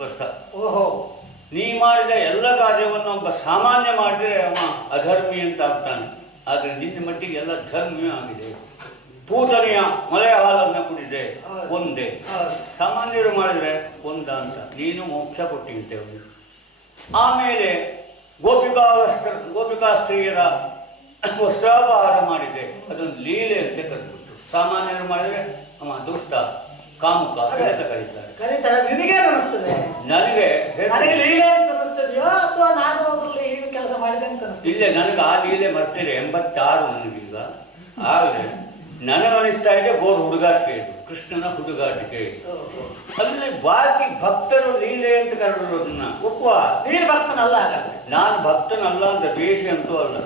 ಸ್ಪಷ್ಟ. ಓಹೋ, ನೀ ಮಾಡಿದ ಎಲ್ಲ ಕಾರ್ಯವನ್ನು ಒಬ್ಬ ಸಾಮಾನ್ಯ ಮಾಡಿದರೆ ಅವ ಅಧರ್ಮಿ ಅಂತ ಆಗ್ತಾನೆ. ಆದರೆ ನಿನ್ನ ಮಟ್ಟಿಗೆ ಎಲ್ಲ ಧರ್ಮೀಯ ಆಗಿದೆ. ಪೂತನೆಯ ಮಲೆಯ ಹಾಲನ್ನು ಕುಡಿದೆ ಒಂದೇ, ಸಾಮಾನ್ಯರು ಮಾಡಿದರೆ ಒಂದ ಅಂತ ನೀನು ಮೋಕ್ಷ ಕೊಟ್ಟಿರ್ತೇವೆ. ಆಮೇಲೆ ಗೋಪಿಕಾ ಸ್ತ್ರೀಯರ ವಸ್ತ್ರಾಪಹಾರ ಮಾಡಿದೆ, ಅದೊಂದು ಲೀಲೆ ಅಂತ ಕರೆದ್ಬಿಟ್ಟು. ಸಾಮಾನ್ಯರು ಮಾಡಿದರೆ ಅವ ದುಷ್ಟ ಕಾಮುಕ ಅಂತ ಕರೀತಾರೆ. ನಿನಗೆ ಅನಿಸ್ತದೆ? ನನಗೆ ಲೀಲೆ ಅಂತ ಅನಿಸ್ತದೆಯೋ ಅಥವಾ ನಾನು ಅದರಲ್ಲಿ ಏನು ಕೆಲಸ ಮಾಡಿದೆ ಅಂತ ಅನಿಸ್ತದೆ? ಇಲ್ಲ, ನನಗೆ ಆ ಲೀಲೆ ಮರ್ತೀರಿ. 86 ನನಗೀಗ. ಆಗಲೇ ನನಗನಿಸ್ತಾ ಇದೆ ಗೋರ್ ಹುಡುಗಾಟಿಕೆ ಇದು, ಕೃಷ್ಣನ ಹುಡುಗಾಟಿಕೆ. ಅಲ್ಲಿ ಬಾಕಿ ಭಕ್ತರು ಲೀಲೆ ಅಂತ ಕರೆದೋದನ್ನ ಒಪ್ಪುವ. ನೀನು ಭಕ್ತನಲ್ಲ ಹಾಗಾದ್ರೆ? ನಾನು ಭಕ್ತನಲ್ಲ ಅಂತ ದ್ವೇಷಿ ಅಂತೂ ಅಲ್ಲ,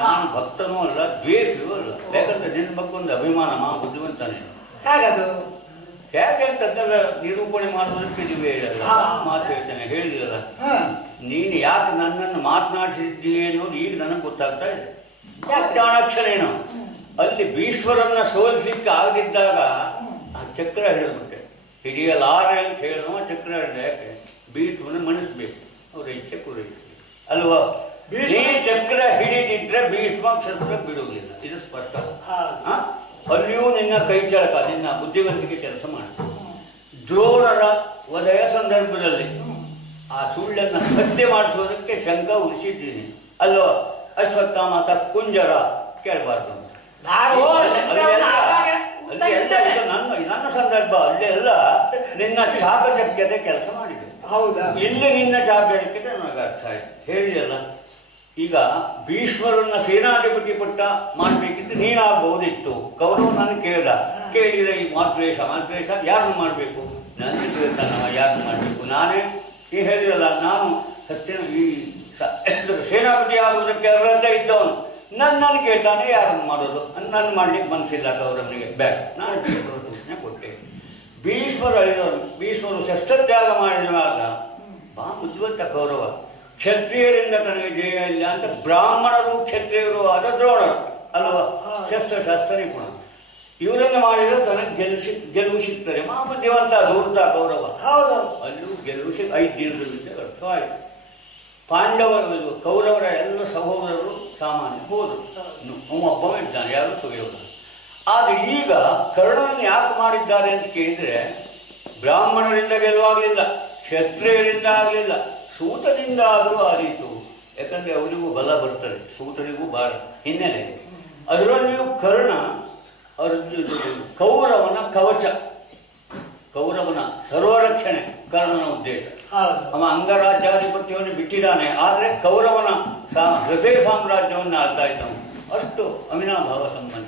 ನಾನು ಭಕ್ತನೂ ಅಲ್ಲ ದ್ವೇಷಿಯೂ ಅಲ್ಲ. ಯಾಕಂದ್ರೆ ನಿನ್ನ ಬಗ್ಗೆ ಒಂದು ಅಭಿಮಾನ ಬುದ್ಧಿವಂತಾನೆ. ಹಾಗದು ಹೇಗೆ ಅಂತ ನಿರೂಪಣೆ ಮಾಡೋದಕ್ಕೆ ನೀವು ಹೇಳಲ್ಲ, ಮಾತು ಹೇಳ್ತೇನೆ ಹೇಳಿದಲ್ಲ. ನೀನು ಯಾಕೆ ನನ್ನನ್ನು ಮಾತನಾಡಿಸಿದ್ದೀವಿ ಅನ್ನೋದು ಈಗ ನನಗೆ ಗೊತ್ತಾಗ್ತಾ ಇದೆ. ಯಾಕೆ ಚಾಣಾಕ್ಷರೇನು ಅಲ್ಲಿ ಭೀಷ್ಮರನ್ನ ಸೋಲಿಸಲಿಕ್ಕೆ ಆಗದಿದ್ದಾಗ ಆ ಚಕ್ರ ಹಿಡಿದ್ಬಿಟ್ಟೆ. ಹಿಡಿಯಲಾರೆ ಅಂತ ಹೇಳಿದವ ಚಕ್ರ ಹಿಡಿದ. ಯಾಕೆ? ಭೀಷ್ಮನ ಮಣಿಸ್ಬೇಕು, ಅವ್ರ ಇಚ್ಛೆ ಪೂರೈಸಬೇಕು ಅಲ್ವಾ? ಈ ಚಕ್ರ ಹಿಡಿದಿದ್ರೆ ಭೀಷ್ಮ ಶಸ್ತ್ರ ಬಿಡುವುದಿಲ್ಲ, ಇದು ಸ್ಪಷ್ಟ. ಅಲ್ಲಿಯೂ ನಿನ್ನ ಕೈ ಚಳಕ, ನಿನ್ನ ಬುದ್ಧಿವಂತಿಕೆ ಕೆಲಸ ಮಾಡ. ದ್ರೋಣರ ವಧೆಯ ಸಂದರ್ಭದಲ್ಲಿ ಆ ಸುಳ್ಳನ್ನು ಸತ್ಯ ಮಾಡಿಸೋದಕ್ಕೆ ಶಂಕ ಉಳಿಸಿದ್ದೀನಿ ಅಲ್ವಾ? ಅಶ್ವತ್ಥಾಮ ಕುಂಜರ ಕೇಳಬಾರ್ದು. ನನ್ನ ಸಂದರ್ಭ ಅಲ್ಲೇ ಎಲ್ಲ ನಿನ್ನ ಚಾಕಚಕ್ಯತೆ ಕೆಲಸ ಮಾಡಿದೆ. ಹೌದಾ? ಇಲ್ಲಿ ನಿನ್ನ ಚಾಕಚಕ್ಯತೆ ನನಗೆ ಅರ್ಥ ಆಯ್ತು. ಹೇಳಿದೆಲ್ಲ. ಈಗ ಭೀಷ್ಮರನ್ನ ಸೇನಾಧಿಪತಿ ಪಟ್ಟ ಮಾಡಬೇಕಿದ್ರೆ ನೀನಾಗಬಹುದಿತ್ತು. ಕೌರವ ನಾನು ಕೇಳಿದ್ರೆ ಈ ಮಾದ್ವೇಷ ಯಾರನ್ನು ಮಾಡಬೇಕು? ನನ್ನ ಕೇಳ್ತಾನ ಯಾರನ್ನು ಮಾಡಬೇಕು? ನಾನೇ ಈ ಹೇಳಿರಲ್ಲ, ನಾನು ಈ ಸೇನಾಪತಿ ಆಗುವುದಕ್ಕೆ ಅರ್ಹತೆ ಇದ್ದವನು. ನನ್ನನ್ನು ಕೇಳ್ತಾನೆ ಯಾರನ್ನು ಮಾಡೋದು? ನನ್ನ ಮಾಡ್ಲಿಕ್ಕೆ ಮನಸ್ಸಿಲ್ಲ ಕೌರವನಿಗೆ, ಬ್ಯಾಕ್. ನಾನು ಭೀಷ್ಮರ ಸೂಚನೆ ಕೊಟ್ಟೆ. ಭೀಷ್ಮರು ಶಸ್ತ್ರತ್ಯಾಗ ಮಾಡಿರುವಾಗ ಬುದ್ಧಿವಂತ ಕೌರವ. ಕ್ಷತ್ರಿಯರಿಂದ ತನಗೆ ಜಯ ಇಲ್ಲ ಅಂತ ಬ್ರಾಹ್ಮಣರು ಕ್ಷತ್ರಿಯರು ಆದ ದ್ರೋಣರು ಅಲ್ವಾ? ಶಸ್ತ್ರ ನಿಪುಣ. ಇವರನ್ನು ಮಾಡಿದ್ರೆ ತನಗೆ ಗೆಲುವು ಸಿಗ್ತಾರೆ. ಬುದ್ಧಿವಂತ ಧೂರ್ತ ಕೌರವ. ಅಲ್ಲೂ ಗೆಲುವು 5 ದಿನದಲ್ಲಿ ಅರ್ಥ ಆಯಿತು. ಕೌರವರ ಎಲ್ಲ ಸಹೋದರರು ಸಾಮಾನ್ಯ ಹೋದರು. ಒಬ್ಬ ಇದ್ದಾನೆ, ಯಾರು ಸುಯೋಧ. ಆದರೆ ಈಗ ಕರ್ಣನನ್ನು ಯಾಕೆ ಮಾಡಿದ್ದಾರೆ ಅಂತ ಕೇಳಿದರೆ, ಬ್ರಾಹ್ಮಣರಿಂದ ಗೆಲುವಾಗಲಿಲ್ಲ, ಕ್ಷತ್ರಿಯರಿಂದ ಆಗಲಿಲ್ಲ, ಸೂತದಿಂದ ಆದರೂ ಆದೀತು. ಯಾಕಂದರೆ ಅವರಿಗೂ ಬಲ ಬರ್ತದೆ, ಸೂತನಿಗೂ ಬಾಳ ಹಿನ್ನೆಲೆ. ಅದರಲ್ಲಿಯೂ ಕರ್ಣ ಕೌರವನ ಕವಚ, ಕೌರವನ ಸರ್ವರಕ್ಷಣೆ ಕರ್ಣನ ಉದ್ದೇಶ. ಅವ ಅಂಗರಾಜ್ಯಾಧಿಪತ್ಯವನ್ನು ಬಿಟ್ಟಿದ್ದಾನೆ, ಆದರೆ ಕೌರವನ ಹೃದಯ ಸಾಮ್ರಾಜ್ಯವನ್ನು ಆಳ್ತಾ ಇದ್ದವನು. ಅಷ್ಟು ಅವಿನಾಭಾವ ಸಂಬಂಧ.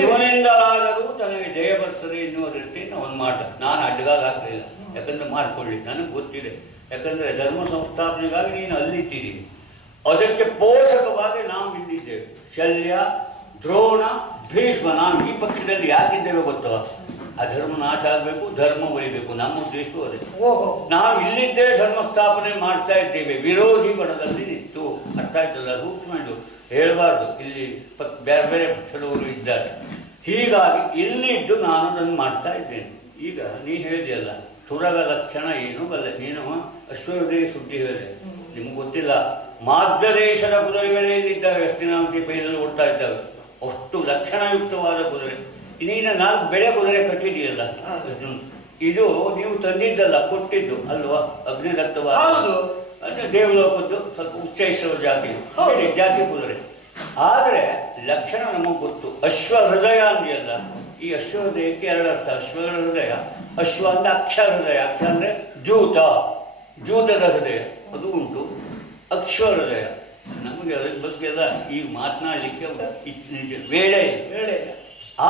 ಇವನಿಂದಲಾದರೂ ತನಗೆ ಜಯ ಬರ್ತದೆ ಎನ್ನುವ ದೃಷ್ಟಿಯಿಂದ ಅವನು ಮಾಡ. ನಾನು ಅಡ್ಡಗಾಲ ಹಾಕಲಿಲ್ಲ, ಯಾಕಂದರೆ ಮಾಡಿಕೊಳ್ಳಿ, ನನಗೆ ಗೊತ್ತಿದೆ. ಯಾಕಂದರೆ ಧರ್ಮ ಸಂಸ್ಥಾಪನೆಗಾಗಿ ನೀನು ಅಲ್ಲಿದ್ದೀರಿ, ಅದಕ್ಕೆ ಪೋಷಕವಾಗಿ ನಾವು ಇಲ್ಲಿದ್ದೇವೆ. ಶಲ್ಯ, ದ್ರೋಣ, ಭೀಷ್ಮ, ನಾವು ಈ ಪಕ್ಷದಲ್ಲಿ ಯಾಕಿದ್ದೇವೆ ಗೊತ್ತೋ? ಅಧರ್ಮ ನಾಶ ಆಗಬೇಕು, ಧರ್ಮ ಉಳಿಬೇಕು, ನಮ್ಮ ಉದ್ದೇಶವೂ ಅದೇ. ನಾವು ಇಲ್ಲಿದ್ದೇ ಧರ್ಮ ಸ್ಥಾಪನೆ ಮಾಡ್ತಾ ಇದ್ದೇವೆ. ವಿರೋಧಿ ಬಣದಲ್ಲಿ ನಿಂತು ಅರ್ಥ ಆಯ್ತಲ್ಲ, ಸೂಕ್ಷ್ಮ ಹೇಳಬಾರ್ದು. ಇಲ್ಲಿ ಬೇರೆ ಬೇರೆ ಪಕ್ಷದವರು ಇದ್ದಾರೆ. ಹೀಗಾಗಿ ಇಲ್ಲಿದ್ದು ನಾನು ಅದನ್ನು ಮಾಡ್ತಾ ಇದ್ದೇನೆ. ಈಗ ನೀ ಹೇಳಿದೆಯಲ್ಲ, ಸುರಗ ಲಕ್ಷಣ ಏನು ಬಲ್ಲ. ನೀನು ಅಶ್ವಹೃದಯ ಸುದ್ದಿ ಹೇಳಿದೆ, ನಿಮ್ಗೆ ಗೊತ್ತಿಲ್ಲ. ಮಾರ್ಗದೇಶದ ಕುದುರೆಗಳೇನಿದ್ದಾವೆ ಹಸ್ತಿನಾವತಿ ಪೈನಲ್ಲಿ ಓಡ್ತಾ ಇದ್ದಾವೆ, ಅಷ್ಟು ಲಕ್ಷಣಯುಕ್ತವಾದ ಕುದುರೆ. ನೀನು 4 ಬೆಳೆ ಕುದುರೆ ಕಟ್ಟಿದೆಯಲ್ಲ, ಇದು ನೀವು ತಂದಿದ್ದಲ್ಲ, ಕೊಟ್ಟಿದ್ದು ಅಲ್ವಾ? ಅಗ್ನಿದತ್ತವಾದ ಅಂದರೆ ದೇವಲೋಕದ್ದು ಸ್ವಲ್ಪ ಉಚ್ಚೈಸವ ಜಾತಿ ಕುದುರೆ. ಆದರೆ ಲಕ್ಷಣ ನಮಗೆ ಗೊತ್ತು. ಅಶ್ವ ಹೃದಯ ಅಂದಿಯಲ್ಲ, ಈ ಅಶ್ವಹೃದಯಕ್ಕೆ 2 ಅರ್ಥ. ಅಶ್ವಗಳ ಹೃದಯ, ಅಶ್ವ ಅಂದರೆ ಅಕ್ಷ ಹೃದಯ. ಅಕ್ಷ ಅಂದರೆ ಜೂತದ ಹೃದಯ ಅದು ಉಂಟು. ಅಶ್ವ ಹೃದಯ ನಮಗೆ ಅದರ ಬಗ್ಗೆ ಎಲ್ಲ ಈಗ ಮಾತನಾಡಲಿಕ್ಕೆ ವೇಳೆ.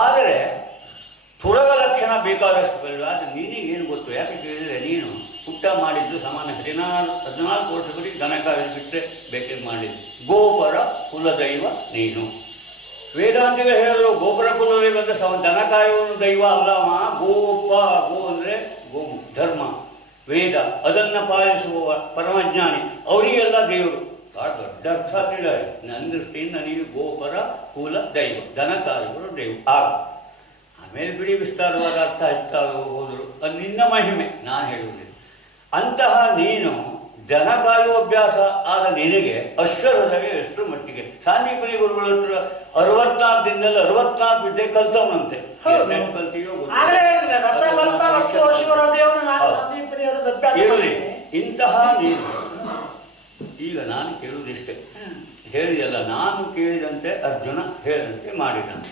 ಆದರೆ ತುರಗ ಲಕ್ಷಣ ಬೇಕಾದಷ್ಟು ಬರಲ್ಲ. ಆದರೆ ನಿನಗೇನು ಗೊತ್ತು? ಯಾಕೆ ಕೇಳಿದರೆ, ನೀನು ಊಟ ಮಾಡಿದ್ದು ಸಾಮಾನ್ಯ 14 ವರ್ಷಗಳಿಗೆ ದನಕಾಯಿ ಬಿಟ್ಟರೆ ಬೇಕೆ ಮಾಡಿದ್ದು. ಗೋಪರ ಕುಲದೈವ ನೀನು. ವೇದಾಂತಿಗಳು ಹೇಳಲು ಗೋಪುರ ಕುಲದೈವ ಅಂದರೆ ದನ ಕಾಯುವನು ದೈವ ಅಲ್ಲವ. ಗೋ ಅಂದರೆ ಗೋಮು ಧರ್ಮ, ವೇದ ಅದನ್ನು ಪಾಲಿಸುವ ಪರಮಜ್ಞಾನಿ, ಅವರಿಗೆಲ್ಲ ದೇವರು. ದೊಡ್ಡ ಅರ್ಥ ತಿಳಿದಾರೆ. ನನ್ನ ದೃಷ್ಟಿಯಿಂದ ನೀವು ಗೋಪರ ಕುಲ ದೈವ, ದನ ಕಾಯುವರು ದೈವ. ಆಮೇಲೆ ಬಿಡಿ ವಿಸ್ತಾರವಾದ ಅರ್ಥ ಹೋದರು. ಅದು ನಿನ್ನ ಮಹಿಮೆ, ನಾನು ಹೇಳುವುದಿಲ್ಲ. ಅಂತಹ ನೀನು ದನ ಕಾಯುವ ಅಭ್ಯಾಸ ಆದ ನಿನಗೆ ಅಶ್ವರದಾಗ ಎಷ್ಟು ಮಟ್ಟಿಗೆ ಸಾಂದೀಪನಿ ಗುರುಗಳ ಹತ್ರ 64 ದಿನದಲ್ಲಿ 64 ವಿದ್ಯೆ ಕಲ್ತವನಂತೆ. ಕಲ್ತೀಯೋ ಇರಲಿ. ಇಂತಹ ನೀನು ಈಗ ನಾನು ಕೇಳುವುದಿಷ್ಟೇ, ಹೇಳಿದಲ್ಲ, ನಾನು ಕೇಳಿದಂತೆ ಅರ್ಜುನ ಹೇಳಿದಂತೆ ಮಾಡಿದನು.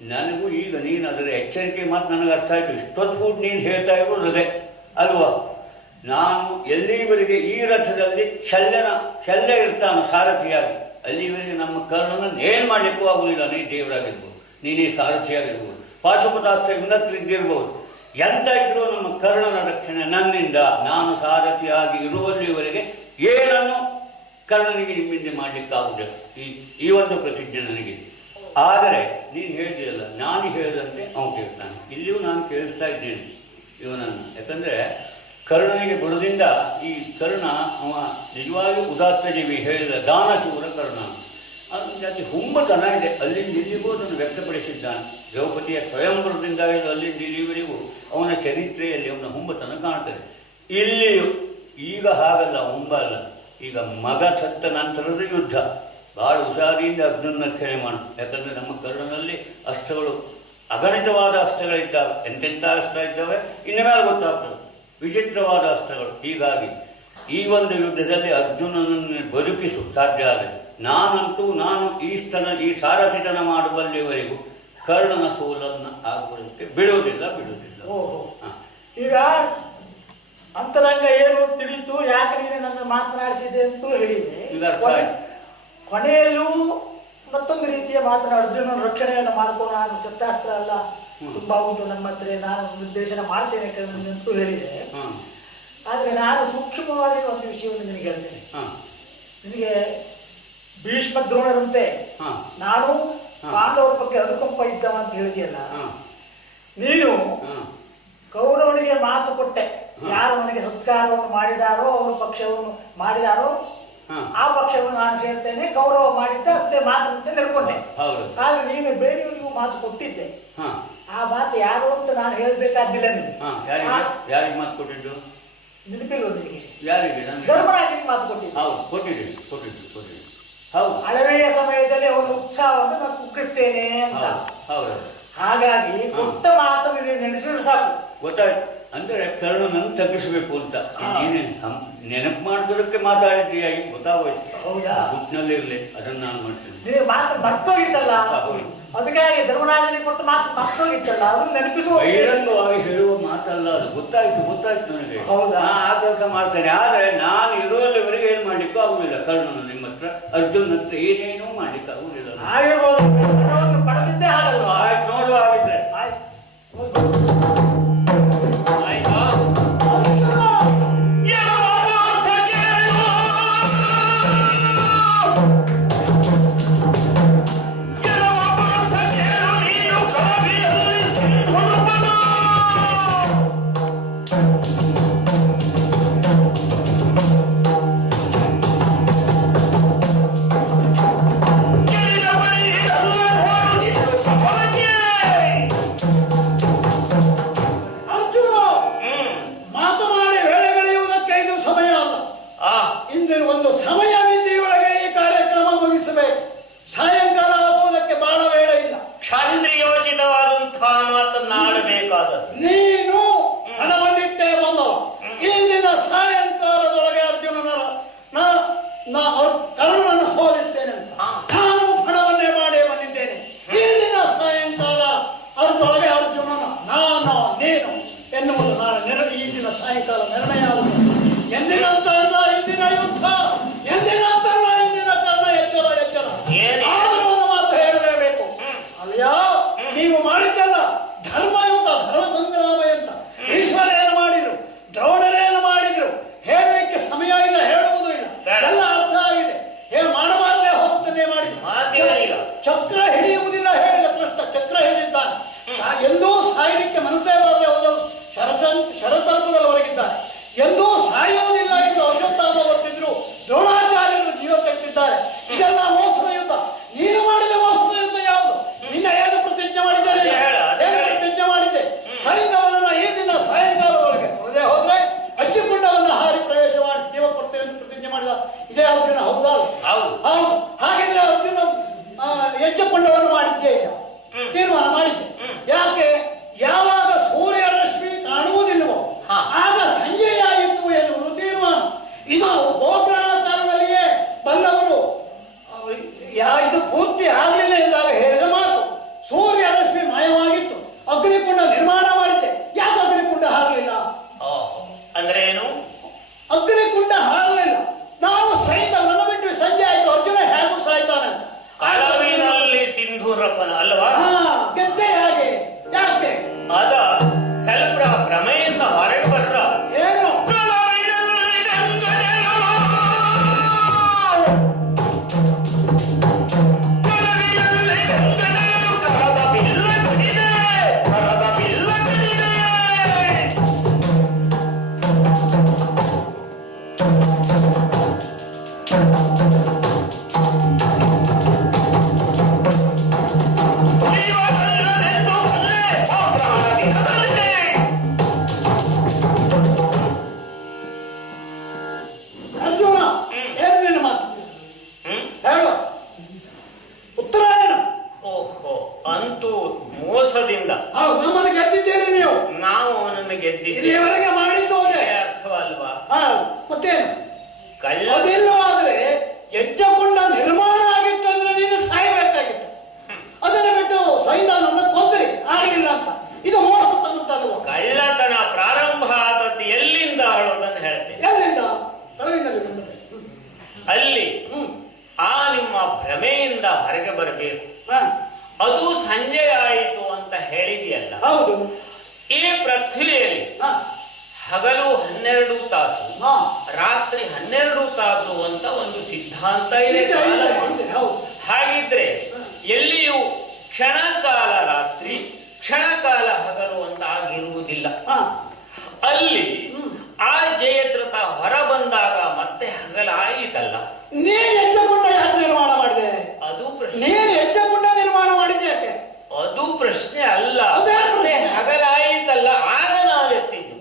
ನನಗೂ ಈಗ ನೀನು ಅದರ ಎಚ್ಚರಿಕೆ ಮಾತು ನನಗೆ ಅರ್ಥ ಆಯಿತು. ಇಷ್ಟೊತ್ತು ಕೂಡ ನೀನು ಹೇಳ್ತಾ ಇರೋದೇ ಅಲ್ವಾ? ನಾನು ಎಲ್ಲಿವರೆಗೆ ಈ ರಥದಲ್ಲಿ ಶಲ್ಯ ಇರ್ತಾನೋ ಸಾರಥಿಯಾಗಿ, ಅಲ್ಲಿವರೆಗೆ ನಮ್ಮ ಕರ್ಣನನ್ನು ಏನು ಮಾಡಲಿಕ್ಕೂ ಆಗುವುದಿಲ್ಲ. ನೀ ದೇವರಾಗಿರ್ಬೋದು, ನೀನೇ ಸಾರಥಿಯಾಗಿರ್ಬೋದು, ಪಾಶುಪತಾಸ್ತ್ರ ಉನ್ನತರಿದ್ದಿರ್ಬೋದು, ಎಂತ ಇದ್ರೂ ನಮ್ಮ ಕರ್ಣನ ರಕ್ಷಣೆ ನನ್ನಿಂದ. ನಾನು ಸಾರಥಿಯಾಗಿ ಇರುವಲ್ಲಿವರೆಗೆ ಏನನ್ನು ಕರ್ಣನಿಗೆ ನಿಮ್ಮಿಂದ ಮಾಡಲಿಕ್ಕಾಗುವುದಿಲ್ಲ. ಈ ಒಂದು ಪ್ರತಿಜ್ಞೆ ನನಗಿದೆ. ಆದರೆ ನೀನು ಹೇಳಿದೆಯಲ್ಲ, ನಾನು ಹೇಳಿದಂತೆ ಅವನು ಕೇಳ್ತಾನೆ. ಇಲ್ಲಿಯೂ ನಾನು ಕೇಳಿಸ್ತಾ ಇದ್ದೇನೆ ಇವನನ್ನು. ಯಾಕಂದರೆ ಕರ್ಣನಿಗೆ ಬುಡದಿಂದ ಈ ಕರ್ಣ ಅವ ನಿಜವಾಗಿ ಉದಾತ್ತ ಜೀವಿ, ಹೇಳಿದ ದಾನಶೂರ ಕರ್ಣ. ಅದರ ಜಾತಿ ಹುಂಬತನ ಇದೆ, ಅಲ್ಲಿಂದ ಇಲ್ಲಿಗೂ ಅದನ್ನು ವ್ಯಕ್ತಪಡಿಸಿದ್ದಾನೆ. ದ್ರೌಪದಿಯ ಸ್ವಯಂವರದಿಂದ ಅಲ್ಲಿಂದ ಇಲ್ಲಿವರೆಗೂ ಅವನ ಚರಿತ್ರೆಯಲ್ಲಿ ಅವನ ಹುಂಬತನ ಕಾಣ್ತದೆ. ಇಲ್ಲಿಯೂ ಈಗ ಹಾಗಲ್ಲ, ಹುಂಬ ಅಲ್ಲ. ಈಗ ಮಗ ಸತ್ತ ನಂತರದ ಯುದ್ಧ. ಭಾಳ ಹುಷಾರಿಯಿಂದ ಅರ್ಜುನ ರಕ್ಷಣೆ ಮಾಡು. ಯಾಕಂದರೆ ನಮ್ಮ ಕರ್ಣನಲ್ಲಿ ಅಸ್ತ್ರಗಳು ಅಗಣಿತವಾದ ಅಸ್ತ್ರಗಳಿದ್ದಾವೆ. ಎಂತೆಂಥ ಅಸ್ತ್ರ ಇದ್ದಾವೆ ಇನ್ನು ಮೇಲೆ ಗೊತ್ತಾಗ್ತದೆ, ವಿಚಿತ್ರವಾದ ಅಸ್ತ್ರಗಳು. ಹೀಗಾಗಿ ಈ ಒಂದು ಯುದ್ಧದಲ್ಲಿ ಅರ್ಜುನನನ್ನು ಬದುಕಿಸು ಸಾಧ್ಯ ಆದರೆ. ನಾನು ಈ ಸಾರಥಿತನ ಮಾಡುವಲ್ಲಿವರೆಗೂ ಕರ್ಣನ ಸೋಲನ್ನು ಆಗುವಂತೆ ಬಿಡುವುದಿಲ್ಲ. ಓಹೋ, ಈಗ ಅಂತರಂಗ ಏನು ತಿಳಿತು, ಯಾಕೆ ನೀನು ನನ್ನ ಮಾತನಾಡಿಸಿದೆ ಅಂತೂ ಹೇಳಿದೆ. ಕೊನೆಯಲ್ಲೂ ಮತ್ತೊಂದು ರೀತಿಯ ಅರ್ಜುನನ ರಕ್ಷಣೆಯನ್ನು ಮಾಡ್ಕೋ, ನಾನು ಶಸ್ತ್ರಾಸ್ತ್ರ ಅಲ್ಲ, ತುಂಬಾ ಉಂಟು ನಮ್ಮ ಹತ್ರ, ನಾನು ನಿರ್ದೇಶನ ಮಾಡ್ತೇನೆ ಅಂತೂ ಹೇಳಿದೆ. ಆದರೆ ನಾನು ಸೂಕ್ಷ್ಮವಾಗಿ ಒಂದು ವಿಷಯವನ್ನು ನಿನಗೆ ಹೇಳ್ತೇನೆ. ನಿನಗೆ ಭೀಷ್ಮ ದ್ರೋಣರಂತೆ ನಾನು ಪಾಂಡವರ ಬಗ್ಗೆ ಅನುಕಂಪ ಇದ್ದವ ಅಂತ ಹೇಳಿದೆಯಲ್ಲ, ನೀನು ಕೌರವನಿಗೆ ಮಾತು ಕೊಟ್ಟೆ. ಯಾರು ನನಗೆ ಸತ್ಕಾರವನ್ನು ಮಾಡಿದಾರೋ, ಅವ್ರ ಪಕ್ಷವನ್ನು ಮಾಡಿದಾರೋ ಆ ಪಕ್ಷವನ್ನು ನಾನು ಸೇರ್ತೇನೆ, ಕೌರವ ಮಾಡಿದ್ದ ಅಂತೆ ಮಾತಂತೆ ನಡ್ಕೊಂಡೆ. ಆದ್ರೆ ನೀನು ಬೇರೆಯವರಿಗೂ ಮಾತು ಕೊಟ್ಟಿದ್ದೆ. ಆ ಮಾತು ಯಾರು ಅಂತ ನಾನು ಹೇಳ್ಬೇಕಾದ್ದಿಲ್ಲ. ನೀನು ಯಾರಿಗೆ ಮಾತು ಕೊಟ್ಟಿದ್ದು ನೆನಪಿಲ್ವ ನಿನಗೆ? ಯಾರಿಗೆ? ಧರ್ಮರಾಜನಿಗೆ ಮಾತು ಕೊಟ್ಟಿದ್ದೆ. ಹೌದು, ಅಳವೆಯ ಸಮಯದಲ್ಲಿ ಅವನ ಉತ್ಸಾಹವನ್ನು ನಾನು ಕುಗ್ಗಿಸ್ತೇನೆ ಅಂತ. ಹಾಗಾಗಿ ಕೊಟ್ಟ ಮಾತನ್ನು ನೀನು ನೆನೆಸಿದ್ರೆ ಸಾಕು. ಗೊತ್ತಾಯ್ತು. ಅಂದರೆ ಕರ್ಣನನ್ನು ತಗ್ಗಿಸಬೇಕು ಅಂತ ನೀನು ನೆನಪು ಮಾಡೋದಕ್ಕೆ ಮಾತಾಡಿದ್ದೀಯ, ಈಗ ಗೊತ್ತಾಗೋಯ್ತು. ಹೌದಾ? ಗುಟ್ನಲ್ಲಿರಲಿ, ಅದನ್ನು ನಾನು ಮಾಡ್ತೀನಿ. ನೀನು ಮಾತು ಮರ್ತೋಗಿತ್ತಲ್ಲ, ಅದಕ್ಕಾಗಿ ಧರ್ಮರಾಜನಿಗೆ ಕೊಟ್ಟು ಮಾತು ಮರ್ತೋಗಿತ್ತಲ್ಲ, ಅದನ್ನು ನೆನಪಿಸುವ ಬಹಿರಂಗವಾಗಿ ಹೇಳುವ ಮಾತಲ್ಲ ಅದು. ಗೊತ್ತಾಯ್ತು ನನಗೆ. ಹೌದಾ? ಆ ಕೆಲಸ ಮಾಡ್ತೇನೆ. ಆದರೆ ನಾನು ಇರುವಲ್ಲಿವರೆಗೆ ಏನು ಮಾಡ್ಲಿಕ್ಕೂ ಆಗುದಿಲ್ಲ. ಕರ್ಣನ ನಿಮ್ಮ ಹತ್ರ, ಅರ್ಜುನ್ ಹತ್ರ ಏನೇನೂ ಮಾಡ್ಲಿಕ್ಕೆ ಆಗುದಿಲ್ಲ. ಆಗಿರ್ಬೋದು, ಪಡೆದಿದ್ದೇ ಹಾಗಲ್ವಾ? ಆಯ್ತು, ನೋಡುವ ಆಗಿದ್ರೆ ಆಯ್ತು. ನೀನು ಹಣವನ್ನಿಟ್ಟೇ ಬಂದವ. ಇಂದಿನ ಸಾಯಂಕಾಲದೊಳಗೆ ಕರ್ಣನನ್ನು ಸೋಲಿಸ್ತೇನೆ ಅಂತ ನಾನು ಹಣವನ್ನೇ ಮಾಡೇ ಬಂದಿದ್ದೇನೆ. ಇಂದಿನ ಸಾಯಂಕಾಲ ಅದರೊಳಗೆ ಅರ್ಜುನನ ನಾನು ನೀನು ಎನ್ನುವುದು ಈ ದಿನ ಸಾಯಂಕಾಲ ನಿರ್ಣಯ ಆಗುತ್ತದೆ. ಎಂದಿನಂತ ಇಂದಿನ ಯುದ್ಧ, ಎಂದಿನಂತ ಇಂದಿನ ಕರ್ಣ ಎಚ್ಚರ. ಆದರೂ ಒಂದು ಮಾತು ಹೇಳಲೇಬೇಕು. ಅಲ್ಯಾ, ನೀವು ಮಾಡಿದ್ದಲ್ಲ ಧರ್ಮ ಸಂಗ್ರಾಮ ಅಂತ. ಈಶ್ವರೇನು ಮಾಡಿದ್ರು, ದ್ರೋಣರೇನು ಮಾಡಿದ್ರು, ಇದು ಗೋಗ್ರಹಣ ಕಾಲದಲ್ಲಿಯೇ ಬಂದವರು ಇದು ಪೂರ್ತಿ ಆಗಲಿಲ್ಲ ಎಂದಾಗ ಹೇಳಿದ ಮಾತು. ಸೂರ್ಯ ರಶ್ಮಿ ಮಾಯವಾಗಿತ್ತು, ಅಗ್ನಿಕುಂಡ ನಿರ್ಮಾಣ ಮಾಡಿದ್ದೆ. ಯಾಕೆ ಅಗ್ನಿಕುಂಡ ಹಾರಲಿಲ್ಲ? ಅಂದ್ರೆ ಏನು? ಅಗ್ನಿಕುಂಡ ಹಾರಲಿಲ್ಲ. ನಾವು ಸೈನ್ಯವನ್ನು ಬಿಟ್ಟು ಸಂಜೆ ಆಯ್ತು, ಅರ್ಜುನ ಹೇಗೂ ಸಾಯ್ತಾನಂತ. ಕಾಲವಿನಲ್ಲಿ ಸಿಂಧೂರಪ್ಪನ ಅಲ್ವಾ? ಗೆದ್ದೆ ಹಾಗೆ. ಯಾಕೆ? ಅದ ಸ್ವಲ್ಪ ಭ್ರಮೆಯಿಂದ ಹೊರಗೆ ಬರ್ರ. ಏನು? ಅರ್ಜುನ, ಏನು ನಿನ್ನ ಮಾತು? ಹೇಳು, ಉತ್ತರ ಏನು? ಓಹೋ, ಅಂತೂ ಮೋಸದಿಂದ ಹೌದು, ನಮ್ಮನ್ನು ಗೆದ್ದಿದ್ದೀರಿ ನೀವು. ನಾವು ಅವನನ್ನು ಗೆದ್ದಿದ್ದೇವೆ. ಇಲ್ಲಿಯವರೆಗೆ ಮಾಡಿದ್ದು ಅದೇ ಅರ್ಥವಲ್ವಾ? ಮತ್ತೇನು? ಕಳ್ಳ ಅದಿಲ್ಲವಾದ್ರೆ ಯಜ್ಞಕುಂಡ ನಿರ್ಮಾಣ ಆಗಿತ್ತಂದ್ರೆ ನೀನು ಸಾಯಬೇಕಾಗಿತ್ತು. ಅದನ್ನು ಬಿಟ್ಟು ಸೈನ್ಯವನ್ನು ಕೊಂದ್ರಿ ಆಗಿಲ್ಲ ಅಂತ. ಇದು ಮೋಸ ತಂದಲ್ವ? ಕಳ್ಳತನ ಪ್ರಾರಂಭ ಆದದ್ದು ಎಲ್ಲಿಂದ ಹೇಳೋದನ್ನು ಹೇಳ್ತೇನೆ. ಎಲ್ಲಿಂದ? ಕೆಳಗಿನಲ್ಲಿ ಬಂದರೆ ಅಲ್ಲಿ ಆ ನಿಮ್ಮ ಭ್ರಮೆಯಿಂದ ಹೊರಗೆ ಬರಬೇಕು. ಹಾ, ಅದು ಸಂಜೆ ಆಯಿತು ಅಂತ ಹೇಳಿದೆಯಲ್ಲ. ಹೌದು. ಈ ಪೃಥ್ವಿಯಲ್ಲಿ ಹಾ, ಹಗಲು 12 ತಾಸು, ಹಾ. ರಾತ್ರಿ 12 ತಾಸು ಅಂತ ಒಂದು ಸಿದ್ಧಾಂತ ಇದೆ. ಇದೆ, ಇದೆ, ಇದೆ, ಹೌದು. ಹಾಗಿದ್ರೆ ಎಲ್ಲಿಯೂ ಕ್ಷಣಕಾಲ ರಾತ್ರಿ ಕ್ಷಣಕಾಲ ಹಗಲು ಅಂತ ಆಗಿರುವುದಿಲ್ಲ. ಹಾ, ಅಲ್ಲಿ ಆ ಜಯದ್ರಥ ಹೊರ ಬಂದಾಗ ಮತ್ತೆ ಹಗಲಾಯಿತಲ್ಲ. ನೀನು ಯಜ್ಞಕುಂಡ ಯಾಕೆ ನಿರ್ಮಾಣ ಮಾಡಿದೆ? ಅದು ಪ್ರಶ್ನೆ. ನೀನು ಯಜ್ಞಕುಂಡ ನಿರ್ಮಾಣ ಮಾಡಿದ್ದೆ ಯಾಕೆ? ಅದು ಪ್ರಶ್ನೆ ಅಲ್ಲ. ಅದೇ ಮತ್ತೆ ಪ್ರಶ್ನೆ. ಹಗಲಾಯಿತಲ್ಲ, ಆಗ ನಾವು ಎತ್ತಿದ್ದು.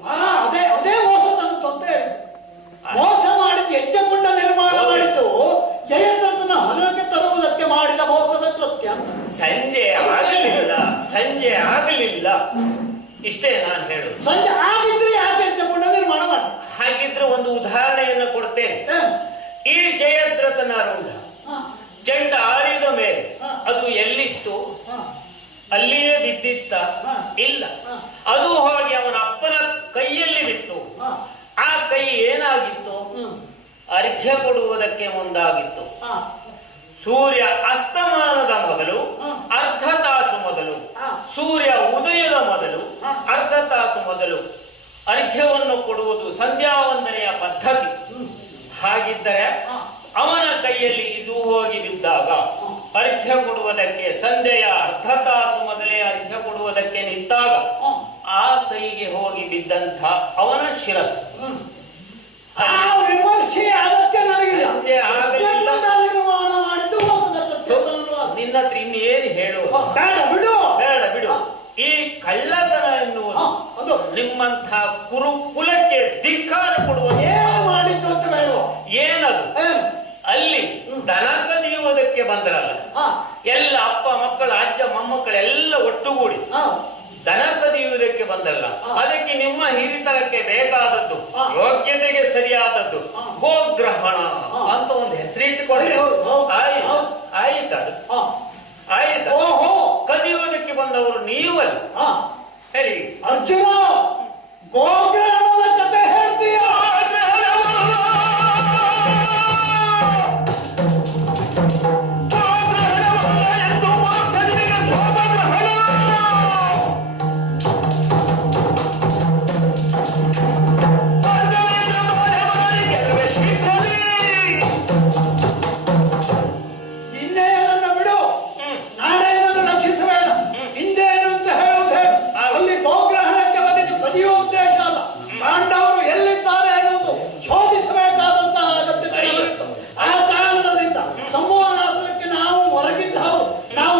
ಅದೇ ಅದೇ ಮೋಸ ತಂದು ಅಂತ ಹೇಳಿ ಮೋಸ ಮಾಡಿದ್ದು. ಯಜ್ಞಕುಂಡ ನಿರ್ಮಾಣ ಮಾಡಿದ್ದು ಜಯದ್ರಥನ ಹೊರಗೆ ತರುವುದಕ್ಕೆ ಮಾಡಿದ ಮೋಸದ ಕೃತ್ಯ ಅಂತ. ಸಂಜೆ ಆಗಲಿಲ್ಲ, ಸಂಜೆ ಆಗಲಿಲ್ಲ, ಇಷ್ಟೇ ನಾನು ಹೇಳುದು. ಸಂಜೆ ಆಗಿದ್ರೆ ಯಾಕೆ ಯಜ್ಞಕುಂಡ ನಿರ್ಮಾಣ ಮಾಡಿ? ಹಾಗಿದ್ರೆ ಒಂದು ಉದಾಹರಣೆಯನ್ನು ಕೊಡ್ತೇನೆ. ಏನು? ಈ ಜಯದ್ರಥನ ರೂಢ ಹಾ, ಚೆಂಡ ಆಡಿದ ಮೇಲೆ ಹಾ. ಅದು ಎಲ್ಲಿತ್ತು? ಹಾ, ಅಲ್ಲಿಯೇ ಬಿದ್ದಿತ್ತ? ಹಾ. ಇಲ್ಲ, ಹಾ. ಅದು ಹೋಗಿ ಅವನ ಅಪ್ಪನ ಕೈಯಲ್ಲಿ ಬಿತ್ತು. ಹಾ. ಆ ಕೈ ಏನಾಗಿತ್ತು? ಅರ್ಘ್ಯ ಕೊಡುವುದಕ್ಕೆ ಮುಂದಾಗಿತ್ತು. ಹಾ. ಸೂರ್ಯ ಅಸ್ತಮಾನದ ಮೊದಲು ಹಾ. ಅರ್ಧ ತಾಸು ಮೊದಲು, ಹಾ. ಸೂರ್ಯ ಉದಯದ ಮೊದಲು ಹಾ. ಅರ್ಧ ತಾಸು ಮೊದಲು ಅರ್ಘ್ಯವನ್ನು ಕೊಡುವುದು ಸಂಧ್ಯಾ ವಂದನೆಯ ಪದ್ಧತಿ. ಹಾಗಿದ್ದರೆ ಹಾ. ಅವನ ಕೈಯಲ್ಲಿ ಇದು ಹೋಗಿ ಬಿದ್ದಾಗ ಅರ್ಘ್ಯ ಕೊಡುವುದಕ್ಕೆ ಸಂಧ್ಯೆಯ ಅರ್ಧ ತಾಸು ಮೊದಲೇ ಅರ್ಘ್ಯ ಕೊಡುವುದಕ್ಕೆ ನಿಂತಾಗ ಆ ಕೈಗೆ ಹೋಗಿ ಬಿದ್ದಂಥ ಅವನ ಶಿರಸ್ಸು. ಆ ವಿಮರ್ಶೆ ಅಗತ್ಯ ನನಗಿಲ್ಲ. ಸಂಜೆ ಆಗಲಿಲ್ಲ. ಯಜ್ಞಕುಂಡ ನಿರ್ಮಾಣ ಮಾಡಿದ್ದು ಮೋಸದ ಕೃತ್ಯ. ನಿನ್ನ ಹತ್ರ ಇನ್ನೇನು ಹೇಳುವ? ಬೇಡ ಬಿಡು. ಬೇಡ ಬಿಡು. ಈ ಕಳ್ಳತನ ಎನ್ನುವುದು ಅದು ನಿಮ್ಮಂಥ ಕುರುಕುಲಕ್ಕೆ ಧಿಕ್ಕಾರ ಕೊಡುವ. ಏನು ಮಾಡಿದ್ದು ಅಂತ ಬೇಡ. ಏನದು? ಏನು? ಅಲ್ಲಿ ದನ ಕದಿಯುವುದಕ್ಕೆ ಬಂದ್ರಲ್ಲ, ಹಾ. ಎಲ್ಲ ಅಪ್ಪ ಮಕ್ಕಳು ಅಜ್ಜ ಮೊಮ್ಮಕ್ಕಳೆಲ್ಲ ಒಟ್ಟುಗೂಡಿ ಹಾ. ದನ ಕದಿಯುವುದಕ್ಕೆ ಬಂದಲ್ಲ. ಅದಕ್ಕೆ ನಿಮ್ಮ ಹಿರಿತನಕ್ಕೆ ಬೇಕಾದದ್ದು, ಯೋಗ್ಯತೆಗೆ ಸರಿಯಾದದ್ದು ಗೋಗ್ರಹಣ ಅಂತ ಒಂದು ಹೆಸರಿಟ್ಟುಕೊಂಡ್ರೆ ಆಯ್ತದು. ಆಯ್ತು. ಓಹೋ, ಕದಿಯುವುದಕ್ಕೆ ಬಂದವರು ನೀವಲ್ಲ. ಹೇಳಿ. ಅರ್ಜುನ, ಗೋಗ್ರಹಣದ ಕಥೆ ಹೇಳ್ತೀಯ? ಇನ್ನೇನನ್ನು ಬಿಡು, ನಾಳೆಯನ್ನು ಲಕ್ಷಿಸಬೇಡ. ಹಿಂದೇನು ಅಂತ ಹೇಳುವುದು ಹೇಳು. ಅಲ್ಲಿ ಗೋಗ್ರಹಣಕ್ಕೆ ಬಂದಿದ್ದು ಕದಿಯುವ ಉದ್ದೇಶ ಅಲ್ಲ. ಪಾಂಡವರು ಎಲ್ಲಿದ್ದಾರೆ ಎನ್ನುವುದು ಶೋಧಿಸಬೇಕಾದಂತಹ ಅಗತ್ಯತೆ ನಮಗಿತ್ತು. ಆ ಕಾರಣದಿಂದ ಸಂವಹನಾಸ್ತ್ರಕ್ಕೆ ನಾವು ಹೊರಗಿದ್ದವು. ನಾವು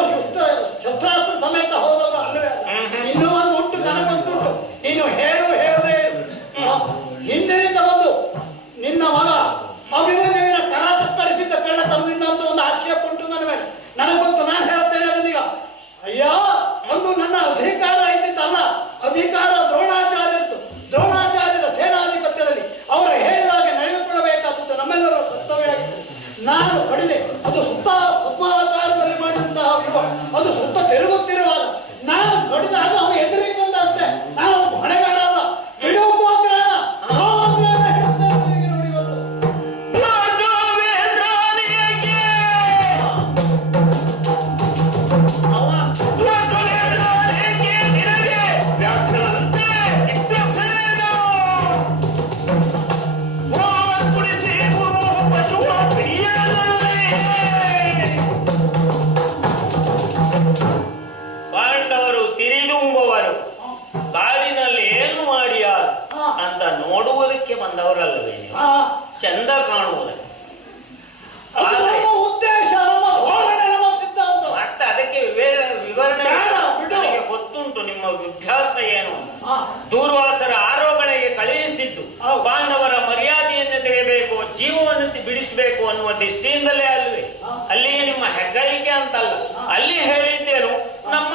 ಶಸ್ತ್ರಾಸ್ತ್ರ ಸಮೇತ ಹೋದವರು ಅಲ್ಲವೇ ಅಲ್ಲ. ಇನ್ನೂ ಒಂದು ಉಂಟು, ನನಗೊಂದುಂಟು. ನೀನು ಹೇಳದೇ ಹಿಂದಿನಿಂದ ಬಂದು ನಿನ್ನ ಮಗ ಅಭಿಮನ್ಯುವಿನ ಕರ ಕತ್ತರಿಸಿ ಪಾಂಡವರು ತಿರಿದುಂಬುವರು ಕಾಡಿನಲ್ಲಿ ಏನು ಮಾಡಿಯಾರು ಅಂತ ನೋಡುವುದಕ್ಕೆ ಬಂದವರಲ್ಲವೇ ನೀವು? ಚಂದ ಕಾಣುವುದಕ್ಕೆ. ಅದು ನಮ್ಮ ಉದ್ದೇಶ, ನಮ್ಮ ಧೋರಣೆ, ನಮ್ಮ ಸಿದ್ಧಾಂತ. ಮತ್ತೆ ಅದಕ್ಕೆ ವಿವರಣೆ ನನಗೆ ಗೊತ್ತುಂಟು. ನಿಮ್ಮ ಅಭ್ಯಾಸ ಏನು? ದೂರ್ವಾಸರ ಆರೋಗಣೆಗೆ ಕಳುಹಿಸಿದ್ದು ಪಾಂಡವರ ಮರ್ಯಾದೆಯನ್ನು ತೆಗೆಯಬೇಕು, ಜೀವವನ್ನು ಬಿಡಿಸಬೇಕು ಅನ್ನುವ ದೃಷ್ಟಿಯಿಂದಲೇ ಅಲ್ವೇ? ಅಲ್ಲಿಗೆ ನಿಮ್ಮ ಹೆಗ್ಗಳಿಕೆ ಅಂತಲ್ಲ. ಅಲ್ಲಿ ಹೇಳಿದ್ದೇನು, ನಮ್ಮ